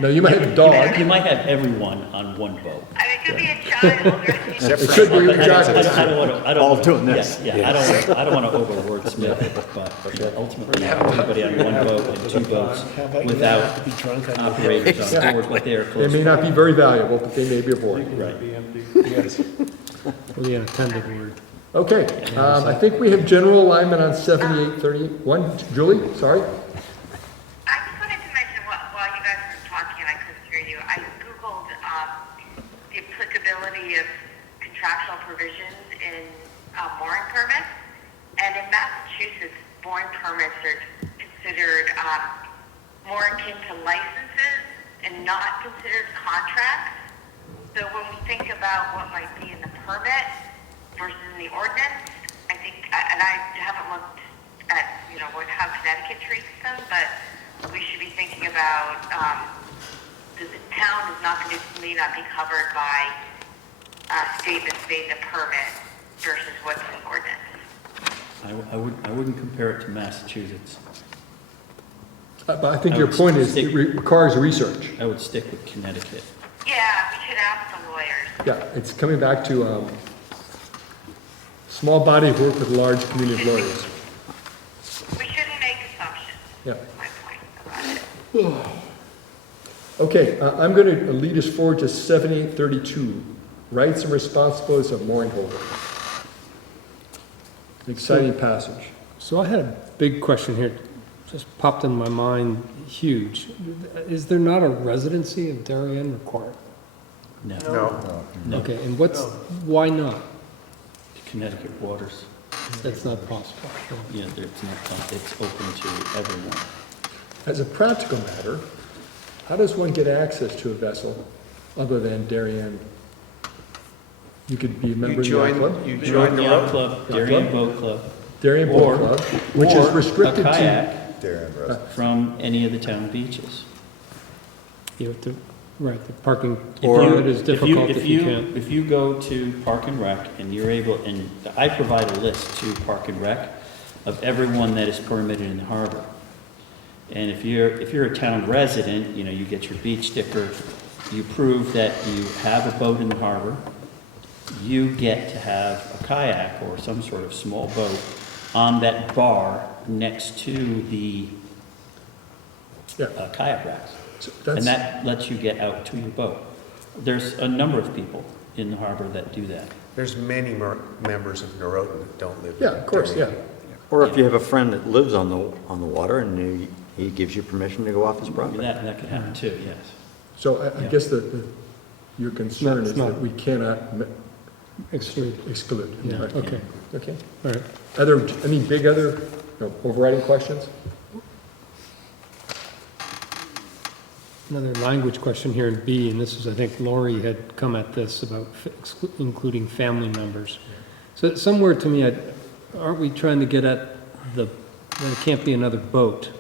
Now, you might have a dog. you might have everyone on one boat. I mean, could be a child, right? It could be I exactly. don't want to, I don't. All doing this. Yeah, I don't want to over wordsmith it, but ultimately, everybody on one boat and two boats without operators on board, but they are They close. may not be very valuable, but they may be aboard. Right. Be empty. Well, yeah, intended word. Okay, I think we have general alignment on 7831. Julie, sorry? I just wanted to mention, while you guys were talking and I couldn't hear you, I Googled the applicability of contractual provisions in mooring permits. And in Massachusetts, mooring permits are considered more akin to licenses and not considered contracts. So when we think about what might be in the permit versus in the ordinance, I think, and I haven't looked at, how Connecticut treats them, but we should be thinking about, the town may not be covered by statements made in the permit versus what's in the ordinance. I wouldn't compare it to Massachusetts. But I think your point is, it requires research. I would stick with Connecticut. Yeah, we should ask the lawyers. Yeah, it's coming back to small body of work with large community of lawyers. We shouldn't make assumptions, Yeah. is my point about it. Okay, I'm going to lead us forward to 7832, rights and responsibilities of mooring holder. Exciting passage. So I had a big question here, just popped in my mind, huge. Is there not a residency of Darien required? No, No, Okay, and why not? Connecticut waters, That's not possible. it's open to everyone. As a practical matter, how does one get access to a vessel other than Darien? You could be a member of the yacht club? You join the Yacht road. Club, Darien Boat Club, Darien or- Boat Club, which is or restricted a to. kayak Darien Rose. from any of the town beaches. You have to, right, the parking Or permit is difficult if you can't. If you go to Park and Rec and you're able, and I provide a list to Park and Rec of everyone that is permitted in the harbor. And if you're a town resident, you get your beach sticker, you prove that you have a boat in the harbor, you get to have a kayak or some sort of small boat on that bar next to the Yeah. kayak racks. So And that's, that lets you get out to your boat. There's a number of people in the harbor that do that. There's many members of Norotan that don't live. yeah, of course, yeah. Or if you have a friend that lives on the water and he gives you permission to go off his I mean, property. that can happen too, yes. So I Yeah. guess your concern It's is not- that we cannot Exclude, exclude. yeah, Right. okay, Okay. all right. Are there any big other overriding questions? Another language question here in B, and this is, I think Lori had come at this about including family members. So somewhere to me, aren't we trying to get at that it can't be another boat?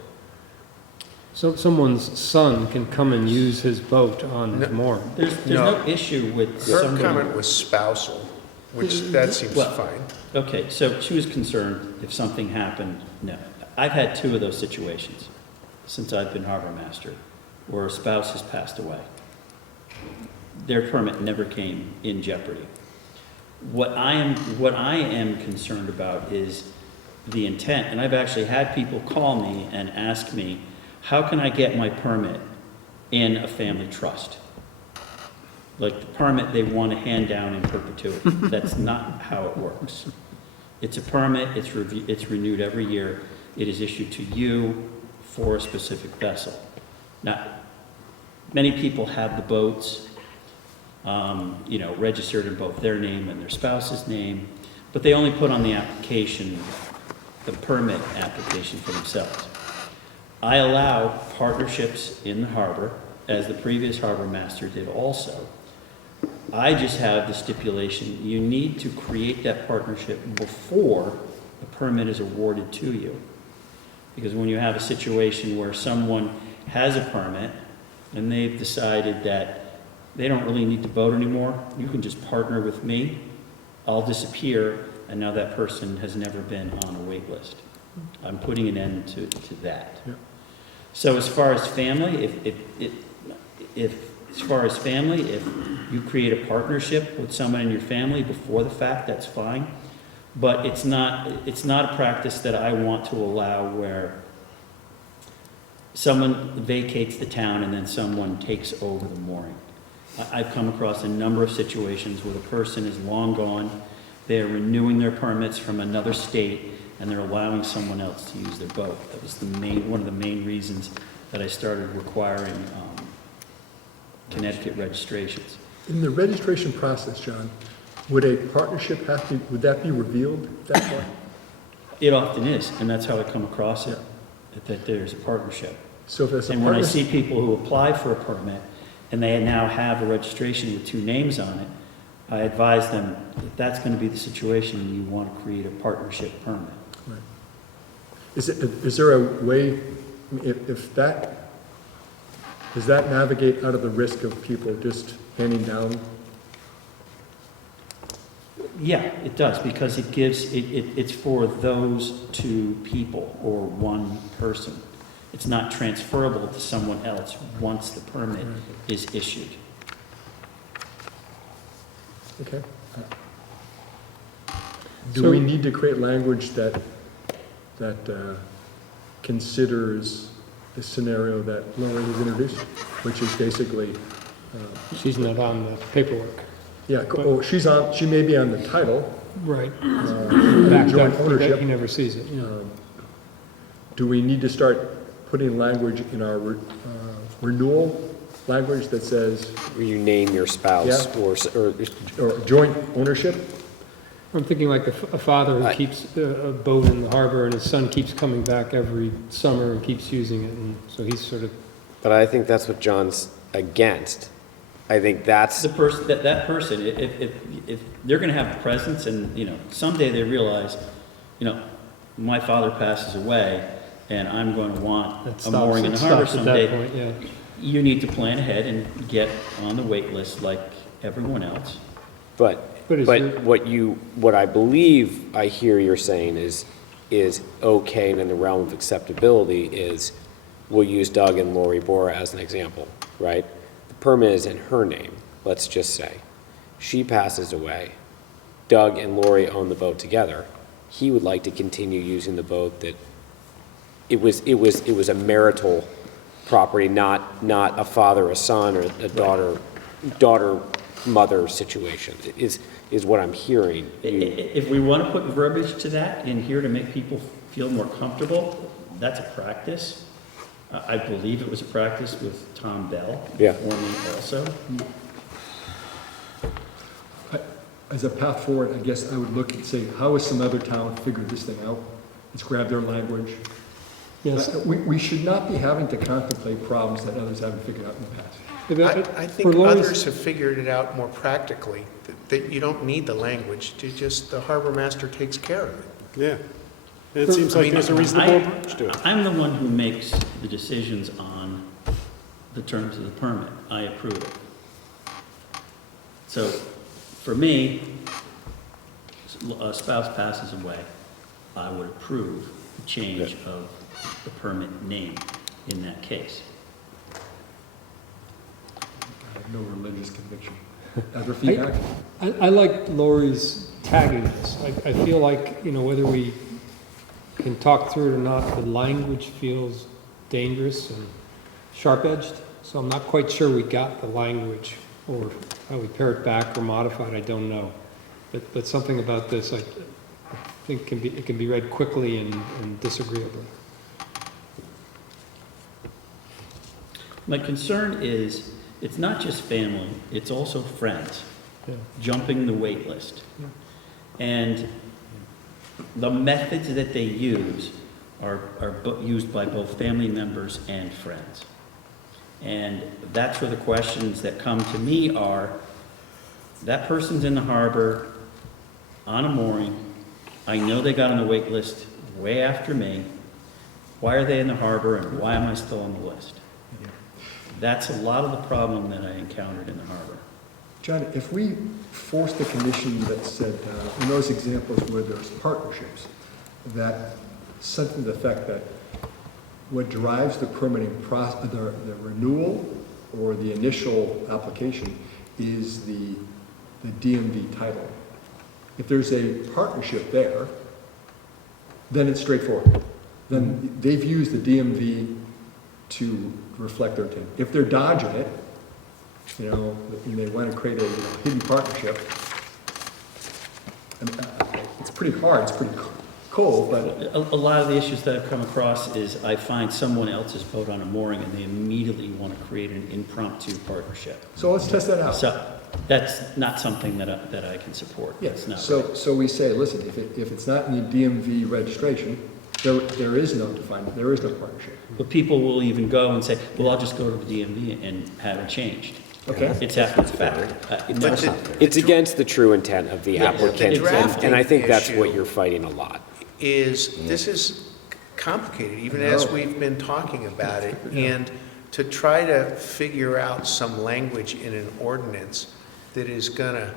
So someone's son can come and use his boat on his mooring. There's No. no issue with Her somebody. comment was spousal, which that seems Well- fine. Okay, so she was concerned if something happened, no. I've had two of those situations since I've been harbor master, where a spouse has passed away. Their permit never came in jeopardy. What I am concerned about is the intent, and I've actually had people call me and ask me, how can I get my permit in a family trust? Like the permit they want to hand down in perpetuity. That's not how it works. It's a permit, it's renewed every year. It is issued to you for a specific vessel. Now, many people have the boats, registered in both their name and their spouse's name, but they only put on the application, the permit application for themselves. I allow partnerships in the harbor, as the previous harbor master did also. I just have the stipulation, you need to create that partnership before the permit is awarded to you. Because when you have a situation where someone has a permit and they've decided that they don't really need to vote anymore, you can just partner with me, I'll disappear, and now that person has never been on a wait list. I'm putting an end to that. Yeah. So as far as family, if As far as family, if you create a partnership with someone in your family before the fact, that's fine. But it's not a practice that I want to allow where someone vacates the town and then someone takes over the mooring. I've come across a number of situations where the person is long gone, they're renewing their permits from another state, and they're allowing someone else to use their boat. That was one of the main reasons that I started requiring Connecticut registrations. In the registration process, John, would a partnership would that be revealed at that point? It often is, and that's how I come across it, that there's a partnership. So if there's a And when I partnership, see people who apply for a permit, and they now have a registration with 2 names on it, I advise them that that's going to be the situation, and you want to create a partnership permit. is there a way, if that, does that navigate out of the risk of people just handing down? Yeah, it does, because it gives, it's for those 2 people or 1 person. It's not transferable to someone else once the permit is issued. Okay. Do we need to create language that considers the scenario that Lauren has introduced, which is basically, She's not on the paperwork. she may be on the title, Right. joint Backed up, ownership. he never sees it. Do we need to start putting language in our renewal language that says, Where you name your spouse Yeah. or or joint ownership? I'm thinking like a father who I- keeps a boat in the harbor and his son keeps coming back every summer and keeps using it, and so he's sort of, but I think that's what John's against. I think that's, The person, that person, if they're gonna have a presence and, someday they realize, my father passes away and I'm going to want it a mooring in the stops, it harbor stops at that someday, point, yeah. you need to plan ahead and get on the wait list like everyone else. but But what I believe I hear you're saying is okay, and in the realm of acceptability is, we'll use Doug and Lori Bora as an example, right? The permit is in her name, let's just say. She passes away. Doug and Lori own the boat together. He would like to continue using the boat that, it was a marital property, not a father, a son, or a daughter, mother situation, is what I'm hearing. If we want to put verbiage to that in here to make people feel more comfortable, that's a practice. I believe it was a practice with Tom Bell. Yeah. For me also. As a path forward, I guess I would look and say, how has some other town figured this thing out? Let's grab their language. Yes. We should not be having to contemplate problems that others haven't figured out in the past. I For think Lori's- others have figured it out more practically, that you don't need the language, the harbor master takes care of it. Yeah. It seems like there's a reasonable approach to it. I'm the one who makes the decisions on the terms of the permit. I approve it. So, for me, a spouse passes away, I would approve the change of the permit name in that case. I have no religious conviction. Other feedback? I like Lori's tagging this. I feel like, whether we can talk through it or not, the language feels dangerous and sharp-edged, so I'm not quite sure we got the language, or how we pare it back or modify it, I don't know. But something about this, I think it can be read quickly and disagreeably. My concern is, it's not just family, it's also friends, Yeah. jumping the wait list. And the methods that they use are used by both family members and friends. And that's where the questions that come to me are, that person's in the harbor on a mooring, I know they got on the wait list way after me, why are they in the harbor and why am I still on the list? That's a lot of the problem that I encountered in the harbor. John, if we forced a condition that said, in those examples where there's partnerships, that something to the effect that what drives the permitting process, the renewal or the initial application is the DMV title. If there's a partnership there, then it's straightforward. Then they've used the DMV to reflect their intent. If they're dodging it, and they want to create a hidden partnership, and, it's pretty hard, it's pretty cold, but A lot of the issues that I've come across is I find someone else's boat on a mooring and they immediately want to create an impromptu partnership. so let's test that out. So that's not something that I can support. Yes, It's not so, so we say, listen, if it's not in the DMV registration, there is no defined, there is no partnership. But people will even go and say, well, I'll just go to the DMV and have it changed. Okay? It's after the fact. But It's against the true intent of the Yeah, applicant, the drafting and I think that's issue- what you're fighting a lot. This is complicated, even as we've been talking about it. And to try to figure out some language in an ordinance that is gonna,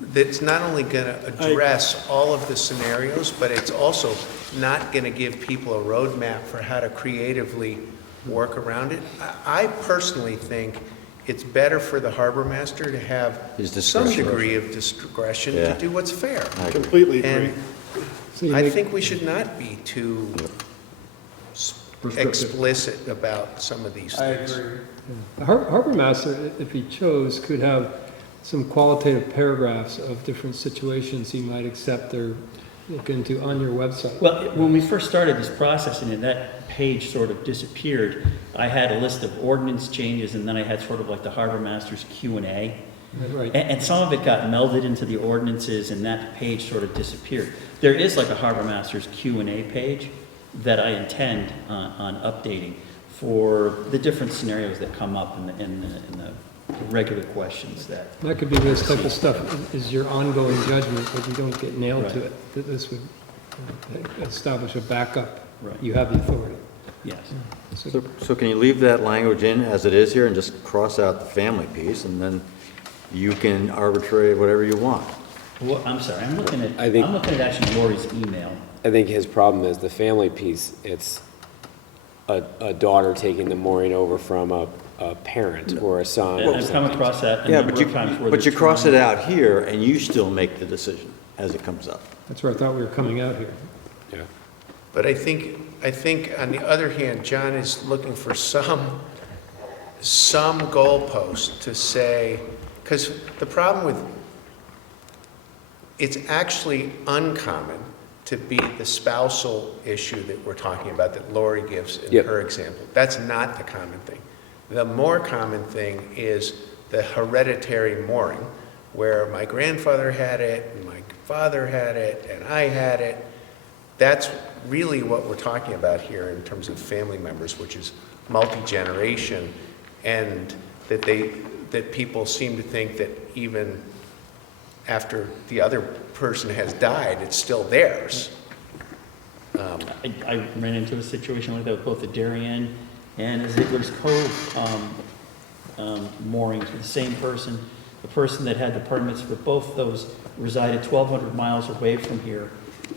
that's not only gonna address all of the scenarios, but it's also not gonna give people a roadmap for how to creatively work around it. I personally think it's better for the harbor master to have His some discretion. degree of discretion to Yeah. do what's fair. Completely agree. And So you I make- think we should not be too explicit about some of these I things. agree. The harbor master, if he chose, could have some qualitative paragraphs of different situations he might accept or look into on your website. Well, when we first started this process and that page sort of disappeared, I had a list of ordinance changes and then I had sort of like the harbor master's Q&A. Right. And some of it got melded into the ordinances and that page sort of disappeared. There is like a harbor master's Q&A page that I intend on updating for the different scenarios that come up in the regular questions that. That could be this type of stuff, is your ongoing judgment, but you don't get nailed to it. That This would establish a backup. Right. You have the authority. Yes. So can you leave that language in as it is here and just cross out the family piece, and then you can arbitrate whatever you want? Well, I'm sorry, I'm looking at I think- actually Lori's email. I think his problem is the family piece. It's a daughter taking the mooring over from a parent or a son. And I've come across that a Yeah, number of times where but you they're cross it trying- out here, and you still make the decision as it comes up. That's where I thought we were coming out here. Yeah. But I think on the other hand, John is looking for some goalpost to say, because the problem with, it's actually uncommon to be the spousal issue that we're talking about, that Lori gives in Yep. her example. That's not the common thing. The more common thing is the hereditary mooring, where my grandfather had it, and my father had it, and I had it. That's really what we're talking about here in terms of family members, which is multi-generation, and that people seem to think that even after the other person has died, it's still theirs. I ran into a situation like that with both the Darien and the Ziegler's Cove moorings with the same person. The person that had the permits for both those resided 1,200 miles away from here.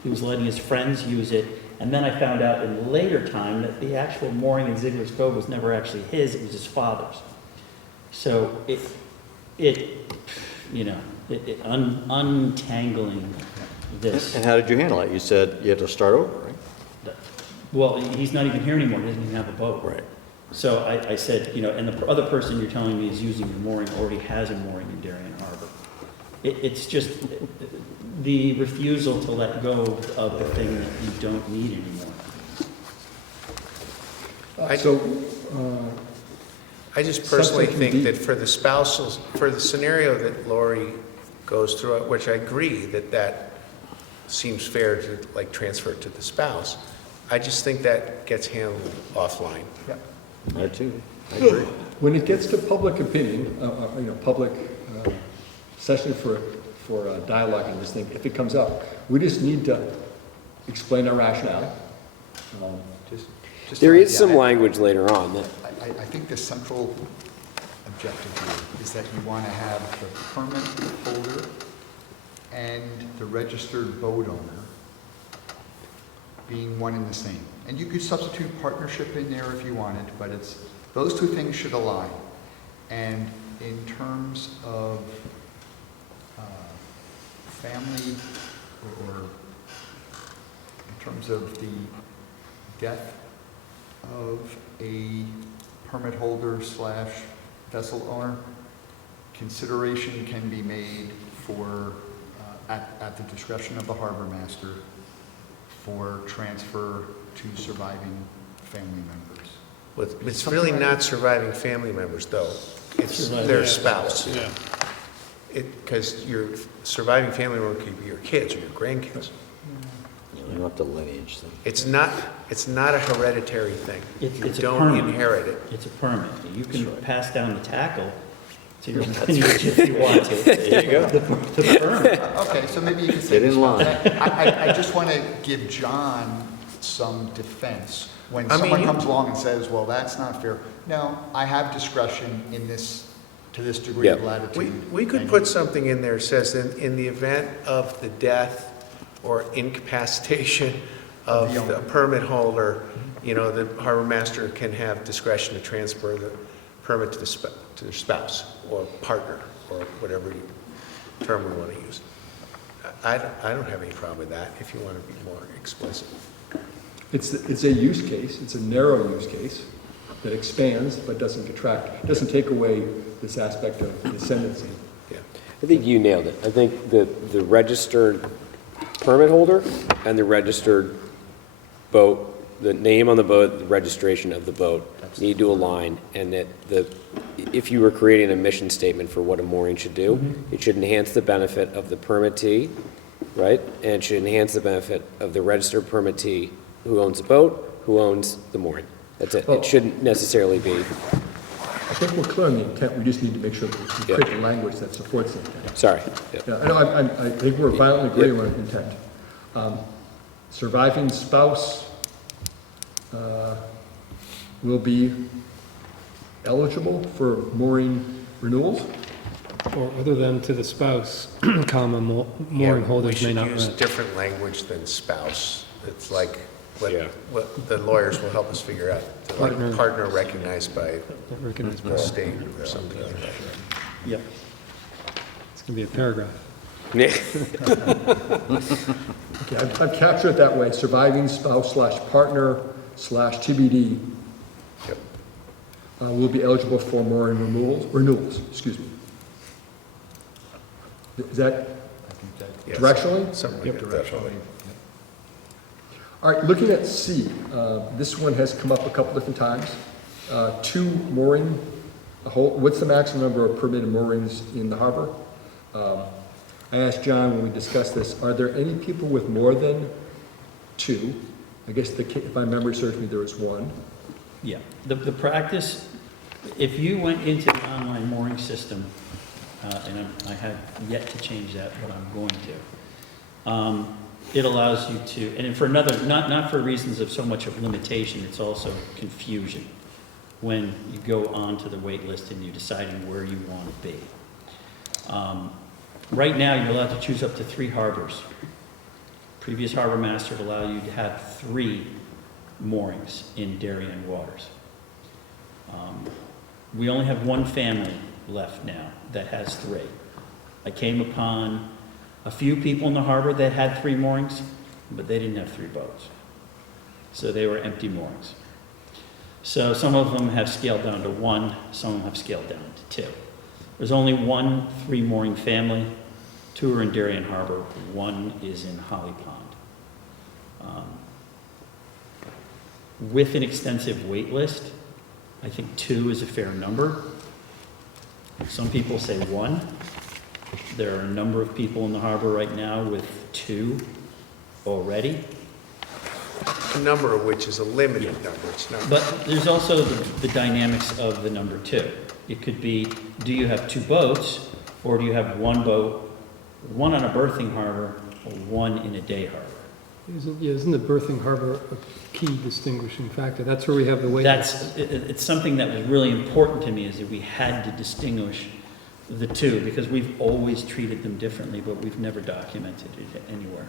He was letting his friends use it, and then I found out in later time that the actual mooring in Ziegler's Cove was never actually his, it was his father's. So untangling this. And how did you handle it? You said you had to start over, right? Well, he's not even here anymore, he doesn't even have a boat. Right. So I said, and the other person you're telling me is using the mooring, already has a mooring in Darien Harbor. It's just the refusal to let go of the thing that you don't need anymore. I just personally Something think can be- that for the spousals, for the scenario that Lori goes through, which I agree that seems fair to like transfer it to the spouse, I just think that gets handled offline. I too, I agree. When it gets to public opinion, public session for dialogue on this thing, if it comes up, we just need to explain our rationale. There is some language later on that, I think the central objective here is that you want to have the permit holder and the registered boat owner being one and the same. And you could substitute partnership in there if you wanted, but it's Those two things should align. And in terms of family, or in terms of the death of a permit holder / vessel owner, consideration can be made for, at the discretion of the harbor master, for transfer to surviving family members. Well, it's really not surviving family members, though. It's their spouse. Yeah. Because your surviving family member could be your kids or your grandkids. You don't have to lineage them. It's not a hereditary thing. It's You a don't permit. inherit it. It's a permit. You can pass down the tackle to your lineage if you want to. There you go. The permit. Okay, so maybe you can say Get in this, line. I just want to give John some defense. When I mean, someone you- comes along and says, well, that's not fair. No, I have discretion in this, to this degree of Yeah. latitude. We could And- put something in there that says in the event of the death or incapacitation of the owner. the permit holder, you know, the harbor master can have discretion to transfer the permit to their spouse or partner or whatever term we want to use. I don't have any problem with that if you want to be more explicit. It's a use case, it's a narrow use case that expands but doesn't contract, doesn't take away this aspect of descendancy. Yeah. I think you nailed it. I think the registered permit holder and the registered boat, the name on the boat, the registration of the boat need to align, and that if you were creating a mission statement for what a mooring should do, it should enhance the benefit of the permittee, right? And it should enhance the benefit of the registered permittee who owns the boat, who owns the mooring. That's it. Oh. It shouldn't necessarily be, I think we're clear on the intent, we just need to make sure that we Yeah. create the language that supports the intent. sorry. Yeah. Yeah, I know, I think we're violently agreeing on intent. Surviving spouse will be eligible for mooring renewals? Or other than to the spouse, comma, mooring Yeah, holders may not We should use rent. different language than spouse. It's like Yeah. what the lawyers will help us figure out. Like Partner. partner recognized by Recognized by the state or something like that. Yep. It's going to be a paragraph. Okay, I've captured it that way, surviving spouse / partner / TBD Yep. will be eligible for mooring renewals, excuse me. Is that Yes. directionally? Something Yep, like that, definitely. All right, looking at C, this one has come up a couple different times. Two mooring, what's the maximum number of permitted moorings in the harbor? I asked John when we discussed this, are there any people with more than two? I guess if my memory serves me, there was one. Yeah, the practice, if you went into the online mooring system, and I have yet to change that, but I'm going to, it allows you to, and for another, not for reasons of so much of limitation, it's also confusion when you go onto the wait list and you're deciding where you want to be. Right now, you're allowed to choose up to 3 harbors. Previous harbor master would allow you to have 3 moorings in Darien waters. We only have 1 family left now that has 3. I came upon a few people in the harbor that had 3 moorings, but they didn't have 3 boats. So they were empty moorings. So some of them have scaled down to 1, some of them have scaled down to 2. There's only 1 3-mooring family. 2 are in Darien Harbor, 1 is in Holly Pond. With an extensive wait list, I think 2 is a fair number. Some people say 1. There are a number of people in the harbor right now with 2 already. A number of which is a limited number. It's not. But there's also the dynamics of the number 2. It could be, do you have 2 boats, or do you have 1 boat, 1 on a berthing harbor, or 1 in a day harbor? Isn't the berthing harbor a key distinguishing factor? That's where we have the wait list. It's something that was really important to me, is that we had to distinguish the 2, because we've always treated them differently, but we've never documented it anywhere.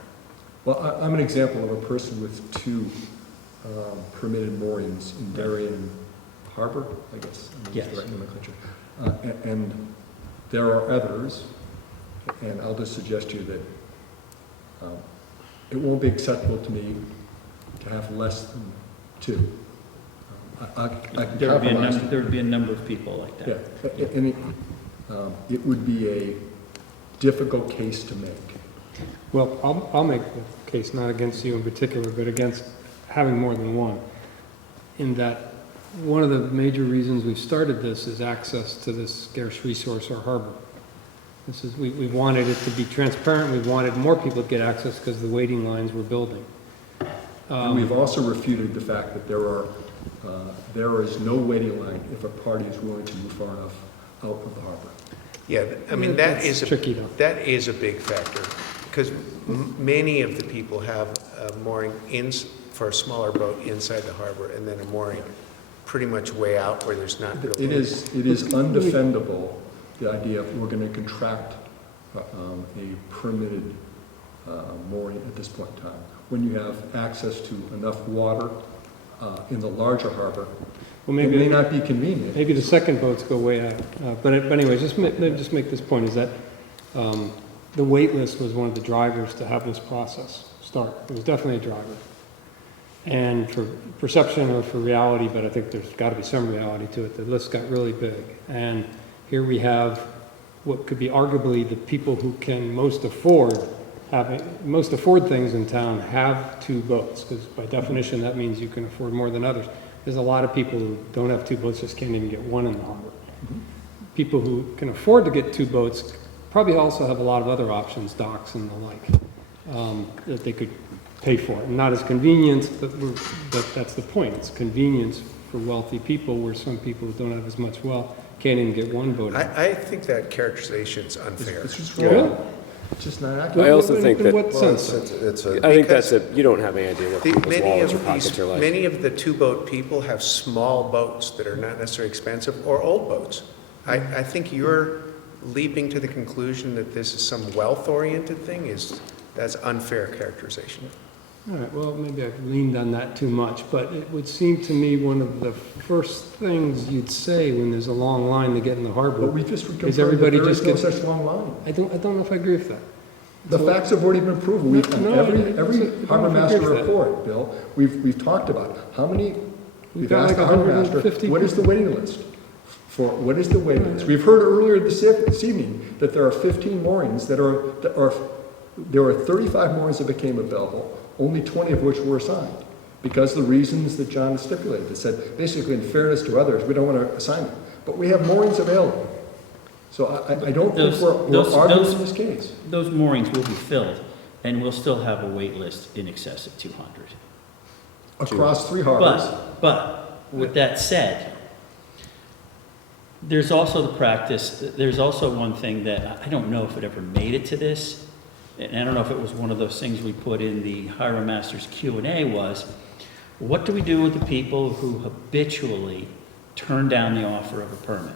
Well, I'm an example of a person with 2 permitted moorings in Darien harbor, I guess. I'm Yes. using the right nomenclature. And there are others, and I'll just suggest to you that it won't be acceptable to me to have less than two. I can There would be a compromise. number, there would be a number of people like Yeah, that. and it would be a difficult case to make. Well, I'll make the case, not against you in particular, but against having more than one. In that, one of the major reasons we've started this is access to this scarce resource, our harbor. This is, we wanted it to be transparent, we wanted more people to get access because the waiting lines were building. And we've also refuted the fact that there is no waiting line if a party is willing to move far enough out of the harbor. Yeah, I mean, that That's is, tricky, though. that is a big factor, because many of the people have a mooring for a smaller boat inside the harbor, and then a mooring pretty much way out where there's not really. It is undefendable, the idea of we're going to contract a permitted mooring at this point in time. When you have access to enough water in the larger harbor, Well, it may maybe, not be convenient. maybe the second boats go way out. But anyway, just make this point, is that the wait list was one of the drivers to have this process start. It was definitely a driver. And for perception or for reality, but I think there's got to be some reality to it, the list got really big. And here we have what could be arguably the people who can most afford things in town have two boats, because by definition, that means you can afford more than others. There's a lot of people who don't have two boats, just can't even get one in the harbor. People who can afford to get two boats probably also have a lot of other options, docks and the like, that they could pay for. And not as convenient, but that's the point. It's convenience for wealthy people, where some people who don't have as much wealth can't even get one boat. I think that characterization's unfair. It's just Really? wrong. It's just not accurate. I also think In that- what Well, sense? it's I a, think that's you don't have any idea what people's Many wallets or of pockets these, are like. many of the two-boat people have small boats that are not necessarily expensive, or old boats. I think you're leaping to the conclusion that this is some wealth-oriented thing, that's unfair characterization. All right, well, maybe I've leaned on that too much, but it would seem to me one of the first things you'd say when there's a long line to get in the harbor. But we just Is confirmed that everybody there is just no get- such long line. I don't know if I agree with that. The facts have already been proven. We've done No, every I don't harbor know if I master agree with that. report, Bill. We've talked about how many, we've got asked like the harbor master, 150 what is the waiting list? What is the waiting list? We've heard earlier this evening that there are 15 moorings there were 35 moorings that became available, only 20 of which were assigned, because of the reasons that John stipulated. That said, basically, in fairness to others, we don't want to assign them. But we have moorings available. So I don't think we're arguing this case. Those moorings will be filled, and we'll still have a wait list in excess of 200. Across 3 harbors. But with that said, there's also the practice, there's also one thing that I don't know if it ever made it to this, and I don't know if it was one of those things we put in the Harbor Masters Q&A, was, what do we do with the people who habitually turn down the offer of a permit?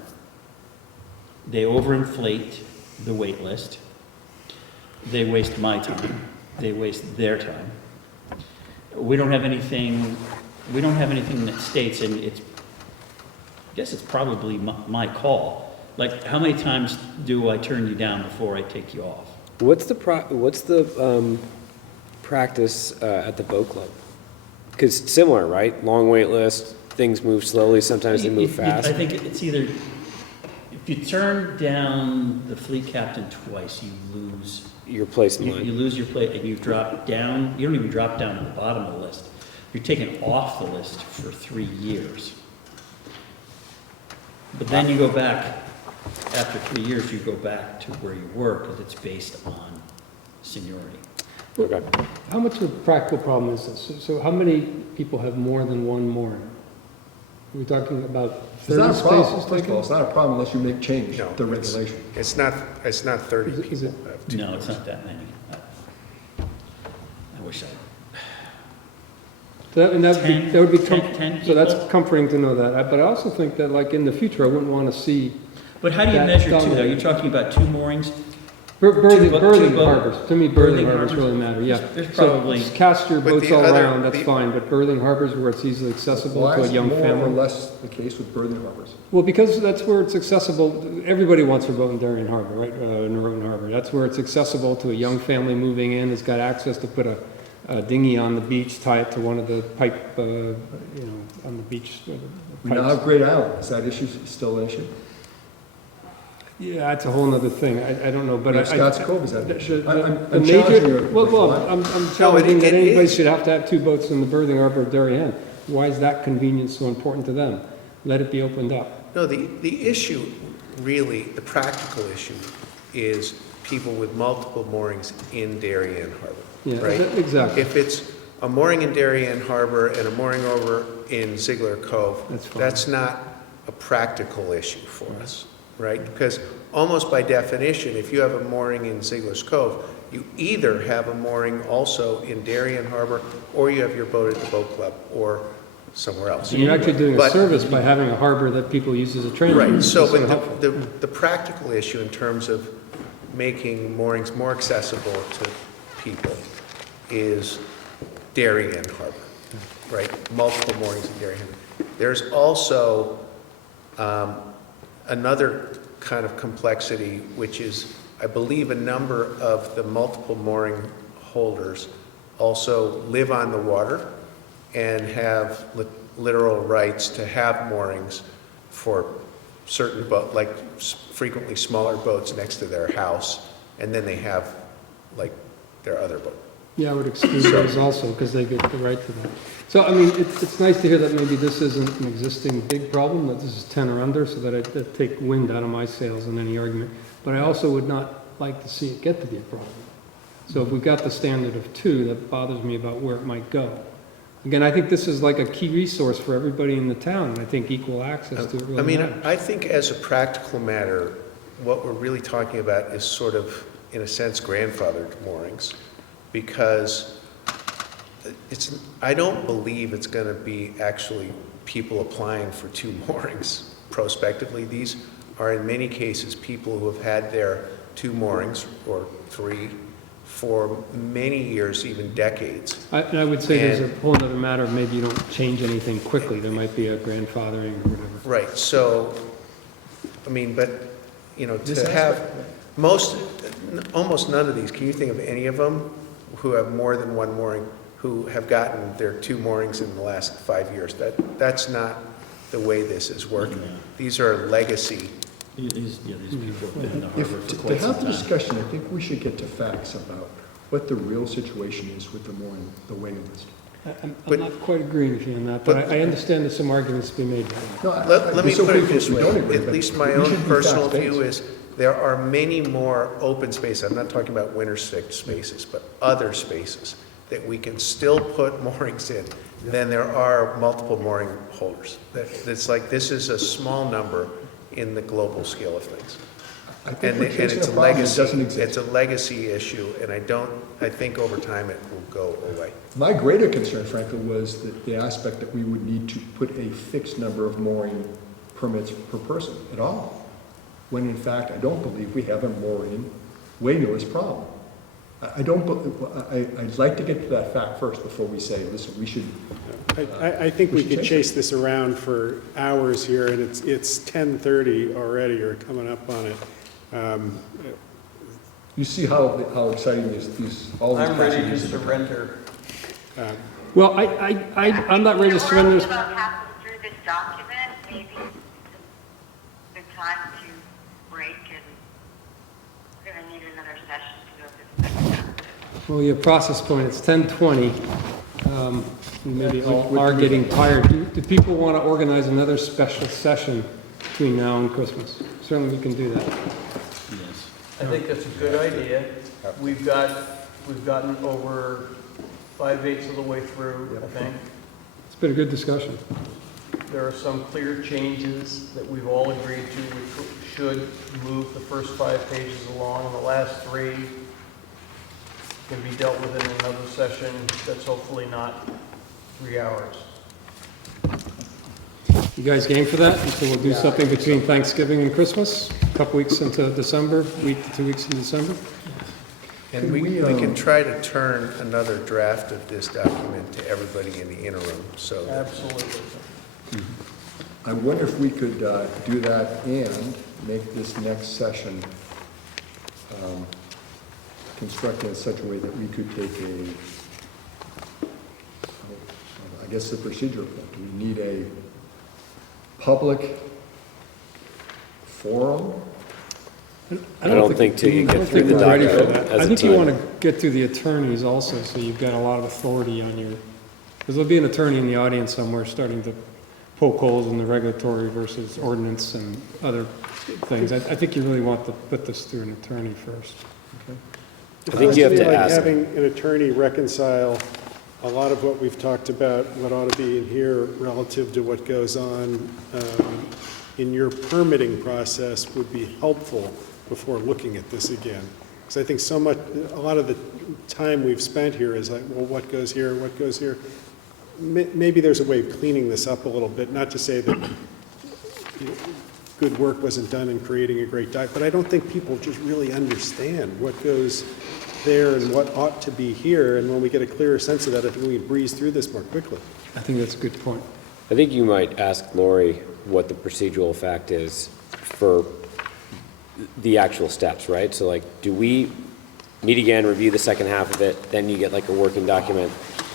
They overinflate the wait list. They waste my time. They waste their time. We don't have anything that states, and I guess it's probably my call. Like, how many times do I turn you down before I take you off? What's the practice at the boat club? Because similar, right? Long wait list, things move slowly, sometimes they move fast. I think it's either, if you turn down the fleet captain twice, you lose. Your place in You line. lose your place, and you drop down, you don't even drop down to the bottom of the list. You're taken off the list for 3 years. But then you go back, after 3 years, you go back to where you were, because it's based on seniority. Okay. How much of a practical problem is this? So how many people have more than one mooring? Are we talking about It's 30 not a problem. spaces First of all, taken? it's not a problem unless you make change No, the regulation. It's not 30 Is it- is people. it- have two No, it's boats. not that many. I wish I, So that would be, 10 so that's people? comforting to know that. But I also think that, like, in the future, I wouldn't want to see, but how do you That measure two? Are dominates. you talking about 2 moorings? Birthing Two boat- harbors, to me, birthing Birthing harbors harbors? really matter, yeah. There's So probably- just cast your But boats the all other- around, that's the- fine, but birthing harbors where it's easily accessible Why to a is it young more or family. less the case with berthing harbors? Well, because that's where it's accessible, everybody wants a boat in Darien Harbor, right, in Norotan Harbor. That's where it's accessible to a young family moving in, has got access to put a dinghy on the beach, tie it to one of the pipe, on the beach. We now have Great Island, is that issue still an issue? Yeah, that's a whole nother thing, I don't know, but We I. have Scott's Cove, is that an the- issue? the- I'm the major- challenging you. Well, I'm challenging that it anybody is. should have to have two boats in the berthing harbor of Darien. Why is that convenience so important to them? Let it be opened up. No, the issue, really, the practical issue is people with multiple moorings in Darien Harbor, Yeah, right? exactly. If it's a mooring in Darien Harbor and a mooring over in Ziegler Cove, That's fine. that's not a practical issue for us, right? Because almost by definition, if you have a mooring in Ziegler's Cove, you either have a mooring also in Darien Harbor, or you have your boat at the boat club, or somewhere else. And you're actually doing a But- service by having a harbor that people use as a training. Right, so, It's sort of but helpful. the practical issue in terms of making moorings more accessible to people is Darien Harbor, right? Multiple moorings in Darien. There's also another kind of complexity, which is, I believe, a number of the multiple mooring holders also live on the water and have literal rights to have moorings for certain boat, like frequently smaller boats next to their house, and then they have like their other boat. Yeah, I would exclude those also, because they get the right to that. So, I mean, it's nice to hear that maybe this isn't an existing big problem, that this is 10 or under, so that I take wind out of my sails in any argument. But I also would not like to see it get to be a problem. So if we've got the standard of 2, that bothers me about where it might go. Again, I think this is like a key resource for everybody in the town, and I think equal access to it I really mean, matters. I think as a practical matter, what we're really talking about is sort of, in a sense, grandfathered moorings, because I don't believe it's going to be actually people applying for 2 moorings prospectively. These are in many cases people who have had their 2 moorings or 3 for many years, even decades. And I would say there's a And- whole other matter of maybe you don't change anything quickly. There might be a grandfathering or whatever. Right, so, I mean, but, This to have aspect, almost none of these, can you think of any of them who have more than 1 mooring, who have gotten their 2 moorings in the last 5 years? That's not the way this is working. These are legacy. These people have been in the harbor for To quite some have the time. discussion, I think we should get to facts about what the real situation is with the mooring, the waiting list. I'm But- not quite agreeing with you on that, but but- I understand there's some arguments to be made. No, Let me it's okay put it if this we way, don't agree, at but least my we own should be personal fact-based. view is, there are many more open spaces, I'm not talking about winter spaces, but other spaces that we can still put moorings in than there are multiple mooring holders. It's like, this is a small number in the global scale of things. I think And we're it's chasing a a problem that legacy, doesn't it's exist. a legacy issue, and I think over time it will go away. My greater concern, frankly, was that the aspect that we would need to put a fixed number of mooring permits per person at all, when in fact, I don't believe we have a mooring waiting list problem. I don't, I'd like to get to that fact first before we say, listen, we should, I think we should could change chase this around for hours here, and it's 10:30 already, or coming up on it. you see how exciting all these I'm ready to passages are. surrender. Well, I'm not ready to surrender. We're about halfway through this document, maybe it's a good time to break, and we're gonna need another session to go through this. Well, your process point, it's 10:20. We maybe all are getting tired. Do people want to organize another special session between now and Christmas? Certainly we can do that. Yes. I think that's a good idea. We've gotten over 5/8 of the way through, I think. It's been a good discussion. There are some clear changes that we've all agreed to, which should move the first 5 pages along, and the last 3 can be dealt with in another session that's hopefully not 3 hours. You guys game for that? And so we'll do something between Thanksgiving and Christmas, a couple weeks into December, week to 2 weeks in December? And we can try to turn another draft of this document to everybody in the interim, so that Absolutely. I wonder if we could do that and make this next session constructed in such a way that we could take I guess the procedure point. Do we need a public forum? I don't think till you I don't get through think the we're ready for document that. as I a think you want time. to get through the attorneys also, so you've got a lot of authority on your, because there'll be an attorney in the audience somewhere starting to poke holes in the regulatory versus ordinance and other things. I think you really want to put this through an attorney first. I think you have It's to like ask. having an attorney reconcile a lot of what we've talked about, what ought to be in here relative to what goes on in your permitting process would be helpful before looking at this again. Because I think a lot of the time we've spent here is like, well, what goes here, what goes here? Maybe there's a way of cleaning this up a little bit, not to say that good work wasn't done in creating a great doc, but I don't think people just really understand what goes there and what ought to be here, and when we get a clearer sense of that, I think we can breeze through this more quickly. I think that's a good point. I think you might ask Lori what the procedural fact is for the actual steps, right? So like, do we meet again, review the second half of it, then you get like a working document,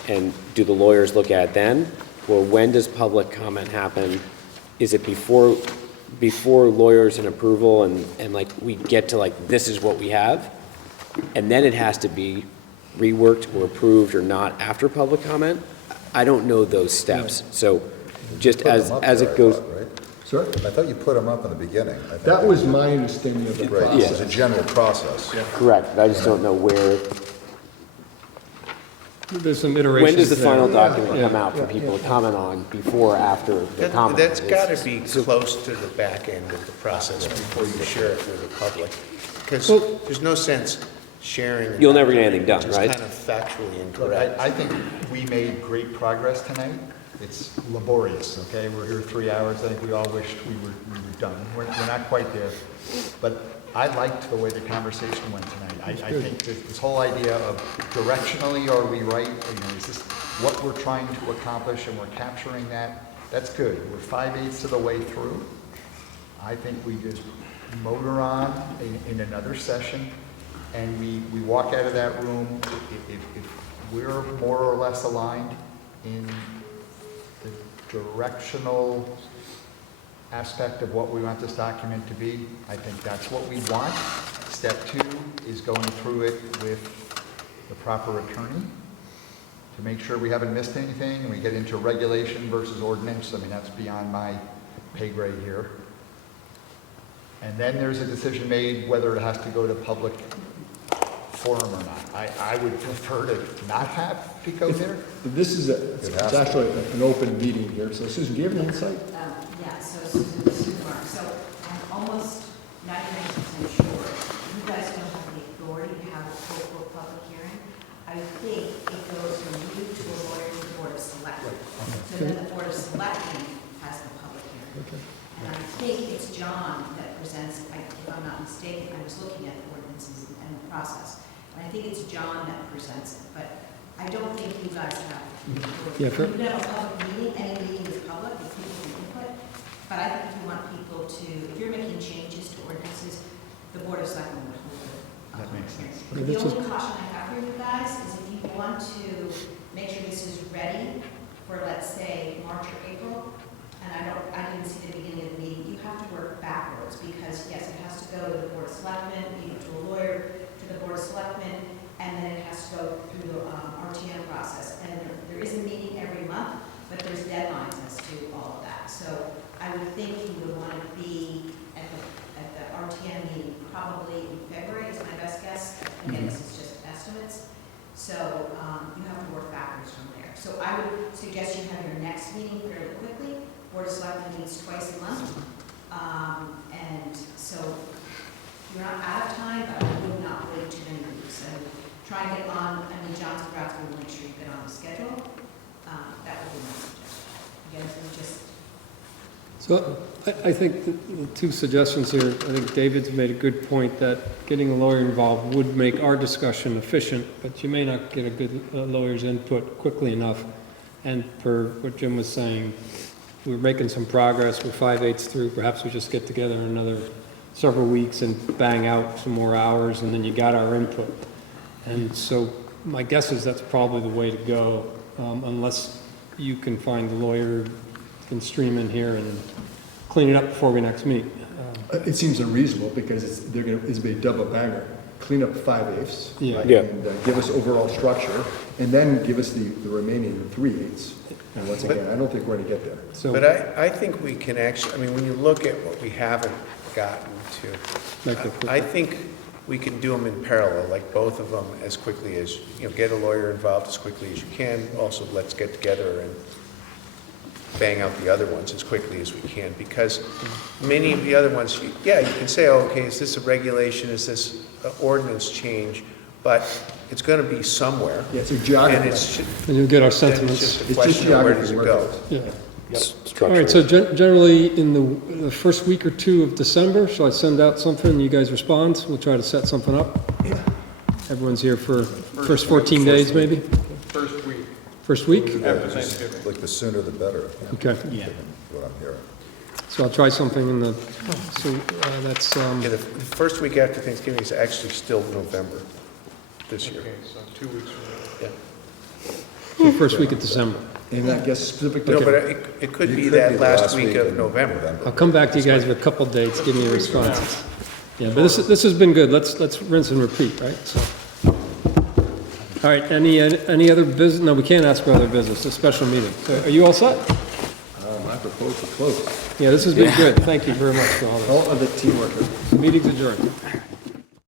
and do the lawyers look at it then? Or when does public comment happen? Is it before lawyers and approval and like we get to like, this is what we have? And then it has to be reworked or approved or not after public comment? I don't know those steps. So just Put as them up it there, I goes, thought, right? Sir? I thought you put them up in the beginning. I thought That you was did. my understanding of the Right, process. it's a general process. correct, I just don't know where, There's some iterations when does the there. final document Yeah, come out for people to comment on before or after the comment? that's got to It's- be close to the back end of the process before you share it with the public. Because Well- there's no sense sharing. You'll never get anything done, right? It's kind of factually Look, incorrect. I think we made great progress tonight. It's laborious, okay? We're here 3 hours. I think we all wished we were done. We're not quite there. But I liked the way the conversation went tonight. I think that this whole idea of directionally, are we right? Is this what we're trying to accomplish and we're capturing that? That's good. We're 5/8 of the way through. I think we just motor on in another session, and we walk out of that room, if we're more or less aligned in the directional aspect of what we want this document to be, I think that's what we want. Step 2 is going through it with the proper attorney to make sure we haven't missed anything, and we get into regulation versus ordinance. I mean, that's beyond my pay grade here. And then there's a decision made whether it has to go to public forum or not. I would prefer to not have to go there. This is, it's actually an open meeting here, so Susan, do you have an insight? Yeah, so Susan Mark, so I'm almost 99% sure you guys don't have the authority to have a full public hearing. I think it goes from you to a lawyer to the Board of Selectmen. So then the Board of Selectmen has the public hearing. And I think it's John that presents, if I'm not mistaken, I was looking at the ordinances and the process. And I think it's John that presents it, but I don't think you guys have. Yeah, You can have a public meeting, any meeting is public, if people can input, but I think if you want people to, if you're making changes to ordinances, the Board of Selectmen would hold it. That makes sense. The only caution I have for you guys is if you want to make sure this is ready for, let's say, March or April, and I didn't see the beginning of the meeting, you have to work backwards, because yes, it has to go to the Board of Selectmen, to a lawyer, to the Board of Selectmen, and then it has to go through the RTM process. And there is a meeting every month, but there's deadlines as to all of that. So I would think you would want to be at the RTM meeting probably in February is my best guess. Again, this is just estimates. So you have to work backwards from there. So I would suggest you have your next meeting fairly quickly. Board of Selectmen meets twice a month. And so you're not out of time, but I would not wait too many weeks. And try and get on, John's about to make sure you get on the schedule. That would be my suggestion. Again, this is just So I think the two suggestions here, I think David's made a good point that getting a lawyer involved would make our discussion efficient, but you may not get a good lawyer's input quickly enough. And per what Jim was saying, we're making some progress, we're 5/8 through, perhaps we just get together another several weeks and bang out some more hours, and then you got our input. And so my guess is that's probably the way to go, unless you can find the lawyer, can stream in here and clean it up before we next meet. It seems unreasonable because it's be a double banger. Clean up 5/8. Yeah. right, Yeah. And give us overall structure, and then give us the remaining 3/8. And once again, I don't think we're going to get there. So, But I think we can actually, I mean, when you look at what we haven't gotten Make it to, quick. I think we can do them in parallel, like both of them as quickly as, get a lawyer involved as quickly as you can. Also, let's get together and bang out the other ones as quickly as we can, because many of the other ones, you can say, oh, okay, is this a regulation, is this an ordinance change? But it's going to be somewhere. Yeah, it's a geography. And it's, and you'll get our then it's sentiments. just a It's just question of where does geography. it go? Yeah. Structure. All right, so generally, in the first week or two of December, shall I send out something, you guys respond? We'll try to set something up. Everyone's here for first 14 days, maybe? First week First week? after Thanksgiving. Like the sooner the better, Okay, Yeah. given what I'm hearing. so I'll try something in the, so that's, Yeah, the first week after Thanksgiving is actually still November this year. Okay, so 2 weeks from now. Yeah. the first week of December. And I guess specific No, to, but it could It be could that the last week of in November. I'll come back to you guys with a couple dates, give me your responses. Yeah, but this has been good, let's rinse and repeat, right? So, all right, any other business? No, we can't ask for other business, a special meeting. So are you all set? I propose to close. Yeah, this has been good, thank you very much for all this. All of the teamwork. Meeting's adjourned.